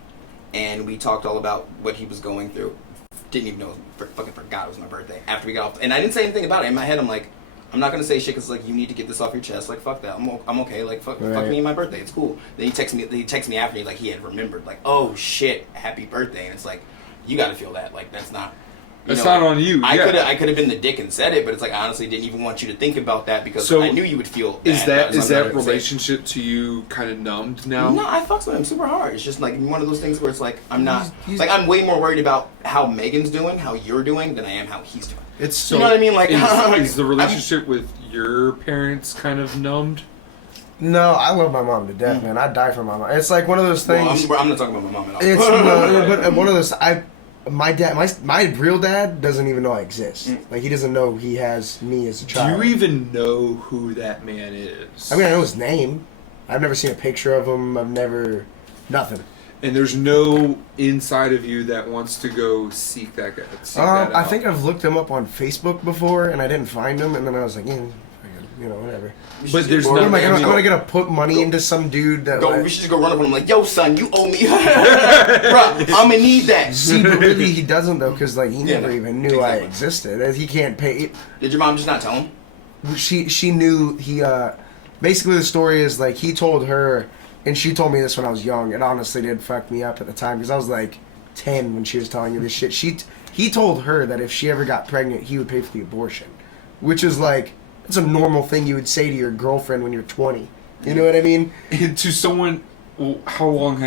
and we talked all about what he was going through. Didn't even know, fucking forgot it was my birthday. After we got off, and I didn't say anything about it. In my head, I'm like, I'm not gonna say shit because like you need to get this off your chest. Like fuck that, I'm okay. Like fuck me and my birthday. It's cool. Then he texted me after like he had remembered. Like oh shit, happy birthday. And it's like you got to feel that. Like that's not. It's not on you. I could have been the dick and said it, but it's like I honestly didn't even want you to think about that because I knew you would feel. Is that relationship to you kind of numbed now? No, I fucks with him super hard. It's just like one of those things where it's like I'm not like I'm way more worried about how Megan's doing, how you're doing, than I am how he's doing. It's so, you know what I mean? Like is the relationship with your parents kind of numbed? No, I love my mom to death, man. I'd die for my mom. It's like one of those things. Well, I'm not talking about my mom at all. It's but one of those. My dad, my real dad doesn't even know I exist. Like he doesn't know he has me as a child. Do you even know who that man is? I mean, I know his name. I've never seen a picture of him. I've never nothing. And there's no inside of you that wants to go seek that guy. I think I've looked him up on Facebook before, and I didn't find him, and then I was like, whatever. But there's What no. am I gonna put money into some dude that? We should just go run up on him like, yo, son, you owe me, bro. I'm gonna need that. See, but really, he doesn't though, because like he never even knew I existed. He can't pay. Did your mom just not tell him? She knew he. Basically, the story is like he told her, and she told me this when I was young. It honestly did fuck me up at the time because I was like 10 when she was telling me this shit. He told her that if she ever got pregnant, he would pay for the abortion, which is like it's a normal thing you would say to your girlfriend when you're 20. You know what I mean? And to someone, how long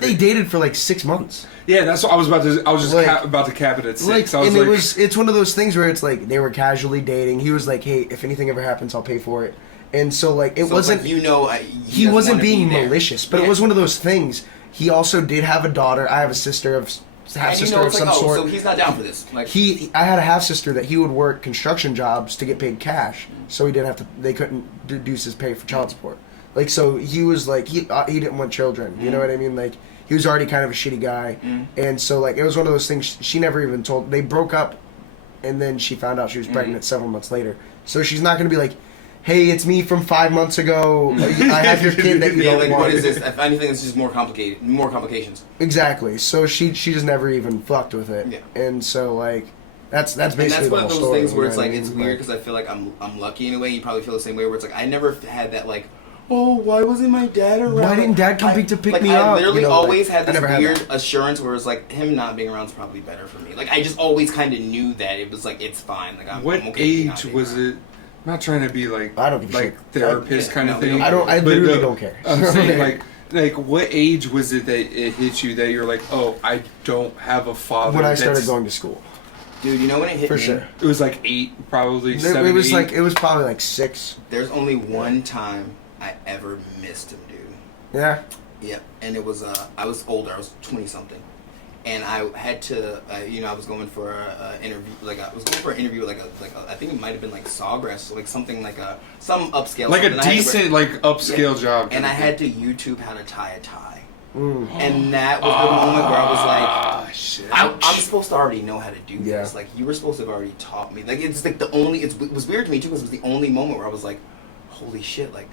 they dated for like 6 months. Yeah, that's what I was about to. I was just like, about to cap it at 6. Like, I was and like, it's one of those things where it's like they were casually dating. He was like, "Hey, if anything ever happens, I'll pay for it." And so like it wasn't. Like, he wasn't being malicious, but it was one of those things. He also did have a daughter. I have a sister of half sister of some sort. So he's not down for this. Like I had a half sister that he would work construction jobs to get paid cash, so he didn't have to. They couldn't deduce his pay for child support. Like so, he was like he didn't want children. You know what I mean? Like he was already kind of a shitty guy, and so like it was one of those things. She never even told. They broke up, and then she found out she was pregnant several months later. So she's not going to be like, hey, it's me from 5 months ago. I have your kid that you don't like, want. What is this? If anything, it's just more complications. Exactly. So she just never even fucked with it. Yeah. And so like that's basically and that's the one whole of those story, things where it's you know like what I it's mean? weird because I feel like I'm lucky in a way. You probably feel the same way. Where it's like I never had that like, oh, why wasn't my dad around? Why didn't dad come to pick me up? I literally always had this had weird assurance where it's like him not being around is probably better for me. Like I just always kind of knew that it was like it's fine. Like I'm okay age was it? I'm not trying to be like I don't give a shit. Therapist kind of thing. I literally don't care. I'm saying like what age was it that it hit you that you're like, oh, I don't have a father? When I started going to school. Dude, you know when it hit for me? sure. It was like 8, probably 7. It was 8. it was probably like 6. There's only one time I ever missed him, dude. Yeah. Yep, and it was I was older. I was 20 something, and I had to I was going for an interview. Like I was going for an interview with like a I think it might have been like Sawgrass, like something like some upscale, like something. A decent like upscale job. And I had to YouTube how to tie a tie. And that was the moment where I was like, shit. I'm supposed to already know how to do this. Yeah. Like, you were supposed to have already taught me. Like, it's like it was weird to me, too, because it was the only moment where I was like, holy shit, like,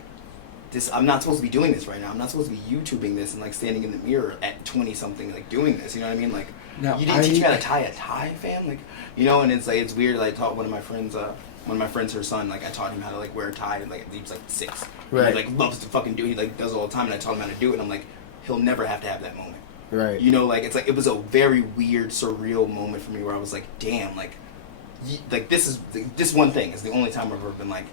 I'm not supposed to be doing this right now. I'm not supposed to be YouTubing this and, like, standing in the mirror at 20-something, like, doing this. You know what I mean? Like, now, you didn't teach me how to tie a tie, fam? Like, you know, and it's, like, it's weird. Like, I taught one of my friends, her son, like, I taught him how to, like, wear a tie, and, like, he was, like, 6. Right. He, like, loves to fucking do it. He, like, does it all the time, and I taught him how to do it, and I'm like, he'll never have to have that moment. Right. You know, like, it's like, it was a very weird, surreal moment for me where I was like, damn, like, this one thing is the only time I've ever been like,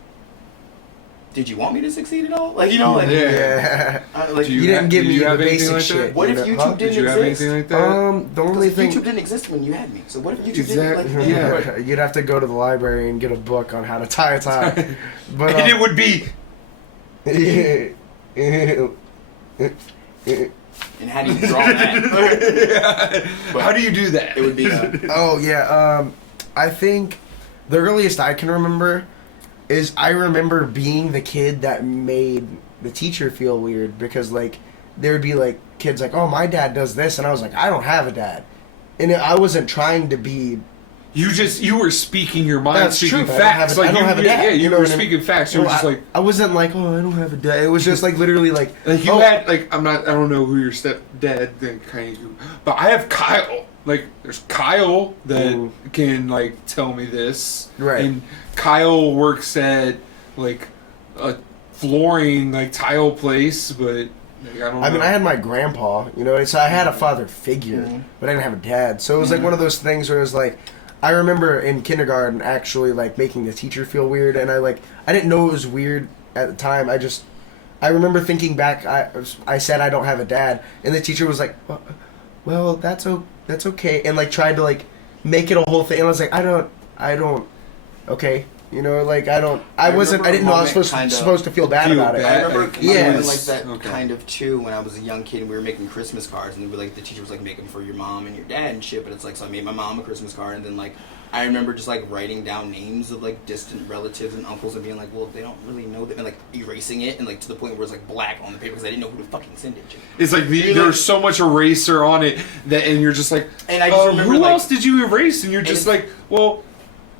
did you want me to succeed at all? Like, you know, like, Yeah. like You didn't give me the basic like shit. what if you know? YouTube Did didn't you have exist? anything like that? The only thing YouTube didn't exist when you had me. So what if YouTube Exactly. didn't? Like, Yeah. you'd have to go to the library and get a book on how to tie a tie. But And it would be. And how do you draw that? How do you do that? It would be. oh yeah, I think the earliest I can remember is I remember being the kid that made the teacher feel weird because like there would be like kids like, oh, my dad does this, and I was like, I don't have a dad, and I wasn't trying to be. You were speaking your mind, That's speaking true. facts. I don't have a dad. Yeah, You you know were what I mean? speaking facts. You were just like I wasn't like, oh, I don't have a dad. It was just like literally like you oh, had like I don't know who your stepdad then kind of, but I have Kyle. Like there's Kyle that can like tell me this, Right. And Kyle works at like a flooring like tile place, but like, I don't know. I mean, I had my grandpa, you know, so I had a father figure, but I didn't have a dad. So it was like one of those things where it was like, I remember in kindergarten actually like making the teacher feel weird, and I didn't know it was weird at the time. I remember thinking back, I said I don't have a dad, and the teacher was like, well, that's okay, and like tried to like make it a whole thing, and I was like, I don't, okay. You know, like I didn't know I was supposed to feel bad about it. I remember Yeah. like that kind of too when I was a young kid and we were making Christmas cards and like the teacher was like making for your mom and your dad and shit, but it's like so I made my mom a Christmas card and then like I remember just like writing down names of like distant relatives and uncles and being like, well, they don't really know them, and like erasing it and like to the point where it's like black on the paper because I didn't know who to fucking send it to. It's like there's so much eraser on it that, and you're just like, and I just remember, who like, else did you erase? And you're just like, well,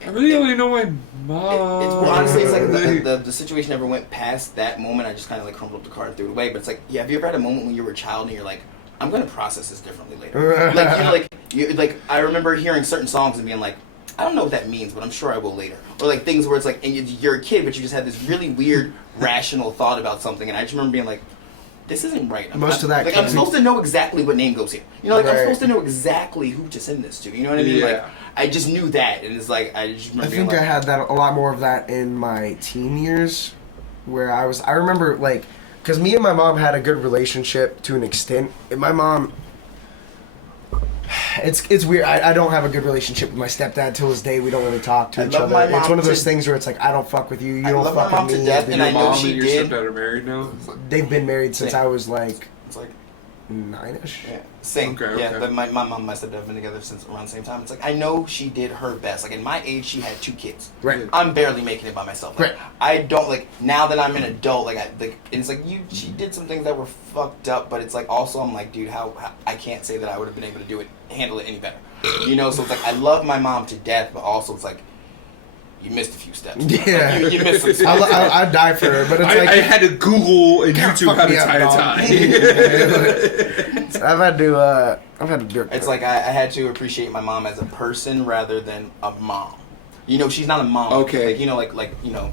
I really only know my mom. Well, honestly, it's like the situation never went past that moment. I just kind of like crumpled up the card and threw it away. But it's like, yeah, have you ever had a moment when you were a child and you're like, I'm gonna process this differently later? Like I remember hearing certain songs and being like, I don't know what that means, but I'm sure I will later. Or like things where it's like, and you're a kid, but you just had this really weird rational thought about something, and I just remember being like, this isn't right. I'm supposed to know exactly what name goes here. You know, like I'm supposed to know exactly who to send this to. You know what I mean? Yeah. Like I just knew that, and it's like I just remember. I think I had that a lot more of that in my teen years, where I remember like, because me and my mom had a good relationship to an extent, and my mom. It's weird. I don't have a good relationship with my stepdad till this day. We don't really talk to each other. It's one of those things where it's like I don't fuck with you. You don't fuck with me. Death, and I know she and your did. stepdad are married now. They've been married since I was like It's like 9ish. yeah, same. Okay, yeah, okay. but my mom and my stepdad have been together since around the same time. It's like I know she did her best. Like in my age, she had 2 kids. Right. I'm barely making it by myself. Like, Right. I don't like now that I'm an adult. Like and it's like she did some things that were fucked up, but it's like also I'm like, dude, how I can't say that I would have been able to handle it any better. You know, so it's like I love my mom to death, but also it's like you missed a few steps. Yeah. Like, you missed some steps. I'd die for her, but it's like I had to Google and God, YouTube fuck how to me up, tie a dog. tie. I've had to do it. It's like I had to appreciate my mom as a person rather than a mom. You know, she's not a mom. Okay. Like, you know, like you know,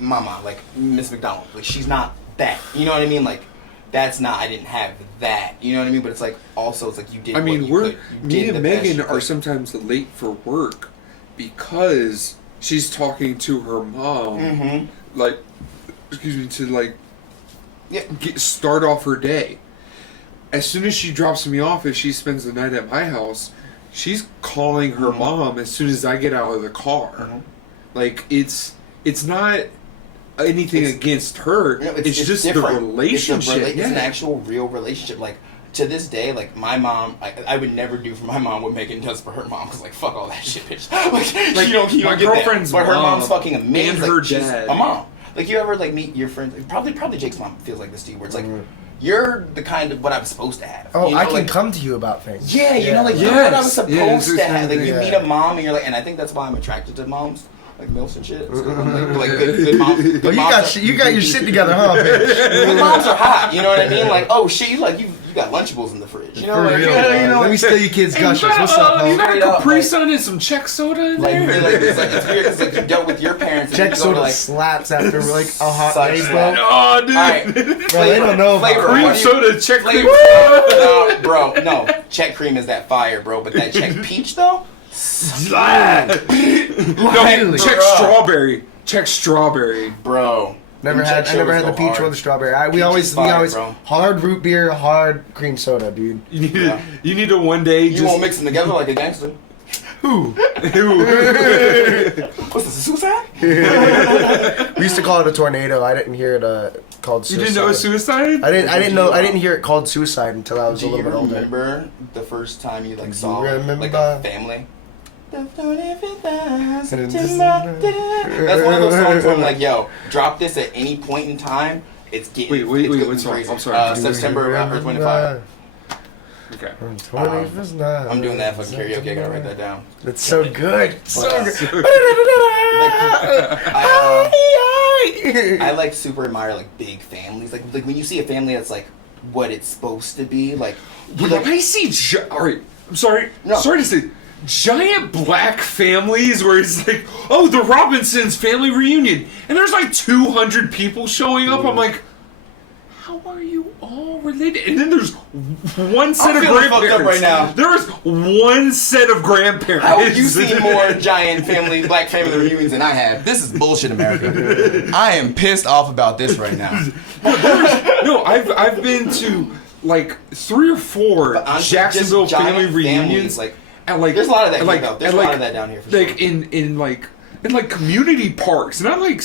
mama, like Miss McDonald. Like she's not that. You know what I mean? Like that's not. I didn't have that. You know what I mean? But it's like also it's like you did. I mean, what you could. You me did and the best Megan you are could. sometimes late for work because she's talking to her mom, Mm-hmm. like, excuse me, to like Yeah. start off her day. As soon as she drops me off, if she spends the night at my house, she's calling her Mm-hmm. mom as soon as I get out of the car. Mhm. Like it's not anything against her. You know, it's just different. the relationship. It's an actual real relationship. Like to this day, like my mom, I would never do for my mom what Megan does for her mom. Cause like fuck all that shit, bitch. like you don't my get girlfriend's that. But her mom mom's fucking amazing. and her like, she's dad. a mom. Like you ever like meet your friends? Probably Jake's mom feels like this to you, where it's like you're the kind of what I'm supposed to have. Oh, you know, I can like, come to you about things. Yeah, you know, like you're Yes. what I was supposed Yeah, it's to this have. kind Like of you thing. meet a mom and you're like, and I think that's why I'm attracted to moms. Like MILFs and shit. It's 'cause I'm like good moms. Good Well, moms you got your shit together, huh, bitch? good moms are hot. You know what I mean? Like, oh shit, you got Lunchables in the fridge. You know, For like, real, you know, let me steal your kids' gushers. What's up, You ho? got a Straight up, Capri like- Sun and some Czech soda in like, there? it's weird. It's like you dealt with your parents. And Czech you go to, soda like, slaps after like a hot Such day, slap. bro. Oh, dude. all right, Bro, they don't know about flavor. Cream What do you- soda, Czech cream. Flavor. No, bro, no. Czech cream is that fire, bro. But that Czech peach though. No, Really? Czech Bro. strawberry. Czech strawberry. Bro, Never And had. Czech I never Sherry's had the go peach or hard. the strawberry. We Peach always is fire, bro. hard root beer, hard cream soda, dude. You need to one day You just. won't mix them together like a gangster. Who? What's this, a suicide? We used to call it a tornado. I didn't hear it called You suicide. didn't know it was suicide? I didn't hear it called suicide until I was Do a little you bit older. remember the first time you like Do saw you remember? like a family? That's one of those songs where I'm like, yo, drop this at any point in time. It's getting Wait, it's getting what song? crazy. I'm sorry. September 25. Okay. I'm doing that fucking karaoke. I gotta write that down. It's so good. So good. I like super admire like big families. Like when you see a family that's like what it's supposed to be. Like When I see, all right, I'm sorry, No. sorry to say, giant black families where it's like, oh, the Robinsons family reunion, and there's like 200 people showing up. I'm like, how are you all related? And then there's one set I'm of feeling fucked grandparents. up right now. There was one set of grandparents. how have you seen more giant black family reunions than I have? This is bullshit, America. I am pissed off about this right now. No, I've been to like 3 or 4 But honestly, Jacksonville just giant family reunions. families, like, And like, there's a lot of that and here, though. There's a lot of that down here for like sure. in like community parks, not like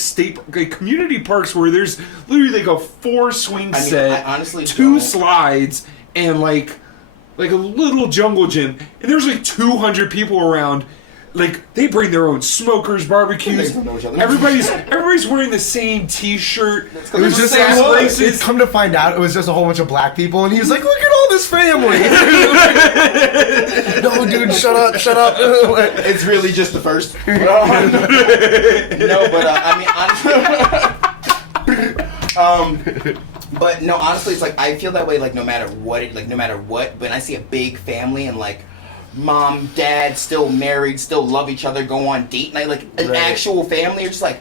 community parks where there's literally like a 4 swing I mean, set, I honestly 2 don't- slides, and like a little jungle gym, and there's like 200 people around. Like they bring their own smokers, barbecues. They don't know each other. Everybody's wearing the same T-shirt. It was just Same like, braces. come to find out, it was just a whole bunch of black people, and he was like, "Look at all this family." No, dude, shut up. It's really just the first. No, but I mean, honestly, but no, honestly, it's like I feel that way. Like no matter what, when I see a big family and like mom, dad, still married, still love each other, go on date night, like an Right. actual family, you're just like,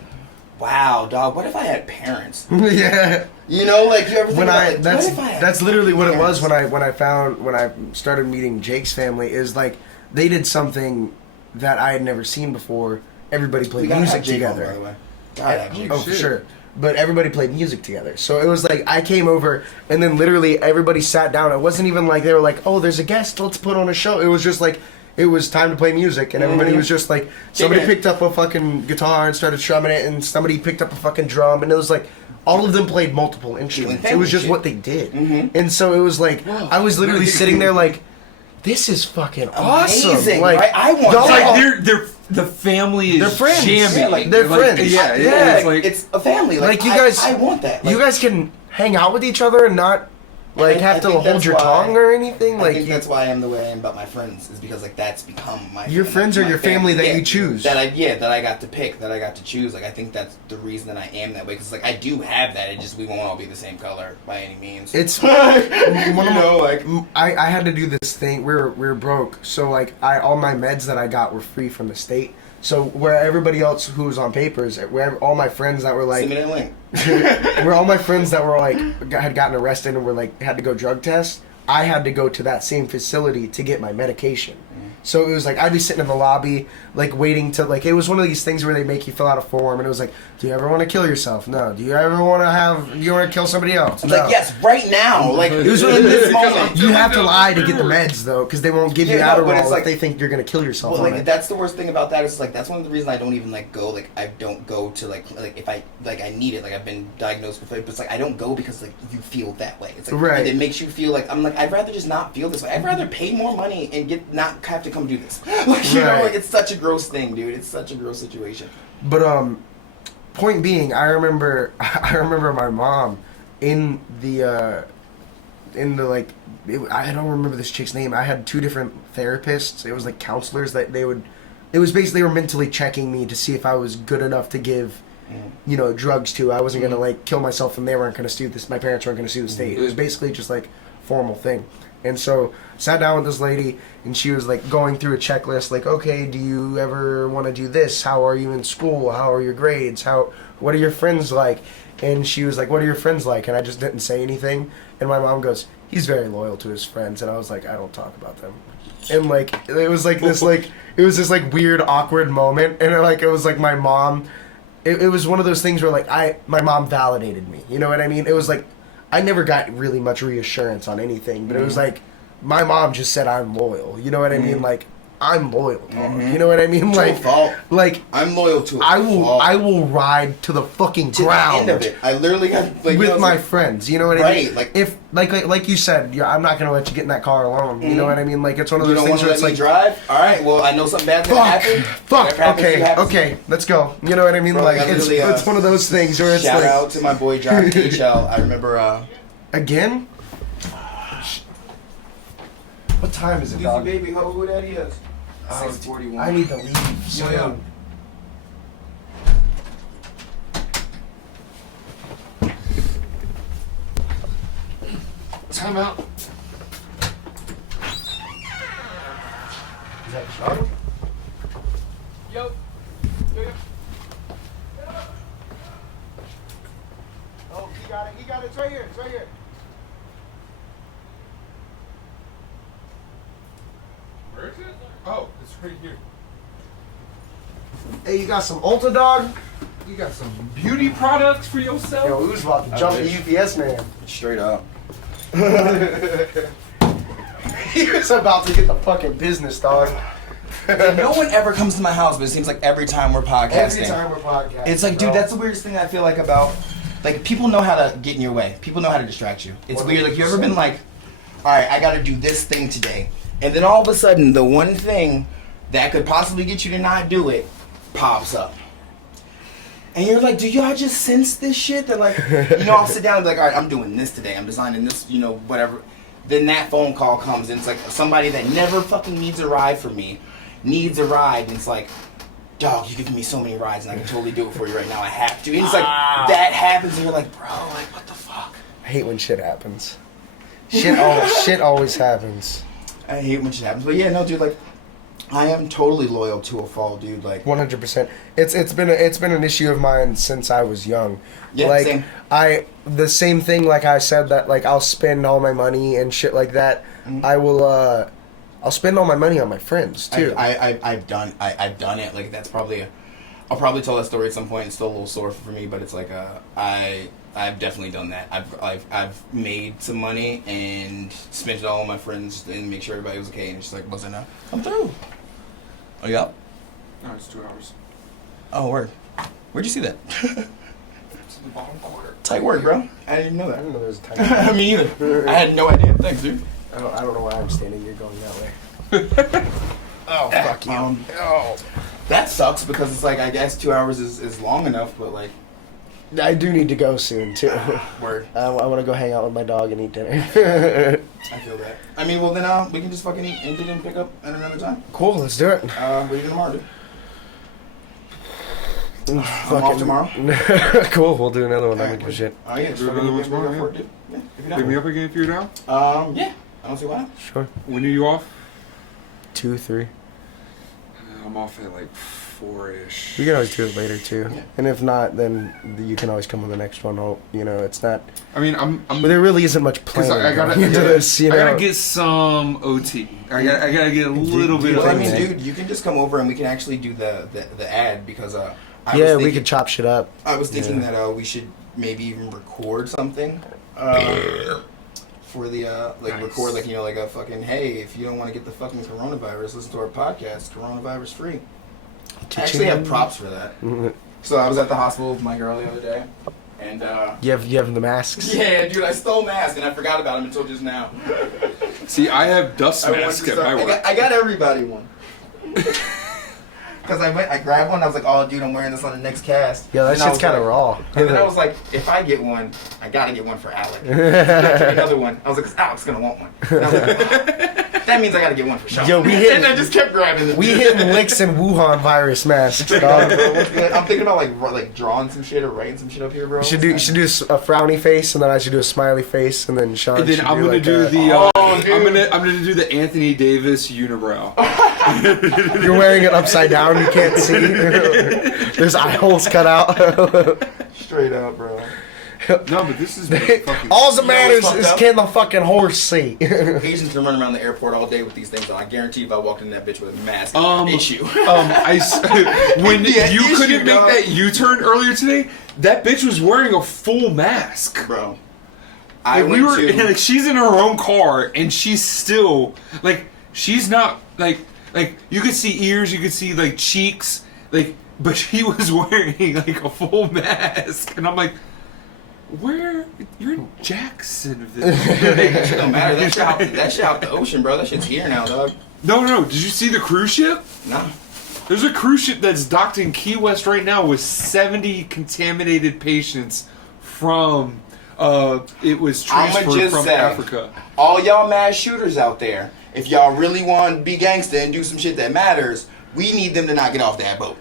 wow, dog. What if I had parents? Yeah. You know, like you ever think When about, I like, that's what if I had that's literally what it was parents? when I started meeting Jake's family is like they did something that I had never seen before. Everybody We played gotta music have Jake on, together. by the way. Gotta have Jake. Oh, for sure. But everybody played music together. So it was like I came over and then literally everybody sat down. It wasn't even like they were like, "Oh, there's a guest, let's put on a show." It was just like it was time to play music and everybody was just like somebody picked up a fucking guitar and started strumming it and somebody picked up a fucking drum and it was like all of them played multiple instruments. It was just what they did. And so it was like I was literally sitting there like this is fucking awesome. Amazing, Like right? I want y'all It's that. like the family is They're friends. jamming. Yeah, like, they're friends. Yeah, Yeah. it's like It's a family. Like, you guys- I want that. you guys can hang out with each other and not like I have to think hold that's your why- tongue or anything. I Like think you, that's why I am the way I am about my friends is because like that's become my Your friends are my your family that you choose. that I got to pick, that I got to choose. Like I think that's the reason that I am that way because like I do have that. It just we won't all be the same color by any means. it's you know, like I had to do this thing. We were broke, so like all my meds that I got were free from the state. So where everybody else who was on papers, where all my friends that were like, send me that link. where all my friends that were like had gotten arrested and were like had to go drug test, I had to go to that same facility to get my medication. So it was like I'd be sitting in the lobby, like waiting to like it was one of these things where they make you fill out a form, and it was like, do you ever want to kill yourself? No. Do you ever want to do you want to kill somebody else? It's No. like yes, right now, like It was in this moment. You have to lie to get the meds though, because they won't give you Yeah, no, but it's Adderall like- if they think you're gonna kill yourself. Well, on like it. that's the worst thing about that is like that's one of the reasons I don't even like go like I don't go to like if I like I need it like I've been diagnosed with it but it's like I don't go because like you feel that way it's like Right. it makes you feel like I'm like I'd rather just not feel this way I'd rather pay more money and get not have to come do this like you know Right. like it's such a gross thing dude it's such a gross situation. But point being, I remember my mom in the like I don't remember this chick's name. I had 2 different therapists. It was like counselors that they would. It was basically they were mentally checking me to see if I was good enough to give, you know, drugs to. I wasn't gonna like kill myself, and they weren't gonna sue this. My parents weren't gonna sue the state. It was basically just like formal thing. And so sat down with this lady, and she was like going through a checklist, like, okay, do you ever want to do this? How are you in school? How are your grades? What are your friends like? And she was like, what are your friends like? And I just didn't say anything. And my mom goes, he's very loyal to his friends. And I was like, I don't talk about them. And like it was like this like it was this like weird awkward moment. And like it was like my mom it was one of those things where like my mom validated me. You know what I mean? It was like I never got really much reassurance on anything, but it was like my mom just said I'm loyal. You know what I mean? Like I'm loyal, dog. You know what I mean? Like I'm loyal to it. I will ride to the fucking ground. The end of it. I literally have with my friends. You know what I mean? Right. Like if like you said, I'm not gonna let you get in that car alone. You know what I mean? Like it's one of those things where it's like drive. All right. Well, I know something bad's gonna happen. Fuck. Okay. Let's go. You know what I mean? Bro, like it's one of those things where it's shout like out to my boy John HL. I remember. Again. What time is it, Easy dog? baby, who that is? 6:41. I need to leave soon. Yeah. Time out. Is that Sean? Yo. Oh, he got it. It's right here. Where is it? Oh, it's right here. Hey, you got some Ulta, dog? You got some beauty products for yourself? Yo, who's about to jump the UPS man? Straight up. He was about to get the fucking business, dog. No one ever comes to my house, but it seems like every time we're podcasting. Every time we're podcasting. It's like, dude, that's the weirdest thing I feel like about. Like, people know how to get in your way. People know how to distract you. It's weird. Like, you ever been like, all right, I got to do this thing today. And then all of a sudden, the one thing that could possibly get you to not do it pops up. And you're like, do y'all just sense this shit? That like, I'll sit down and be like, all right, I'm doing this today. I'm designing this, whatever. Then that phone call comes and it's like somebody that never fucking needs a ride from me needs a ride. And it's like, dog, you give me so many rides and I can totally do it for you right now. I have to. And it's like, that happens and you're like, bro, like, what the fuck? I hate when shit happens. Shit always happens. I hate when shit happens. But yeah, no, dude, like, I am totally loyal to a fall, dude. Like 100%. It's been an issue of mine since I was young. Yeah, like same. The same thing. Like I said that like I'll spend all my money and shit like that. I will. I'll spend all my money on my friends too. I've done it. Like that's probably. I'll probably tell that story at some point. It's still a little sore for me, but it's like I've definitely done that. I've made some money and spent it all on my friends and make sure everybody was okay. And it's just like wasn't a. I'm through. Oh yeah. No, it's 2 hours. Oh word. Where'd you see that? It's in the bottom corner. Tight work, bro. I didn't know I that. didn't know there was a time. Me either. I had no idea. Thanks, dude. I don't know why I'm standing here going that way. Oh fuck you. Oh. That sucks because it's like I guess 2 hours is long enough, but like. I do need to go soon too. Word. I want to go hang out with my dog and eat dinner. I feel that. I mean, well then we can just fucking eat and then pick up at another time. Cool, let's do it. What are you doing tomorrow, dude? I'm off tomorrow. Cool, we'll do another one. I Alright, don't give a shit. Oh yeah, Do another one tomorrow, for it, dude. Yeah, if you're Pick me down. up again if you're down. Yeah. I don't see why not. Sure. When are you off? 2, 3. I'm off at like 4-ish. We can always do it later too. Yeah. And if not, then you can always come on the next one. It's not. I mean, I'm But there really isn't much because planning I gotta, going into this. I gotta get some OT. I gotta get a little bit Well, of I mean, OT. dude, you can just come over and we can actually do the ad because we could chop shit up. I was thinking that we should maybe even record something for the Nice. record like a fucking hey, if you don't want to get the fucking coronavirus, listen to our podcast, coronavirus free. I actually have props for that. So I was at the hospital with my girl the other day, and You have the masks. yeah, dude, I stole masks and I forgot about them until just now. See, I have dust I wanted mask to at my start- work. I got everybody one. Because I grabbed one, I was like, oh, dude, I'm wearing this on the next cast. Yeah, that And I shit's was kind of like- raw. And then I was like, if I get one, I gotta get one for Alec. Another one. I was like, 'cause Alec's gonna want one. And I was like, that means I gotta get one for Sean. Yo, we hit- And I just kept grabbing them. We hitting licks and Wuhan virus masks, dog. I'm thinking about like drawing some shit or writing some shit up here, bro. You should do a frowny face, and then I should do a smiley face, and then Sean. And then should I'm do gonna like do a- the dude. I'm gonna do the Anthony Davis unibrow. You're wearing it upside down. You can't see. There's eye holes cut out. Straight up, bro. No, but this is fucking. All that matters fucked is up? can the fucking horse see? Asians can run around the airport all day with these things on. I guarantee if I walked in that bitch with a mask, issue. When Yeah, you issue, couldn't make dog. that U-turn earlier today, that bitch was wearing a full mask. Bro. Like, like, she's in her own car, and she's still like, she's not like you could see ears, you could see like cheeks, like, but she was wearing like a full mask, and I'm like, where you're in Jacksonville? That shit don't matter. That shit out the ocean, bro. That shit's here now, dog. No. Did you see the cruise ship? Nah. There's a cruise ship that's docked in Key West right now with 70 contaminated patients from. It was transferred from Africa. All y'all mass shooters out there, if y'all really want to be gangster and do some shit that matters, we need them to not get off that boat.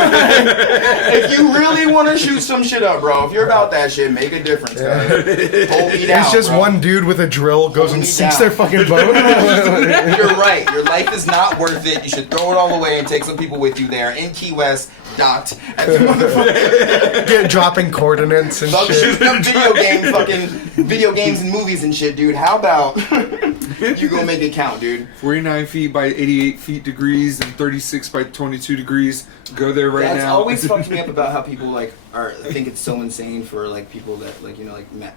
If you really want to shoot some shit up, bro, if you're about that shit, make a difference, guys. Hold me down, It's just bro. one dude with a drill goes Hold and me sinks down. their fucking boat. You're right. Your life is not worth it. You should throw it all away and take some people with you there in Key West, docked at the motherfucking Get dropping coordinates and shit. shooting up video games and movies and shit, dude. How about you go make it count, dude? 49 feet by 88 feet degrees and 36 by 22 degrees. Go there right That's now. always fucked me up about how people like think it's so insane for like people that like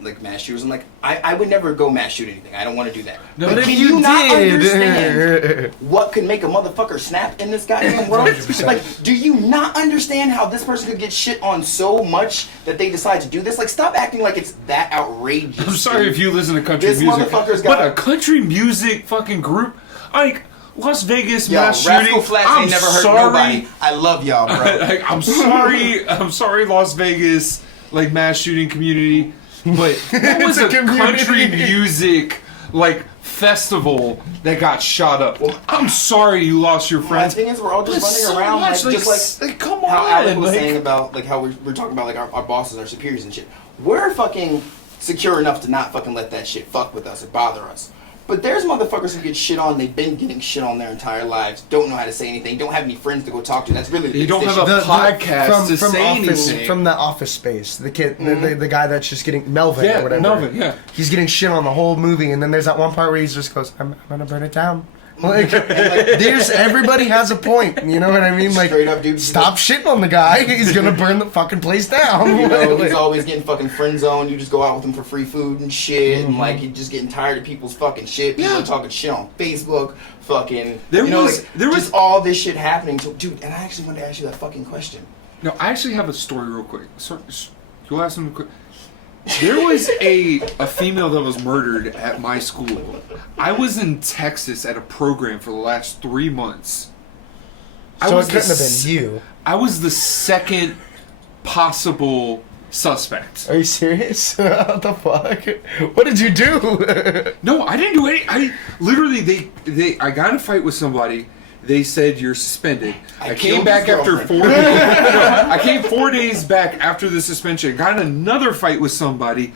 like mass shooters. I'm like, I would never go mass shoot anything. I don't want to do that. No, but but can if you you not did- understand what could make a motherfucker snap in this goddamn world? 100%. Like, do you not understand how this person could get shit on so much that they decide to do this? Like, stop acting like it's that outrageous. I'm sorry dude. if you listen to country This music, motherfucker's but got- a country music fucking group, like Las Vegas Yo, mass Rascal shooting. Flatts I'm ain't never hurt sorry. nobody. I love y'all, bro. Like, I'm sorry, Las Vegas, like mass shooting community, but what was It's a a community. country music like festival that got shot up? Well, I'm sorry you lost your My friends. thing is, we're all just But running so around much, like, just like, come how on, Alec was like- saying about like how we're talking about like our bosses, our superiors and shit. We're fucking secure enough to not fucking let that shit fuck with us or bother us. But there's motherfuckers who get shit on. They've been getting shit on their entire lives. Don't know how to say anything. Don't have any friends to go talk to. That's really the You don't biggest have a issue. podcast to say office, anything. from the Office Space. The kid, the guy that's just getting Melvin Yeah, or whatever. Melvin, yeah. He's getting shit on the whole movie, and then there's that one part where he just goes, "I'm gonna burn it down." Like, there's everybody has a point. You know what I mean? Like, Straight up, dude. stop shitting on the guy. He's gonna burn the fucking place down. You know, he's Like, always getting fucking friend zoned. You just go out with him for free food and shit, and like he's just getting tired of people's fucking shit. People Yeah. talking shit on Facebook, fucking. There you know, was- like, there was- just all this shit happening. To, dude, and I actually wanted to ask you that fucking question. No, I actually have a story real quick. You'll ask them quick. There was a female that was murdered at my school. I was in Texas at a program for the last 3 months. so it couldn't have been you. I was the second possible suspect. Are you serious? What the fuck? What did you do? No, I didn't do any. I literally I got in a fight with somebody. They said you're suspended. I came killed back his after girlfriend. 4 days. No, I came 4 days back after the suspension. Got in another fight with somebody.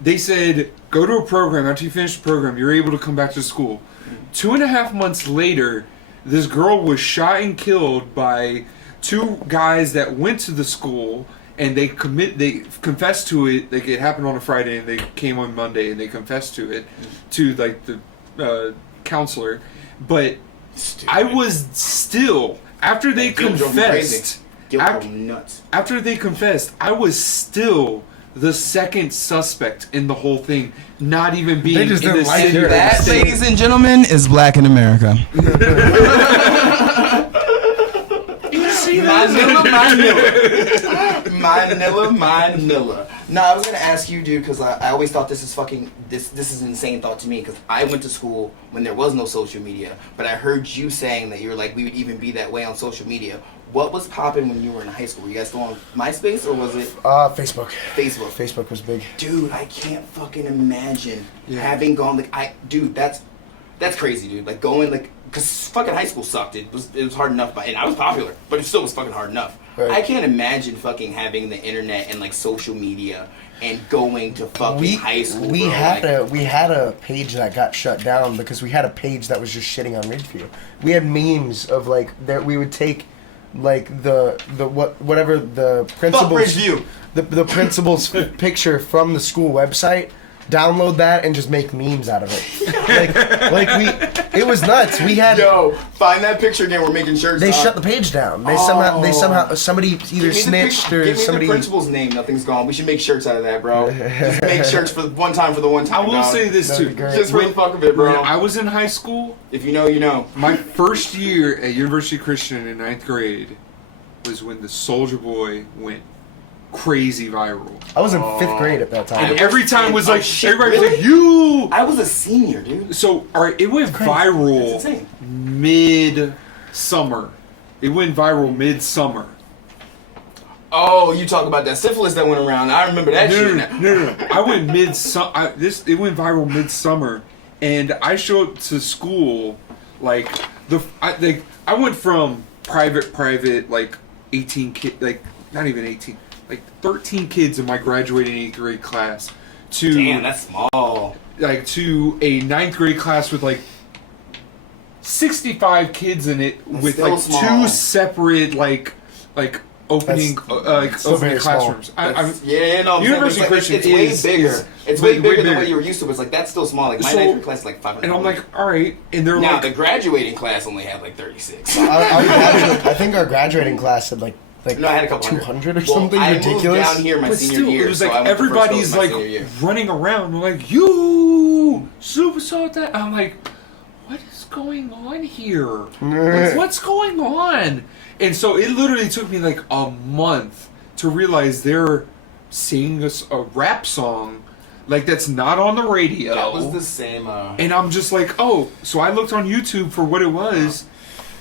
They said, go to a program. After you finish the program, you're able to come back to school. 2.5 months later, this girl was shot and killed by 2 guys that went to the school, and they confessed to it. Like, it happened on a Friday, and they came on Monday, and they confessed to it to like the counselor. But I was still, after they Guilt drove me crazy. confessed, Guilt drove me nuts. after they confessed, I was still the second suspect in the whole thing, not even being They just in didn't the like same her. That, state. ladies and gentlemen, is Black in America. You see that? Manila. No, I was gonna ask you, dude, because I always thought this is an insane thought to me, because I went to school when there was no social media, but I heard you saying that you were like, we would even be that way on social media. What was popping when you were in high school? Were you guys still on MySpace, or was it Facebook. Facebook? Facebook was big. Dude, I can't fucking imagine Yeah. having gone dude, that's crazy, dude. Like going cause fucking high school sucked. It was hard enough, and I was popular, but it still was fucking hard enough. Right. I can't imagine fucking having the internet and like social media and going to fucking high school. We bro. had a page that got shut down because we had a page that was just shitting on Ridgeview. We had memes of like that we would take like whatever the principal's View. the principal's picture from the school website. Download that and just make memes out of it. It was nuts. We had find that picture again. We're making shirts. They shut the page down. They somehow somebody either snitched or give me somebody. the principal's name. Nothing's gone. We should make shirts out of that, bro. Just make shirts for the one time. I will say this too. Just for the fuck of it, bro. When I was in high school, if you know, you know. My first year at University Christian in 9th grade was when the Soulja Boy went crazy viral. I was in 5th grade at that time. And every time was like, everybody was really? like, you! I was a senior, dude. So, alright, it went viral mid-summer. It went viral mid-summer. Oh, you talk about that syphilis that went around. I remember that shit. No. I went mid-summer. It went viral mid-summer. And I showed up to school, I went from private, like, 18 kids, like, not even 18, like 13 kids in my graduating 8th grade class to damn, that's small. Like to a 9th grade class with like 65 kids in it with like small. 2 separate opening classrooms. University Christian it's way bigger. It's way bigger than what you were used to. It's like that's still small. Like my 9th grade class is like 500. And I'm like, all right, and they're now like, the graduating class only had like 36. I think our graduating class had no, I had a couple 200 or something ridiculous. I moved down here my senior year. It was like so everybody's like running around. They're like, you super salt that. I'm like, what is going on here? What's going on? And so it literally took me like a month to realize they're singing a rap song like that's not on the radio. That was the same. And I'm just like, oh. So I looked on YouTube for what it was.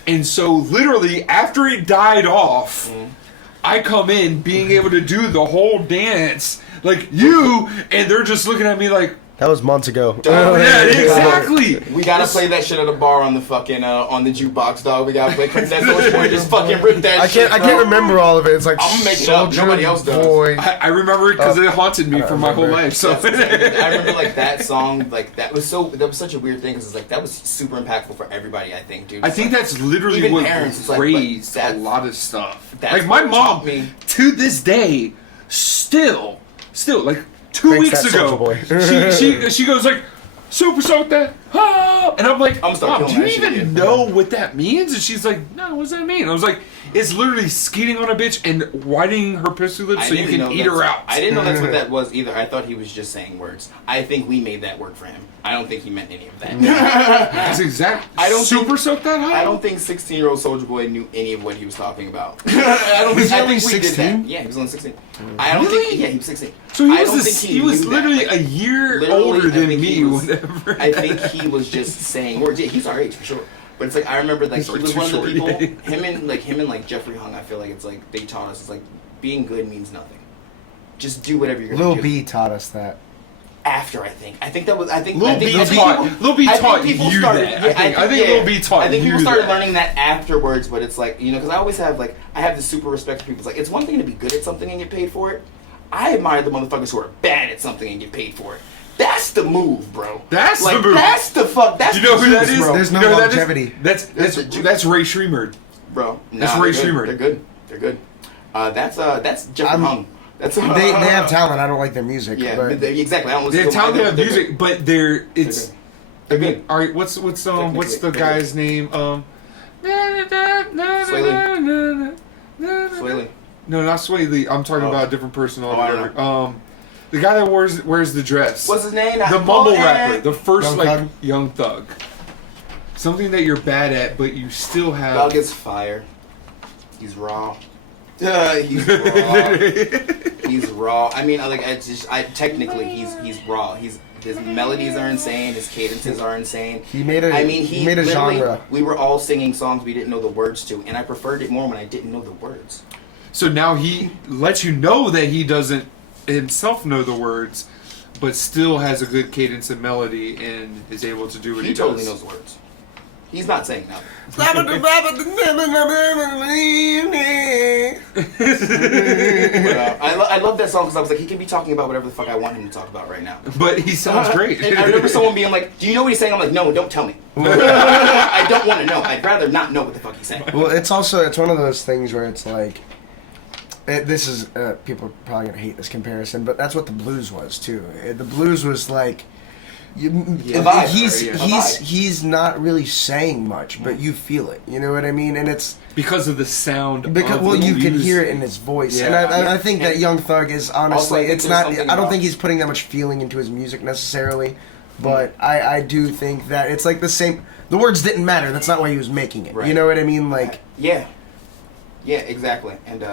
And so literally after it died off, I come in being able to do the whole dance like you, and they're just looking at me like, that was months ago. Yeah, exactly. We gotta play that shit at a bar on the fucking on the jukebox, dog. We gotta play Prince Boy. Just fucking rip that shit. I can't remember all of it. It's like I'm making it up. Nobody else does. Boy. I remember it because it haunted me for my whole life. So I remember like that song, like that was such a weird thing because it's like that was super impactful for everybody. I think, dude. I think that's literally what raised a lot of stuff. Like my mom, to this day, still like. 2 weeks ago, she goes like, super soak that, and I'm like, Mom, do you even know what that means? And she's like, no, what does that mean? I was like, it's literally skeeting on a bitch and whitening her pussy lips so you can eat her out. I didn't know that's what that was either. I thought he was just saying words. I think we made that work for him. I don't think he meant any of that. That's exact. Super soak that high? I don't think 16-year-old Soulja Boy knew any of what he was talking about. I don't think we 16? Did that. Yeah, he was only 16. I don't think. Yeah, he was 16. So he was literally a year older than me. Whatever. I think he was just saying words. Yeah, he's our age for sure. But it's like I remember like he was one of the people. Him and Jeffrey Hung. I feel like it's like they taught us. It's like being good means nothing. Just do whatever you're gonna do. Lil B taught us that. After I think that was Lil B taught you that. I think Lil B taught you that. I think people started learning that afterwards. But it's like because I always have I have this super respect for people. It's like it's one thing to be good at something and get paid for it. I admire the motherfuckers who are bad at something and get paid for it. That's the move, bro. That's the move. That's the fuck. That's you know who that is? Bro. There's no longevity. That's Ray Shremerd. Bro, that's Ray Shremerd. They're good. That's Jeffrey Hung. That's they have talent. I don't like their music. Yeah, but exactly. I don't listen they have to talent. They have they're music, good. but they're good. All right, what's the guy's name? Swaley. No, not Swaley. I'm talking about a different person altogether. The guy that wears the dress. What's his name? The mumble rapper. The first Young Thug. Something that you're bad at, but you still have. Thug is fire. He's raw. He's raw. He's raw. I mean, technically he's raw. His melodies are insane. His cadences are insane. He made a genre. We were all singing songs we didn't know the words to, and I preferred it more when I didn't know the words. So now he lets you know that he doesn't himself know the words, but still has a good cadence and melody and is able to do what he does. He totally knows the words. He's not saying nothing. I love that song because I was like, he can be talking about whatever the fuck I want him to talk about right now. But he sounds great. And I remember someone being like, do you know what he's saying? I'm like, no, don't tell me. I don't want to know. I'd rather not know what the fuck he's saying. Well, it's one of those things where it's like, this is people are probably gonna hate this comparison, but that's what the blues was too. The blues was like, he's not really saying much, but you feel it. You know what I mean? And it's because of the sound. Because you can hear it in his voice, and I think that Young Thug is honestly, it's not. I don't think he's putting that much feeling into his music necessarily, but I do think that it's like the same. The words didn't matter. That's not why he was making it. Right. You know what I mean? Like yeah, exactly. And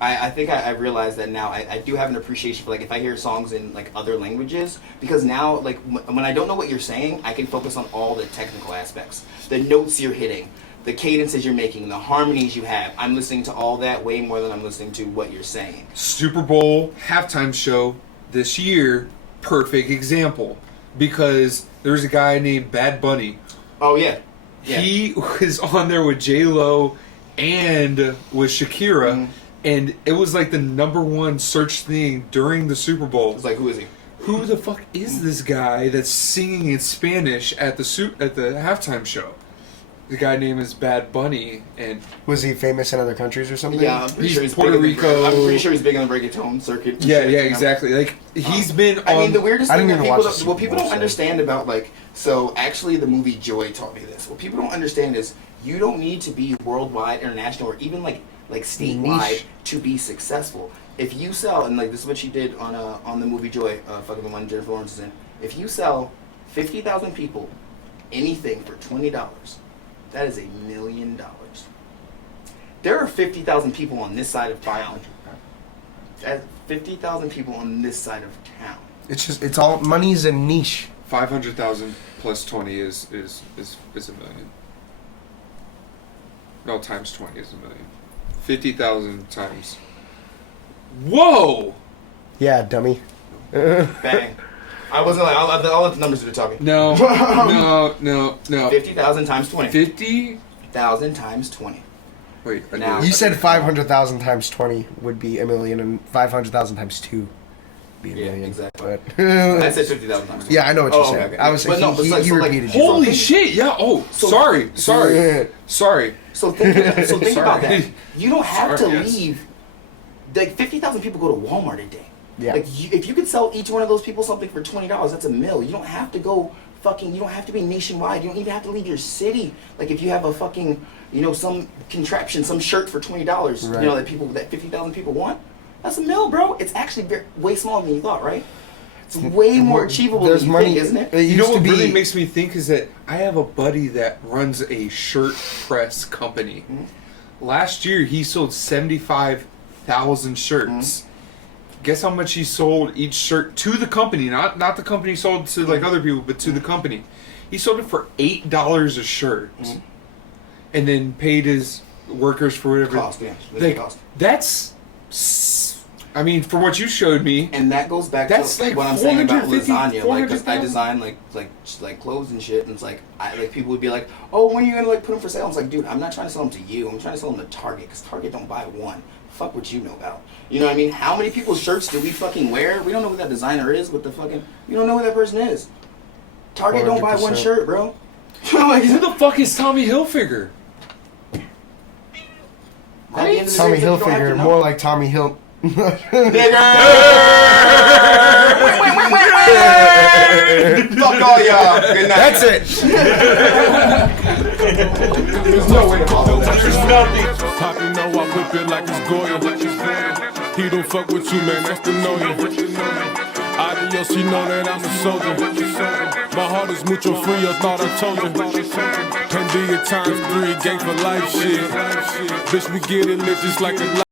I think I realized that now I do have an appreciation for, like, if I hear songs in, like, other languages, because now, like, when I don't know what you're saying, I can focus on all the technical aspects, the notes you're hitting, the cadences you're making, the harmonies you have. I'm listening to all that way more than I'm listening to what you're saying. Super Bowl halftime show this year, perfect example, because there's a guy named Bad Bunny. Oh yeah. He was on there with J-Lo and with Shakira. Mm-hmm. And it was like the #1 search thing during the Super Bowl. It's like, who is he? Who the fuck is this guy that's singing in Spanish at the halftime show? The guy name is Bad Bunny, and was he famous in other countries or something? Yeah, I'm pretty sure he's Puerto Rico. I'm pretty sure he's big on the reggaeton circuit. Yeah, exactly. Like he's been. I mean, the weirdest thing that people don't so. understand about, like, so actually the movie Joy taught me this. What people don't understand is you don't need to be worldwide, international, or even like statewide to be successful. If you sell, and like this is what she did on the movie Joy, fucking the one Jennifer Lawrence is in. If you sell 50,000 people anything for $20, that is $1 million. There are 50,000 people on this side of town. That's 50,000 people on this side of town. It's all money's a niche. 500,000 plus 20 is $1 million. No, times 20 is $1 million. 50,000 times. Whoa! Yeah, dummy. Bang. I wasn't like, I'll let the numbers do the talking. No. 50,000 times 20. 50,000 times 20. Wait, now you said 500,000 times 20 would be $1 million, and 500,000 times 2 would be $1 million. Exactly. But I said 50,000 times 20. Yeah, I know what you're saying. Okay. I was saying he repeated you. Holy shit! Yeah. Oh, sorry. So think about that. You don't have to leave. Like 50,000 people go to Walmart a day. Yeah. Like if you could sell each one of those people something for $20, that's $1 million. You don't have to go you don't have to be nationwide. You don't even have to leave your city. Like if you have a fucking, some contraption, some shirt for $20, right. that 50,000 people want, that's $1 million, bro. It's actually way smaller than you thought, right? It's way more achievable than you think, isn't it? You know what really makes me think is that I have a buddy that runs a shirt press company. Mm-hmm. Last year he sold 75,000 shirts. Mm-hmm. Guess how much he sold each shirt to the company? Not the company sold to like other people, but to the company. He sold it for $8 a shirt, and then paid his workers for whatever cost. Yeah, cost. That's. I mean, for what you showed me, and that goes back to like what I'm saying about lasagna. Like, cause I design like clothes and shit, and it's like people would be like, "Oh, when are you gonna put them for sale?" I'm like, "Dude, I'm not trying to sell them to you. I'm trying to sell them to Target, because Target don't buy one. Fuck what you know about. You know what I mean? How many people's shirts do we fucking wear? We don't know who that designer is. You don't know who that person is. Target 100%. Don't buy one shirt, bro. Who the fuck is Tommy Hilfiger? Tommy Hilfiger, more like Tommy Hill. Nigga! Fuck all y'all. Good night. That's it. There's no way. Poppy know I whip it like it's Goya. He don't fuck with you, man. That's the know you. Adios, he know that I'm a soldier. My heart is mucho frio, thought I told you. Can be a ×3 gang for life shit. Bitch, we get it lit just like a